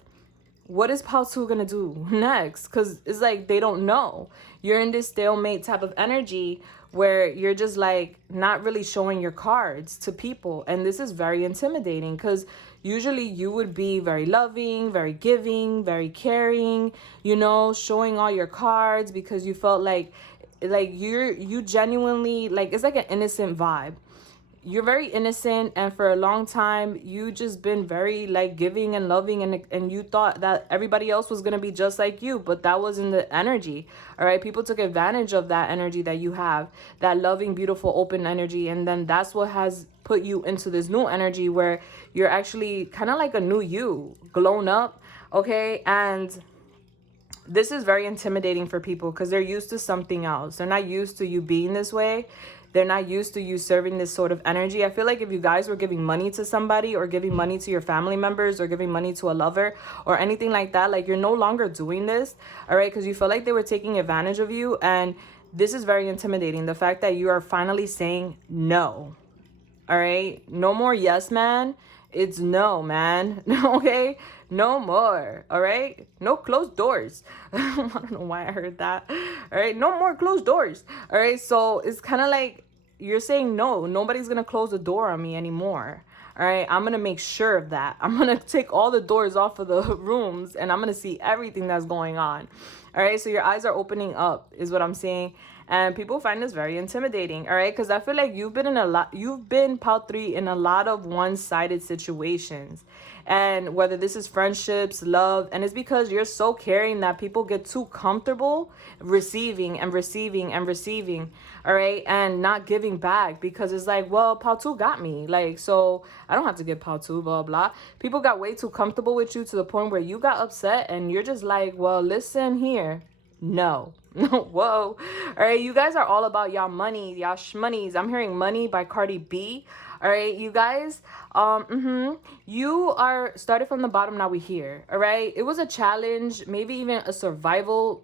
What is Paltu going to do next? Because it's like they don't know. You're in this stalemate type of energy where you're just like not really showing your cards to people. And this is very intimidating because usually you would be very loving, very giving, very caring, you know, showing all your cards because you felt like you genuinely, like, it's like an innocent vibe. You're very innocent, and for a long time you just been very like giving and loving, and you thought that everybody else was going to be just like you, but that wasn't the energy. All right, people took advantage of that energy that you have, that loving, beautiful, open energy, and then that's what has put you into this new energy where you're actually kind of like a new you, grown up. Okay. And this is very intimidating for people because they're used to something else. They're not used to you being this way. They're not used to you serving this sort of energy. I feel like if you guys were giving money to somebody or giving money to your family members or giving money to a lover or anything like that, like you're no longer doing this. All right. Because you feel like they were taking advantage of you. And this is very intimidating. The fact that you are finally saying no. All right. No more yes, man. It's no, man. Okay. No more. All right. No closed doors. I don't know why I heard that. All right. No more closed doors. All right. So it's kind of like you're saying no. Nobody's going to close the door on me anymore. All right. I'm going to make sure of that. I'm going to take all the doors off of the rooms and I'm going to see everything that's going on. All right. So your eyes are opening up is what I'm saying. And people find this very intimidating. All right. Because I feel like you've been Pal 3 in a lot of one-sided situations. And whether this is friendships, love, and it's because you're so caring that people get too comfortable receiving and receiving and receiving, all right, and not giving back because it's like, well, Pautu got me, like, so I don't have to give Pautu, blah, blah. People got way too comfortable with you to the point where you got upset and you're just like, well, listen here. no. Whoa. All right, you guys are all about y'all money, y'all shmoneys. I'm hearing Money by Cardi B. All right, you guys, you are started from the bottom, now we here. All right, it was a challenge, maybe even a survival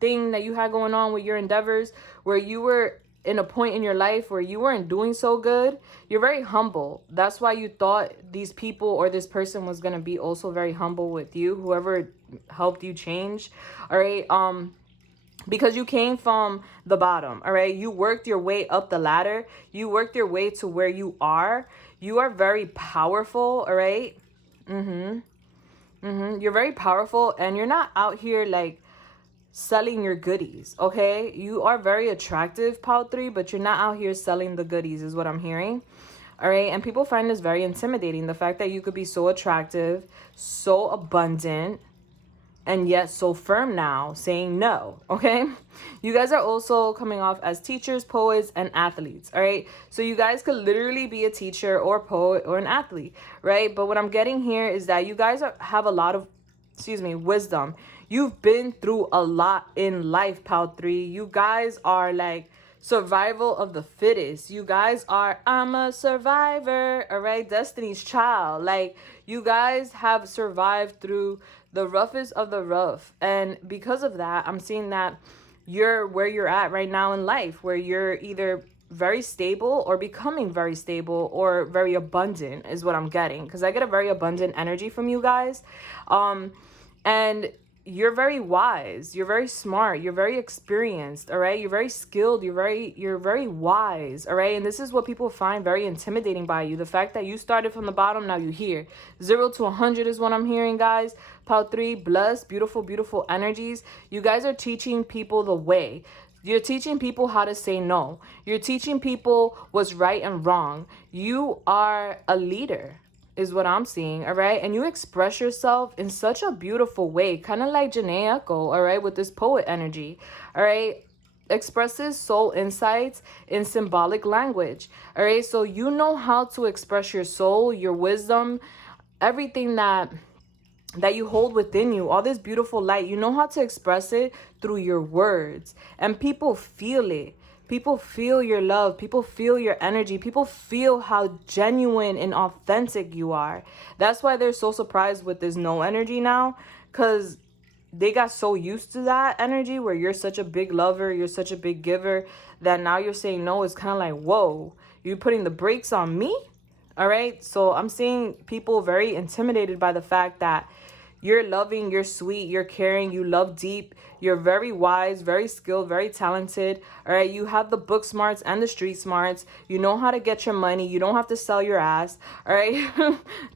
thing that you had going on with your endeavors, where you were in a point in your life where you weren't doing so good. You're very humble. That's why you thought these people or this person was going to be also very humble with you, whoever helped you change. All right, because you came from the bottom. All right, you worked your way up the ladder, you worked your way to where you are. You are very powerful. All right, you're very powerful, and you're not out here like selling your goodies. Okay, you are very attractive, Pile 3, but you're not out here selling the goodies, is what I'm hearing. All right, and people find this very intimidating, the fact that you could be so attractive, so abundant, and yet so firm now, saying no. Okay, you guys are also coming off as teachers, poets, and athletes. All right, so you guys could literally be a teacher or poet or an athlete, right? But what I'm getting here is that you guys have a lot of, wisdom. You've been through a lot in life, Pal 3. You guys are like survival of the fittest. You guys are, I'm a survivor, all right? Destiny's Child. Like, you guys have survived through the roughest of the rough. And because of that, I'm seeing that you're where you're at right now in life, where you're either very stable or becoming very stable or very abundant is what I'm getting, because I get a very abundant energy from you guys. And you're very wise, you're very smart, you're very experienced, all right? You're very skilled, you're very wise, all right? And this is what people find very intimidating by you, the fact that you started from the bottom, now you're here. 0 to 100 is what I'm hearing, guys. Pile 3, blessed, beautiful, beautiful energies. You guys are teaching people the way. You're teaching people how to say no. You're teaching people what's right and wrong. You are a leader, is what I'm seeing, all right? And you express yourself in such a beautiful way, kind of like Janae Echo, all right, with this poet energy, all right? Expresses soul insights in symbolic language, all right? So you know how to express your soul, your wisdom, everything that you hold within you, all this beautiful light. You know how to express it through your words, and people feel it. People feel your love. People feel your energy. People feel how genuine and authentic you are. That's why they're so surprised with this no energy now, because they got so used to that energy where you're such a big lover, you're such a big giver, that now you're saying no. It's kind of like, whoa, you're putting the brakes on me? All right, so I'm seeing people very intimidated by the fact that you're loving, you're sweet, you're caring, you love deep, you're very wise, very skilled, very talented. All right, you have the book smarts and the street smarts. You know how to get your money. You don't have to sell your ass. All right,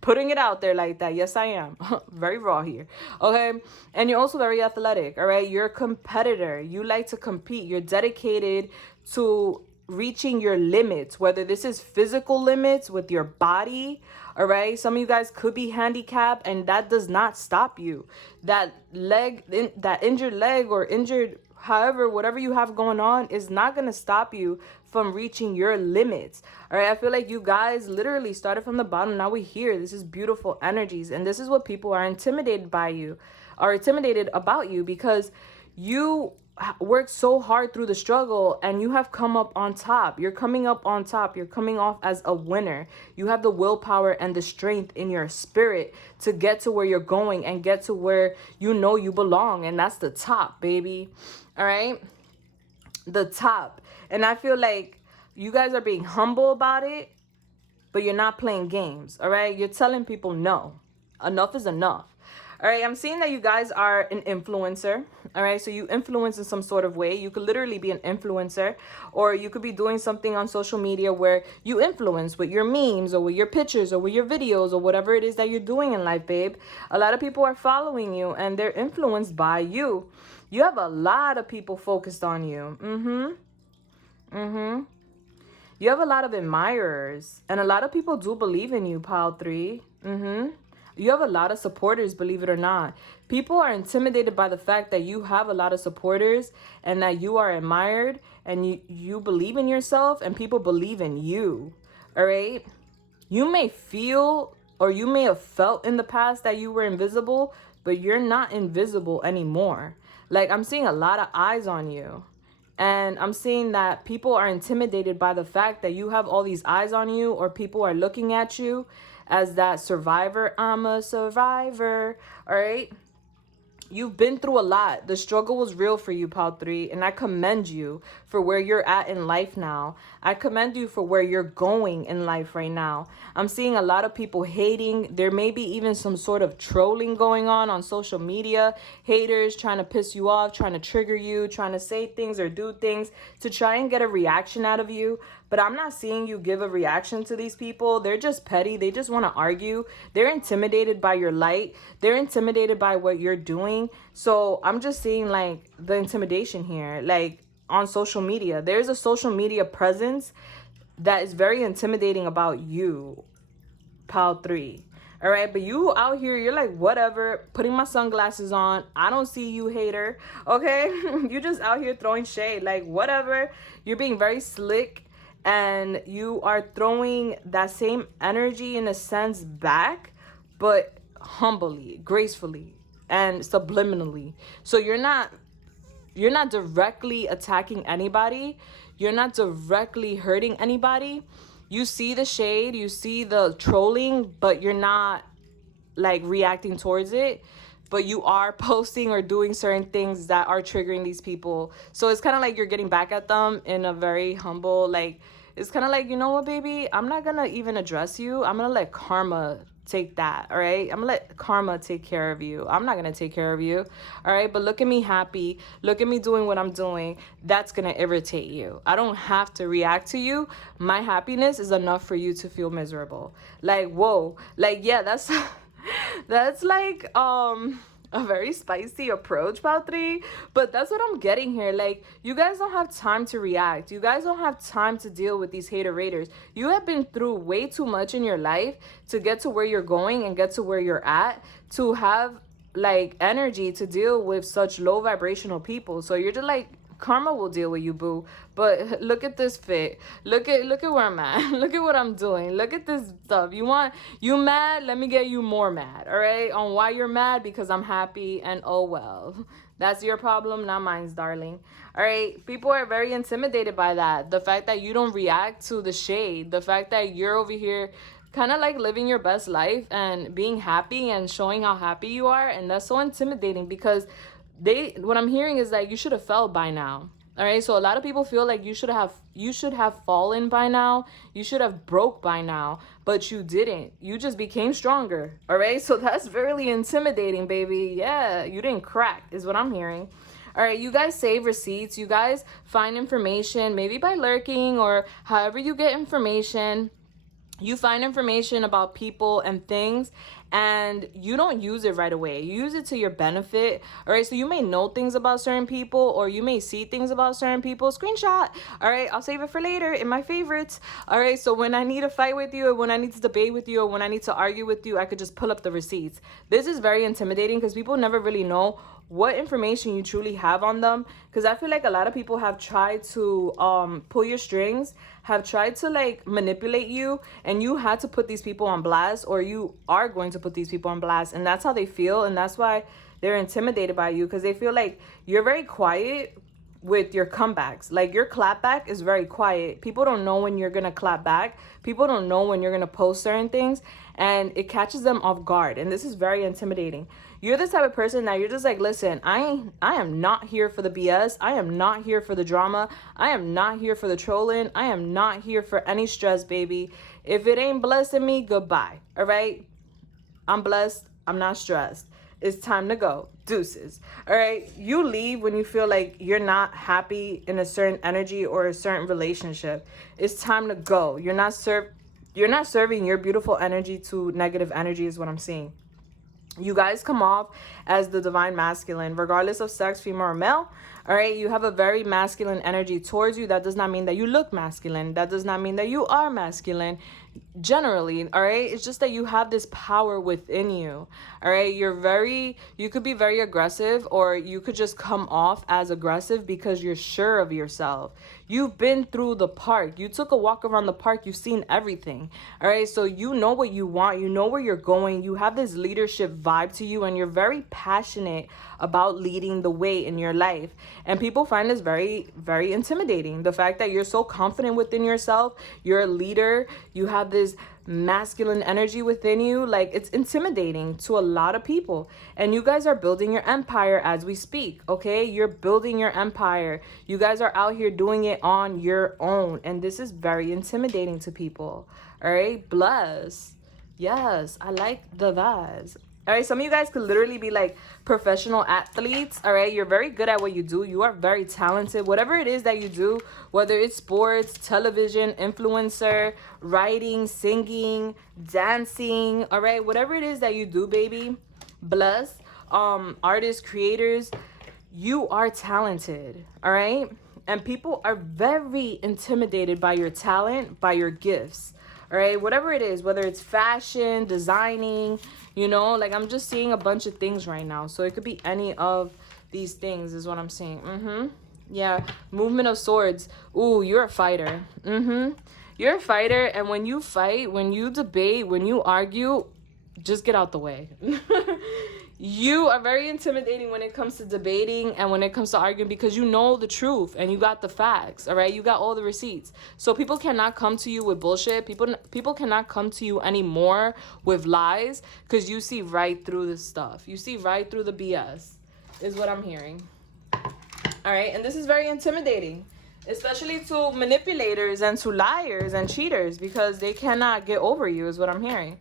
putting it out there like that. Yes, I am. Very raw here. Okay, and you're also very athletic. All right, you're a competitor. You like to compete. You're dedicated to reaching your limits, whether this is physical limits with your body. All right, some of you guys could be handicapped, and that does not stop you. That injured leg or injured, however, whatever you have going on is not going to stop you from reaching your limits. All right, I feel like you guys literally started from the bottom, now we're here. This is beautiful energies, and this is what people are intimidated by you, are intimidated about you, because you worked so hard through the struggle and you have come up on top. You're coming up on top. You're coming off as a winner. You have the willpower and the strength in your spirit to get to where you're going and get to where you know you belong. And that's the top, baby. All right? The top. And I feel like you guys are being humble about it, but you're not playing games. All right? You're telling people no. Enough is enough. All right, I'm seeing that you guys are an influencer. All right, so you influence in some sort of way. You could literally be an influencer, or you could be doing something on social media where you influence with your memes or with your pictures or with your videos or whatever it is that you're doing in life, babe. A lot of people are following you and they're influenced by you. You have a lot of people focused on you. You have a lot of admirers, and a lot of people do believe in you, Pile 3. You have a lot of supporters, believe it or not. People are intimidated by the fact that you have a lot of supporters and that you are admired and you believe in yourself and people believe in you. All right? You may feel or you may have felt in the past that you were invisible, but you're not invisible anymore. Like, I'm seeing a lot of eyes on you. And I'm seeing that people are intimidated by the fact that you have all these eyes on you, or people are looking at you as that survivor. I'm a survivor. All right. You've been through a lot. The struggle was real for you, Pal 3, and I commend you for where you're at in life now. I commend you for where you're going in life right now. I'm seeing a lot of people hating. There may be even some sort of trolling going on social media. Haters trying to piss you off, trying to trigger you, trying to say things or do things to try and get a reaction out of you. But I'm not seeing you give a reaction to these people. They're just petty. They just want to argue. They're intimidated by your light. They're intimidated by what you're doing. So I'm just seeing like the intimidation here, like on social media. There's a social media presence that is very intimidating about you, Pal 3. All right, but you out here, you're like, whatever, putting my sunglasses on. I don't see you, hater. Okay, you just out here throwing shade, like whatever. You're being very slick. And you are throwing that same energy in a sense back, but humbly, gracefully, and subliminally. So you're not directly attacking anybody. You're not directly hurting anybody. You see the shade, you see the trolling, but you're not like reacting towards it. But you are posting or doing certain things that are triggering these people. So it's kind of like you're getting back at them in a very humble, like, it's kind of like, you know what, baby? I'm not going to even address you. I'm going to let karma take that, all right? I'm going to let karma take care of you. I'm not going to take care of you, all right? But look at me happy. Look at me doing what I'm doing. That's going to irritate you. I don't have to react to you. My happiness is enough for you to feel miserable. Like, whoa. Like, yeah, that's... that's like a very spicy approach, Pal 3, but that's what I'm getting here. Like, you guys don't have time to react. You guys don't have time to deal with these hater raiders. You have been through way too much in your life to get to where you're going and get to where you're at, to have like energy to deal with such low vibrational people. So you're just like, karma will deal with you, boo. But look at this fit. Look at where I'm at. Look at what I'm doing. Look at this stuff. You mad? Let me get you more mad. All right? On why you're mad? Because I'm happy, and oh well. That's your problem, not mine, darling. All right? People are very intimidated by that. The fact that you don't react to the shade. The fact that you're over here kind of like living your best life and being happy and showing how happy you are. And that's so intimidating because what I'm hearing is that you should have fell by now. All right, so a lot of people feel like you should have fallen by now. You should have broke by now, but you didn't. You just became stronger. All right, so that's really intimidating, baby. Yeah, you didn't crack is what I'm hearing. All right, you guys save receipts. You guys find information, maybe by lurking or however you get information. You find information about people and things, and you don't use it right away. You use it to your benefit. All right, so you may know things about certain people, or you may see things about certain people. Screenshot. All right, I'll save it for later in my favorites. All right, so when I need to fight with you, or when I need to debate with you, or when I need to argue with you, I could just pull up the receipts. This is very intimidating because people never really know what information you truly have on them, because I feel like a lot of people have tried to pull your strings, have tried to like manipulate you, and you had to put these people on blast, or you are going to put these people on blast, and that's how they feel, and that's why they're intimidated by you, because they feel like you're very quiet with your comebacks. Like, your clapback is very quiet. People don't know when you're gonna clap back. People don't know when you're gonna post certain things, and it catches them off guard, and this is very intimidating. You're the type of person that you're just like, listen, I am not here for the BS. I am not here for the drama. I am not here for the trolling. I am not here for any stress, baby. If it ain't blessing me, goodbye. All right? I'm blessed. I'm not stressed. It's time to go. Deuces. All right? You leave when you feel like you're not happy in a certain energy or a certain relationship. It's time to go. You're not serving your beautiful energy to negative energy is what I'm seeing. You guys come off as the divine masculine, regardless of sex, female or male. All right, you have a very masculine energy towards you. That does not mean that you look masculine. That does not mean that you are masculine. generally, all right? It's just that you have this power within you, all right? You could be very aggressive, or you could just come off as aggressive because you're sure of yourself. You've been through the park. You took a walk around the park. You've seen everything, all right? So you know what you want. You know where you're going. You have this leadership vibe to you, and you're very passionate about leading the way in your life. And people find this very, very intimidating. The fact that you're so confident within yourself, you're a leader, you have this masculine energy within you, like, it's intimidating to a lot of people. And you guys are building your empire as we speak, okay? You're building your empire. You guys are out here doing it on your own, and this is very intimidating to people. All right, bless. Yes, I like the vibes. All right, some of you guys could literally be like professional athletes. All right, you're very good at what you do. You are very talented. Whatever it is that you do, whether it's sports, television, influencer, writing, singing, dancing, all right, whatever it is that you do, baby, bless, artists, creators, you are talented. All right, and people are very intimidated by your talent, by your gifts. All right, whatever it is, whether it's fashion, designing, you know, like, I'm just seeing a bunch of things right now. So it could be any of these things is what I'm seeing. Yeah, movement of swords. Ooh, you're a fighter. You're a fighter, and when you fight, when you debate, when you argue, just get out the way. You are very intimidating when it comes to debating and when it comes to arguing, because you know the truth and you got the facts, all right? You got all the receipts. So people cannot come to you with bullshit. People cannot come to you anymore with lies, because you see right through this stuff. You see right through the BS is what I'm hearing. All right? And this is very intimidating, especially to manipulators and to liars and cheaters, because they cannot get over you is what I'm hearing.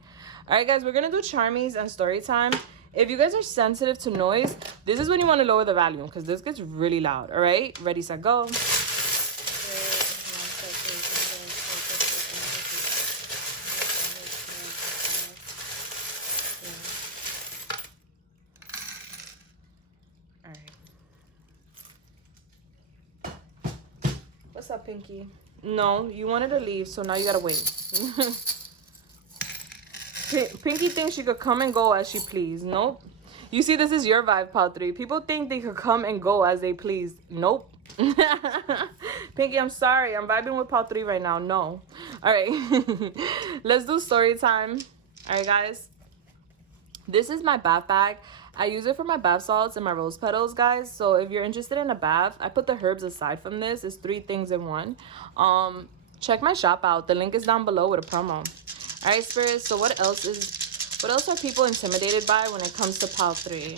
All right, guys, we're going to do charmies and story time. If you guys are sensitive to noise, this is when you want to lower the volume, because this gets really loud. All right, ready, set, go. All right. What's up, Pinky? No, you wanted to leave, so now you gotta wait. Pinky thinks she could come and go as she please. Nope. You see, this is your vibe, Pal 3. People think they could come and go as they please. Nope. Pinky, I'm sorry. I'm vibing with Pal 3 right now. No. All right. Let's do story time. All right, guys. This is my bath bag. I use it for my bath salts and my rose petals, guys. So if you're interested in a bath, I put the herbs aside from this. It's 3 things in one. Check my shop out. The link is down below with a promo. All right, spirits. So what else are people intimidated by when it comes to Pal 3?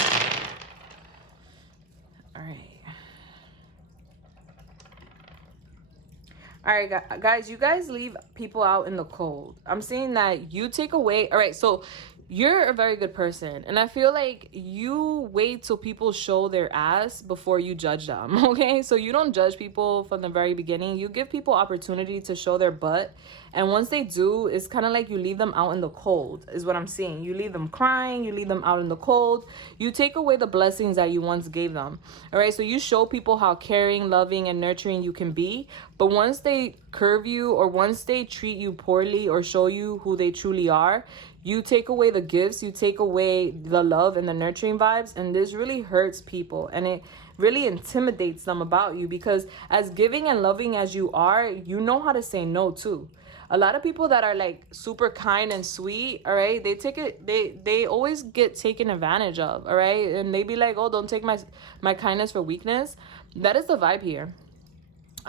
All right, guys, you guys leave people out in the cold. I'm seeing that you take away. All right, so you're a very good person, and I feel like you wait till people show their ass before you judge them, okay? So you don't judge people from the very beginning. You give people opportunity to show their butt, and once they do, it's kind of like you leave them out in the cold is what I'm seeing. You leave them crying, you leave them out in the cold. You take away the blessings that you once gave them, all right? So you show people how caring, loving, and nurturing you can be, but once they curve you, or once they treat you poorly or show you who they truly are, you take away the gifts, you take away the love and the nurturing vibes, and this really hurts people, and it really intimidates them about you, because as giving and loving as you are, you know how to say no too. A lot of people that are like super kind and sweet, all right, they always get taken advantage of, all right? And they be like, oh, don't take my kindness for weakness. That is the vibe here.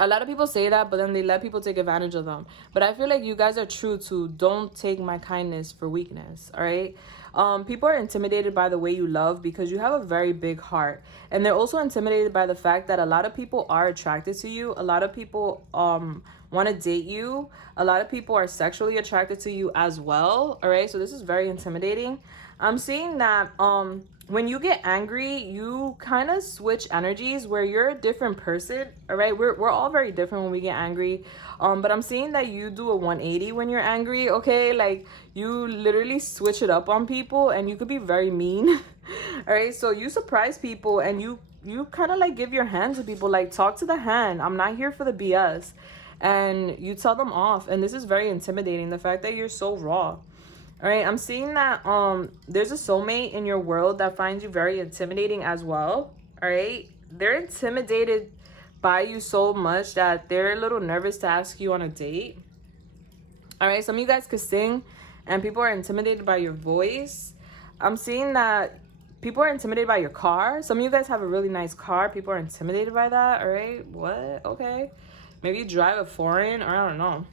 A lot of people say that, but then they let people take advantage of them. But I feel like you guys are true to don't take my kindness for weakness, all right? People are intimidated by the way you love, because you have a very big heart. And they're also intimidated by the fact that a lot of people are attracted to you. A lot of people want to date you. A lot of people are sexually attracted to you as well, all right? So this is very intimidating. I'm seeing that when you get angry, you kind of switch energies where you're a different person, all right? We're all very different when we get angry. But I'm seeing that you do a 180 when you're angry, okay? Like, you literally switch it up on people, and you could be very mean, all right? So you surprise people, and you kind of like give your hand to people, like, talk to the hand. I'm not here for the BS. and you tell them off. And this is very intimidating, the fact that you're so raw. All right, I'm seeing that there's a soulmate in your world that finds you very intimidating as well. All right, they're intimidated by you so much that they're a little nervous to ask you on a date. All right, some of you guys could sing and people are intimidated by your voice. I'm seeing that people are intimidated by your car. Some of you guys have a really nice car. People are intimidated by that. All right, what? Okay, maybe you drive a foreign, or I don't know.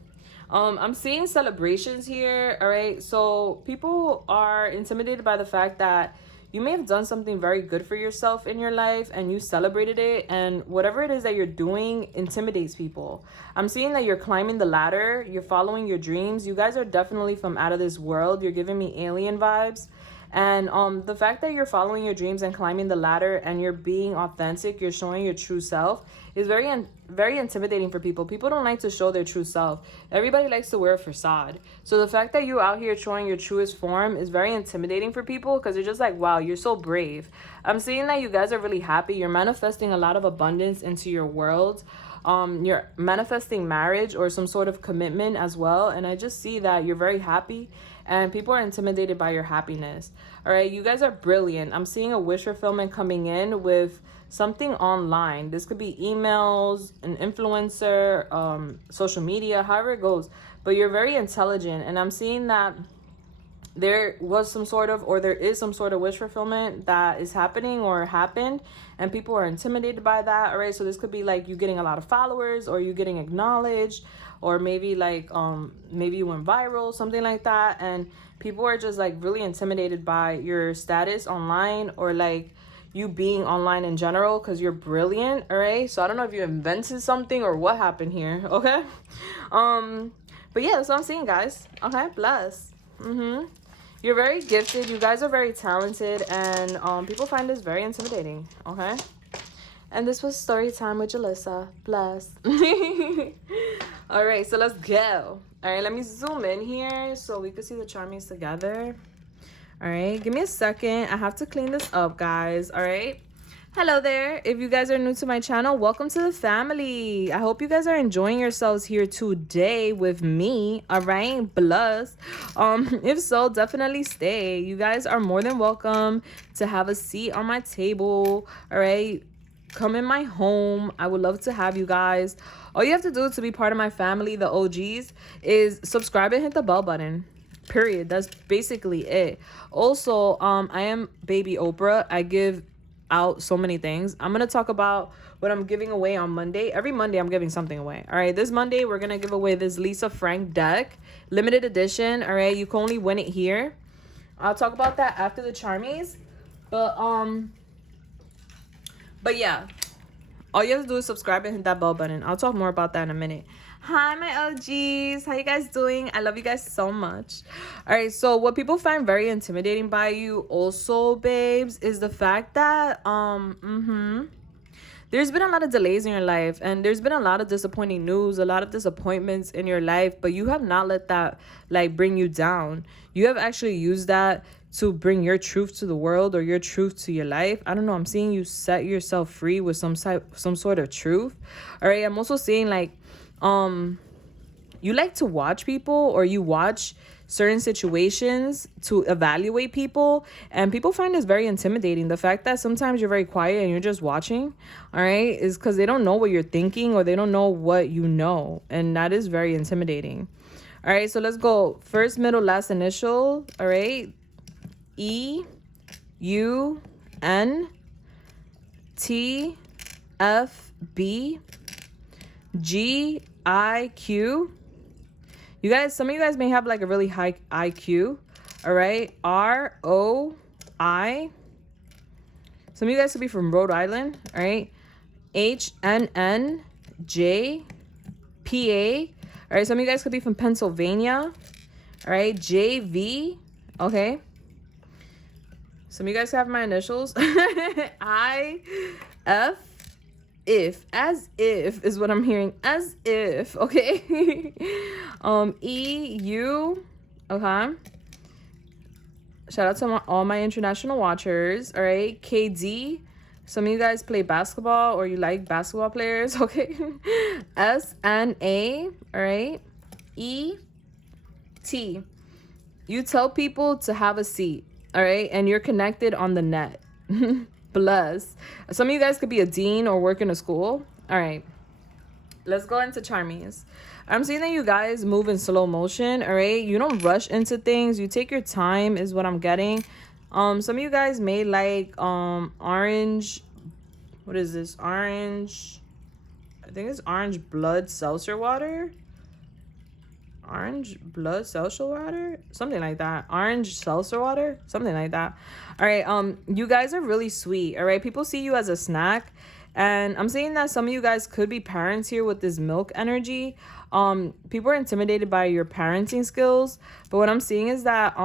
I'm seeing celebrations here. All right, so people are intimidated by the fact that you may have done something very good for yourself in your life and you celebrated it, and whatever it is that you're doing intimidates people. I'm seeing that you're climbing the ladder, you're following your dreams. You guys are definitely from out of this world. You're giving me alien vibes. And the fact that you're following your dreams and climbing the ladder and you're being authentic, you're showing your true self, is very intimidating for people. People don't like to show their true self. Everybody likes to wear a facade. So the fact that you're out here showing your truest form is very intimidating for people, because they're just like, wow, you're so brave. I'm seeing that you guys are really happy. You're manifesting a lot of abundance into your world. You're manifesting marriage or some sort of commitment as well. And I just see that you're very happy and people are intimidated by your happiness. All right, you guys are brilliant. I'm seeing a wish fulfillment coming in with something online. This could be emails, an influencer, social media, however it goes. But you're very intelligent, and I'm seeing that there was some sort of, or there is some sort of wish fulfillment that is happening or happened, and people are intimidated by that. All right, so this could be like you getting a lot of followers, or you getting acknowledged, or maybe like maybe you went viral, something like that, and people are just like really intimidated by your status online, or like you being online in general, because you're brilliant. All right, so I don't know if you invented something or what happened here. Okay, but yeah, that's what I'm seeing, guys. Okay, bless. You're very gifted. You guys are very talented, and people find this very intimidating. Okay, and this was story time with Julissa. Bless. All right, so let's go. All right, let me zoom in here so we can see the charmings together. All right, give me a second. I have to clean this up, guys. All right. Hello there. If you guys are new to my channel, welcome to the family. I hope you guys are enjoying yourselves here today with me. All right, bless. If so, definitely stay. You guys are more than welcome to have a seat on my table. All right, come in my home. I would love to have you guys. All you have to do to be part of my family, the OGs, is subscribe and hit the bell button. Period. That's basically it. Also, I am Baby Oprah. I give out so many things. I'm gonna talk about what I'm giving away on Monday. Every Monday I'm giving something away. All right, this Monday we're gonna give away this Lisa Frank deck, limited edition. All right, you can only win it here. I'll talk about that after the charmies. But yeah, all you have to do is subscribe and hit that bell button. I'll talk more about that in a minute. Hi, my OGs. How you guys doing? I love you guys so much. All right, so what people find very intimidating by you also, babes, is the fact that there's been a lot of delays in your life, and there's been a lot of disappointing news, a lot of disappointments in your life, but you have not let that like bring you down. You have actually used that to bring your truth to the world, or your truth to your life. I don't know, I'm seeing you set yourself free with some sort of truth. All right, I'm also seeing like you like to watch people, or you watch certain situations to evaluate people, and people find this very intimidating. The fact that sometimes you're very quiet and you're just watching, all right, is because they don't know what you're thinking, or they don't know what you know, and that is very intimidating. All right, so let's go first, middle, last initial. All right, EUNTFB GIQ. You guys, some of you guys may have like a really high IQ. All right, ROI. Some of you guys could be from Rhode Island. All right, HNNJPA. All right, some of you guys could be from Pennsylvania. All right, JV. Okay, some of you guys have my initials. IF. As if is what I'm hearing. As if. Okay. EU. Okay. Shout out to all my international watchers. All right, KD Some of you guys play basketball or you like basketball players, okay? SNA, all right? ET. You tell people to have a seat, all right? And you're connected on the net. Bless. Some of you guys could be a dean or work in a school. All right. Let's go into Charmies. I'm seeing that you guys move in slow motion, all right? You don't rush into things. You take your time is what I'm getting. Some of you guys may like orange. What is this? Orange. I think it's orange blood seltzer water. Orange blood seltzer water, something like that. Orange seltzer water, something like that. All right, you guys are really sweet. All right, people see you as a snack, and I'm saying that some of you guys could be parents here with this milk energy. People are intimidated by your parenting skills, but what I'm seeing is that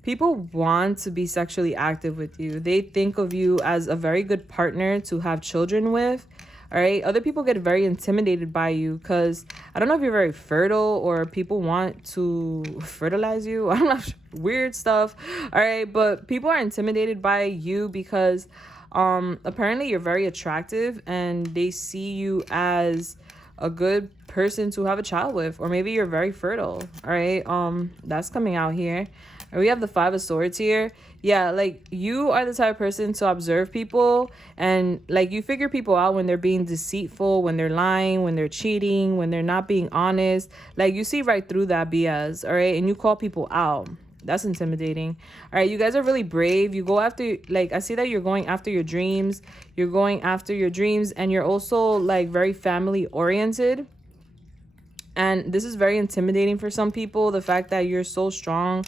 people want to be sexually active with you. They think of you as a very good partner to have children with. All right. Other people get very intimidated by you because I don't know if you're very fertile or people want to fertilize you. I don't know. Weird stuff. All right. But people are intimidated by you because apparently you're very attractive and they see you as a good person to have a child with, or maybe you're very fertile. All right. That's coming out here. And we have the 5 of Swords here. Yeah, like you are the type of person to observe people and like you figure people out when they're being deceitful, when they're lying, when they're cheating, when they're not being honest. Like you see right through that BS, all right? And you call people out. That's intimidating. All right, you guys are really brave. You go after, like, I see that you're going after your dreams. You're going after your dreams and you're also like very family oriented. And this is very intimidating for some people, the fact that you're so strong.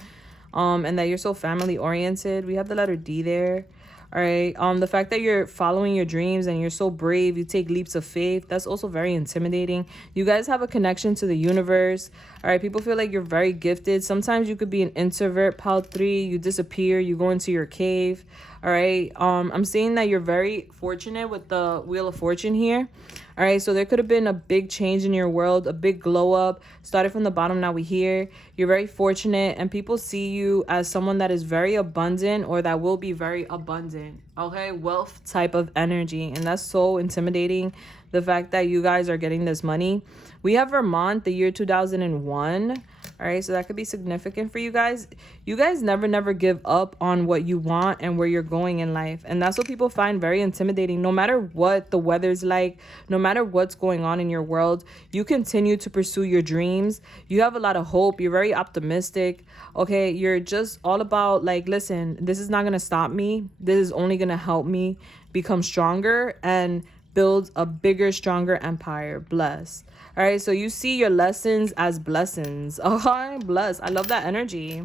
And that you're so family oriented. We have the letter D there. All right. The fact that you're following your dreams and you're so brave, you take leaps of faith. That's also very intimidating. You guys have a connection to the universe. All right. People feel like you're very gifted. Sometimes you could be an introvert, pile 3. You disappear. You go into your cave. All right. I'm seeing that you're very fortunate with the Wheel of Fortune here. All right, so there could have been a big change in your world, a big glow up. Started from the bottom, now we here. You're very fortunate and people see you as someone that is very abundant or that will be very abundant. Okay, wealth type of energy. And that's so intimidating, the fact that you guys are getting this money. We have Vermont, the year 2001. All right, so that could be significant for you guys. You guys never give up on what you want and where you're going in life. And that's what people find very intimidating. No matter what the weather's like, no matter what's going on in your world, you continue to pursue your dreams. You have a lot of hope. You're very optimistic. Okay, you're just all about like, listen, this is not going to stop me. This is only going to help me become stronger and build a bigger, stronger empire. Bless. All right, so you see your lessons as blessings. Oh, bless. I love that energy.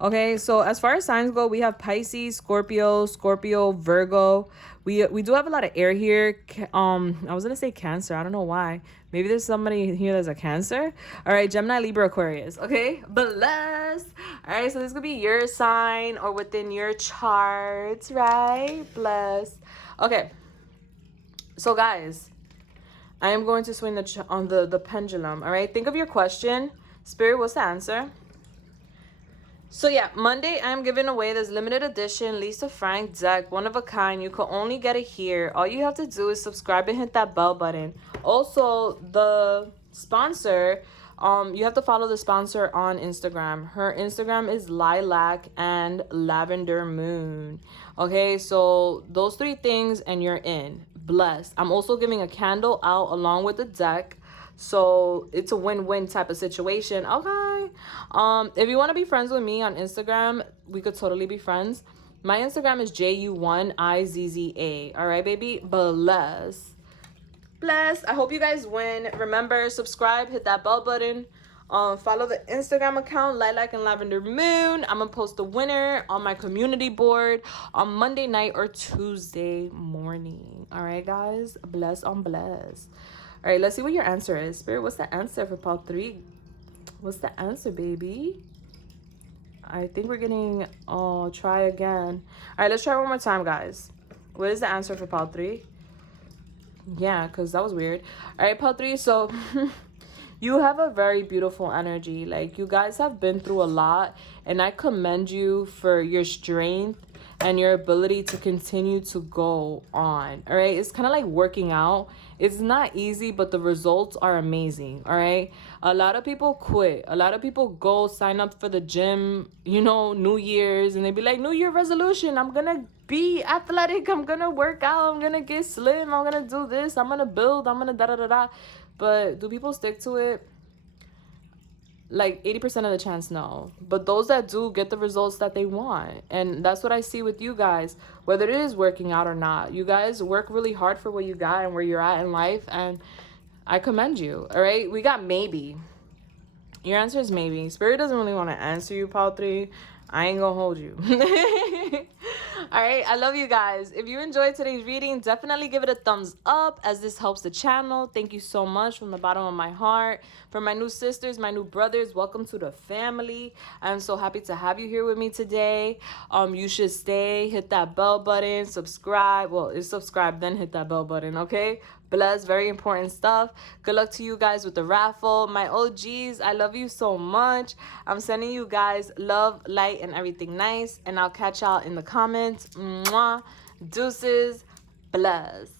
Okay, so as far as signs go, we have Pisces, Scorpio, Virgo. We do have a lot of air here. I was gonna say Cancer. I don't know why. Maybe there's somebody here that's a Cancer. All right, Gemini, Libra, Aquarius. Okay, bless. All right, so this could be your sign or within your charts, right? Bless. Okay. So guys, I am going to swing the pendulum. All right, think of your question. Spirit, what's the answer? So yeah, Monday I'm giving away this limited edition Lisa Frank deck, one of a kind. You can only get it here. All you have to do is subscribe and hit that bell button. Also, the sponsor, you have to follow the sponsor on Instagram. Her Instagram is Lilac and Lavender Moon. Okay, so those 3 things and you're in. Blessed. I'm also giving a candle out along with the deck. So it's a win-win type of situation. Okay. If you want to be friends with me on Instagram, we could totally be friends. My Instagram is JU1IZZA. All right, baby. Bless. Bless. I hope you guys win. Remember, subscribe, hit that bell button. Follow the Instagram account, Lilac and Lavender Moon. I'm gonna post the winner on my community board on Monday night or Tuesday morning. All right, guys. Bless on bless. All right, let's see what your answer is. Spirit, what's the answer for pile 3? What's the answer, baby? I think we're getting, try again. All right, let's try one more time, guys. What is the answer for pile 3? Yeah, because that was weird. All right, pile 3. So you have a very beautiful energy. Like, you guys have been through a lot, and I commend you for your strength and your ability to continue to go on. All right, it's kind of like working out. It's not easy, but the results are amazing. All right, a lot of people quit. A lot of people go sign up for the gym, you know, New Year's, and they be like, New Year resolution, I'm gonna be athletic, I'm gonna work out, I'm gonna get slim, I'm gonna do this, I'm gonna build, I'm gonna da da da da. But do people stick to it? Like 80% of the chance, no. But those that do get the results that they want. And that's what I see with you guys, whether it is working out or not. You guys work really hard for what you got and where you're at in life, and I commend you. All right, we got maybe. Your answer is maybe. Spirit doesn't really want to answer you, Pautri. I ain't gonna hold you. All right, I love you guys. If you enjoyed today's reading, definitely give it a thumbs up, as this helps the channel. Thank you so much from the bottom of my heart. For my new sisters, my new brothers, welcome to the family. I'm so happy to have you here with me today. You should stay, hit that bell button, subscribe. Well, it's subscribe, then hit that bell button, okay? Bless, very important stuff. Good luck to you guys with the raffle. My OGs, I love you so much. I'm sending you guys love, light, and everything nice. And I'll catch y'all in the comments. Mwah. Deuces. Bless.